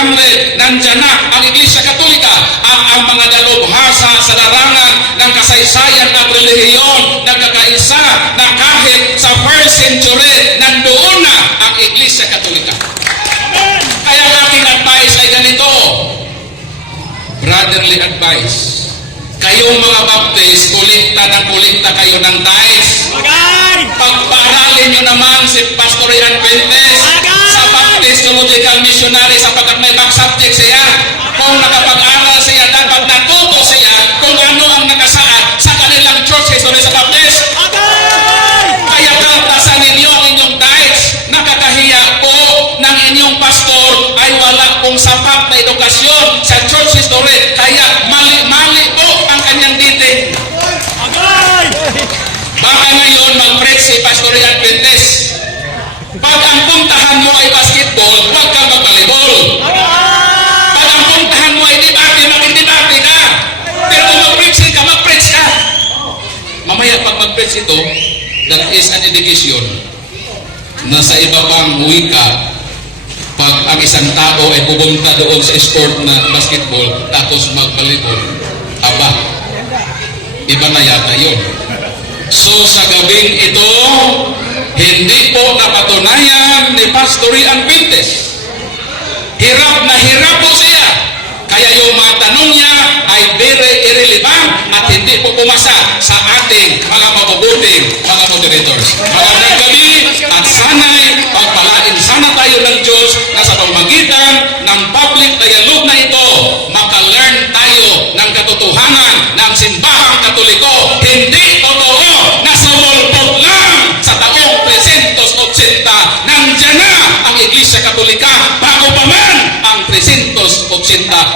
300, nandyan na ang Iglesia Katolika at ang mga dalubhasa sa larangan ng kasaysayan ng relihiyon nagkakaisa na kahit sa 1st century nandoon na ang Iglesia Katolika. Kaya ang aking advice ay ganito, brotherly advice. Kayong mga Baptist, kulikta kayo ng tithes. Pagpaaralin nyo naman si Pastor Ian Fuentes sa Baptist Theological Missionary sapagkat may back subject siya. Kung nakapag-aral siya, dapat natuto siya kung ano ang nakasaad sa kanilang church history sa Baptist. Kaya kaltasan ninyo ang inyong tithes. Nakakahiya po ng inyong pastor ay wala pong sapat na edukasyon sa church history. Kaya mali-mali po ang kanyang titig. Baka ngayon mag-preach si Pastor Ian Fuentes. Pag ang puntahan mo ay basketball, huwag kang mag-volleyball. Pag ang puntahan mo ay debate, mag-debate ka. Pero kung mag-preach ka, mag-preach ka. Mamaya pag mag-preach ito, that is an education na sa iba pang wika, pag ang isang tao ay pupunta doon sa sport na basketball, tapos mag-volleyball, aba, iba na yata yun. So sa gabing ito, hindi po napatunayan ni Pastor Ian Fuentes. Hirap na hirap po siya. Kaya yung mga tanong niya ay very irrelevant at hindi po pumasa sa ating mga mabubuting mga moderators. Magandang gabi at sana'y pagpalain sana tayo ng Diyos na sa pamamagitan ng public dialogue na ito, maka-learn tayo ng katotohanan ng simbahang Katoliko. Hindi totoo na sumulpot lang sa taong 380 nandyan na ang Iglesia Katolika bago pa man ang 380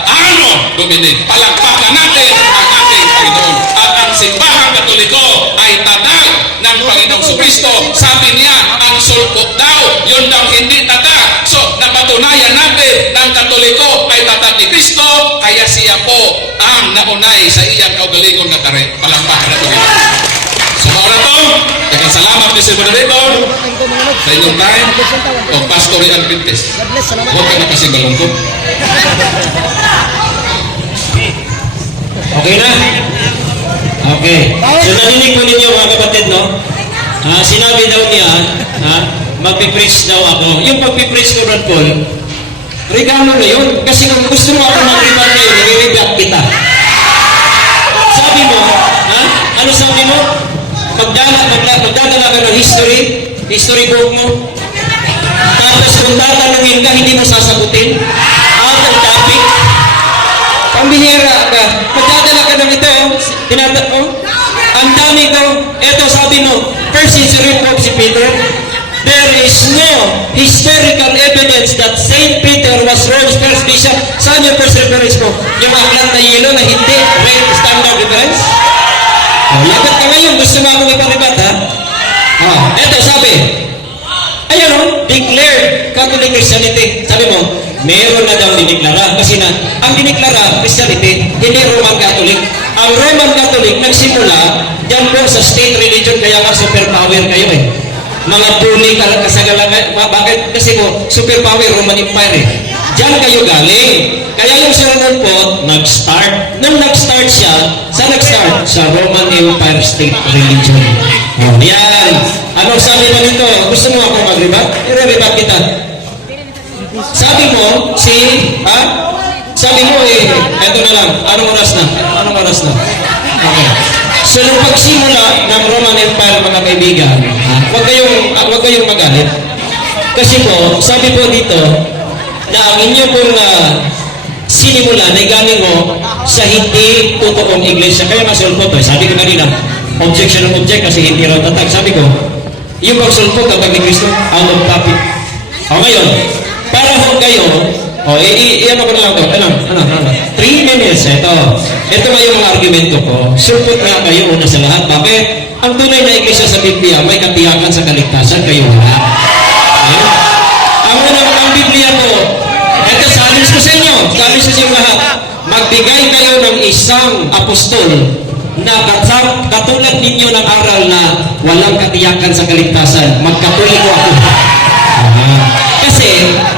ano, Dominic. Palagpakan natin ang ating Panginoon. At ang simbahang Katoliko ay tatag ng Panginoong Kristo. Sabi niya, ang sulpot daw, yun daw hindi tatag. So, napatunayan natin ng Katoliko ay tatag ni Kristo, kaya siya po ang naunay sa iyang kaugalingon na kare. Palagpakan natin. So, maura to, dagang salamat ni Sir Moderator sa inyong time o Pastor Ian Fuentes. Huwag ka na kasing balungkot. Okay na? Okay. So narinig po ninyo mga kapatid, no? Sinabi daw niya, magpipreach daw ako. Yung pagpipreach ko, Brad Paul, regalo na yun. Kasi kung gusto mo ako mag-rebut na yun, nire-rebut kita. Sabi mo, ano sabi mo? Magdadala ka ng history book mo. Tapos kung tatanungin ka, hindi mo sasagutin. Out of topic. Pambihira ka. Magdadala ka ng ito. Ang dami ko. Ito sabi mo, first century Pope si Peter. There is no historical evidence that Saint Peter was Rome's first bishop. Saan yung first reference mo? Yung aklat na yelo na hindi standard reference? Lagat ka ngayon. Gusto mo akong iparibat, ha? Ito sabi, ayun o, declared Catholic Christianity. Sabi mo, meron na daw diniklara. Kasi na, ang diniklara, Christianity, hindi Roman Catholic. Ang Roman Catholic, nagsimula, dyan po sa state religion, kaya nga superpower kayo eh. Mga bully, kasagalan, bakit? Kasi po, superpower, Roman Empire eh. Diyan kayo galing. Kaya yung sermon po, nag-start. Nung nag-start siya, nag-start? Sa Roman Empire State Religion. Yan. Ano sabi mo nito? Gusto mo ako mag-rebut? I-rebut kita. Sabi mo, sabi mo eto na lang. Anong oras na? Okay. So, nung pagsimula ng Roman Empire, mga kaibigan, huwag kayong magalit. Kasi po, sabi po dito, na ang inyo pong sinimulan ay galing mo sa hindi totoong iglesia. Kaya masulpot to. Sabi ko kanina, objection of object kasi hindi raw tatag. Sabi ko, yung pagsulpot tatag ni Kristo, out of topic. O ngayon, para ho kayo, iyan ko na lang to. Ano? 3 minutes. Ito nga yung mga argumento ko. Sulpot na kayo una sa lahat. Bakit? Ang tunay na iglesia sa Biblia may katiyakan sa kaligtasan. Kayo wala. Ang Biblia po, ito challenge ko sa inyo, lahat. Magbigay kayo ng isang apostol na katulad ninyo ng aral na walang katiyakan sa kaligtasan. Magkatuloy ko ako. Kasi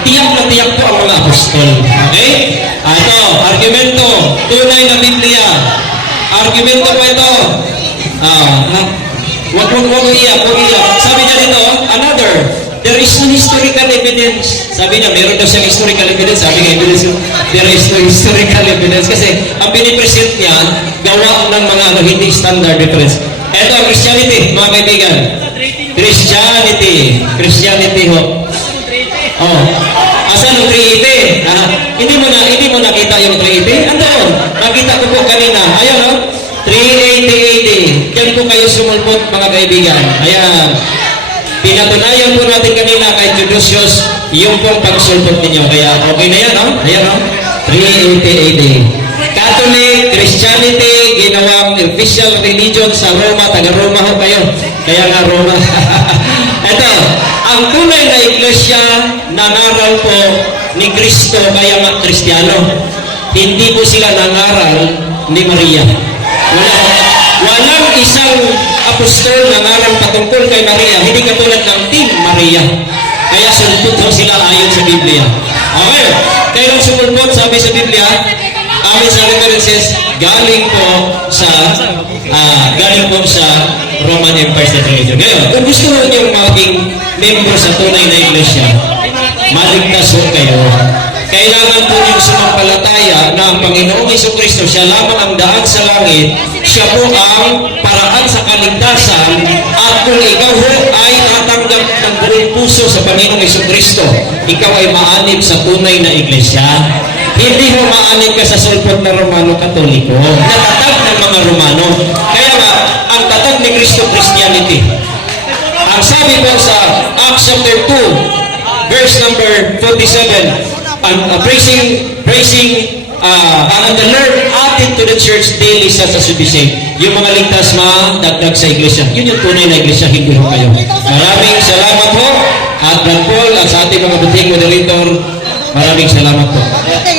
tiyak na tiyak po ang mga apostol. Okay? Ito, argumento. Tunay na Biblia. Argumento po ito. Huwag iyak. Sabi niya dito, another. There is no historical evidence. Sabi niya, meron daw siyang historical evidence. Sabi nga, evidence, there is no historical evidence. Kasi ang pinipresent niya, gawa ng mga hindi standard reference. Ito ang Christianity, mga kaibigan. Christianity ho. Oh. Asan yung 380? Hindi mo nakita yung 380? Andoon. Nakita ko po kanina. Ayan ho. 380. Diyan po kayo sumulpot, mga kaibigan. Ayan. Pinatunayan po natin kanina kay Judicious yung pong pagsulpot ninyo. Kaya okay na yan, no? Ayan, no? 380 Catholic, Christianity, ginawang official religion sa Roma. Taga-Roma ho kayo. Kaya nga Roma. Ito, ang tunay na iglesia, nangaral po ni Kristo, kaya nga Kristiyano. Hindi po sila nangaral ni Maria. Walang isang apostol na ngarang patungkol kay Maria, hindi katulad ng Team Maria. Kaya sulpot ho sila ayon sa Biblia. Okay, kailang sumulpot, sabi sa Biblia, amin sa references, galing po sa Roman Empire State Religion. Ngayon, kung gusto mo niyong maging member sa tunay na iglesia, maligtas ho kayo. Kailangan po niyong sumampalataya na ang Panginoong Jesucristo, siya lamang ang daan sa langit, siya po ang paraan sa kaligtasan, at kung ikaw ho ay tatanggap ng buong puso sa Panginoong Jesucristo, ikaw ay maanib sa tunay na iglesia. Hindi mo maanib ka sa sulpot na Romano Katoliko, natatag ng mga Romano. Kaya nga, ang tatag ni Kristo, Christianity. Ang sabi po sa Acts chapter 2, verse number 47, praising and the Lord added to the church daily such as should be saved. Yung mga ligtas madagdag sa iglesia. Yun yung tunay na iglesia, hindi ho kayo. Maraming salamat po. At Brad Paul at sa ating mga buting moderator, maraming salamat po.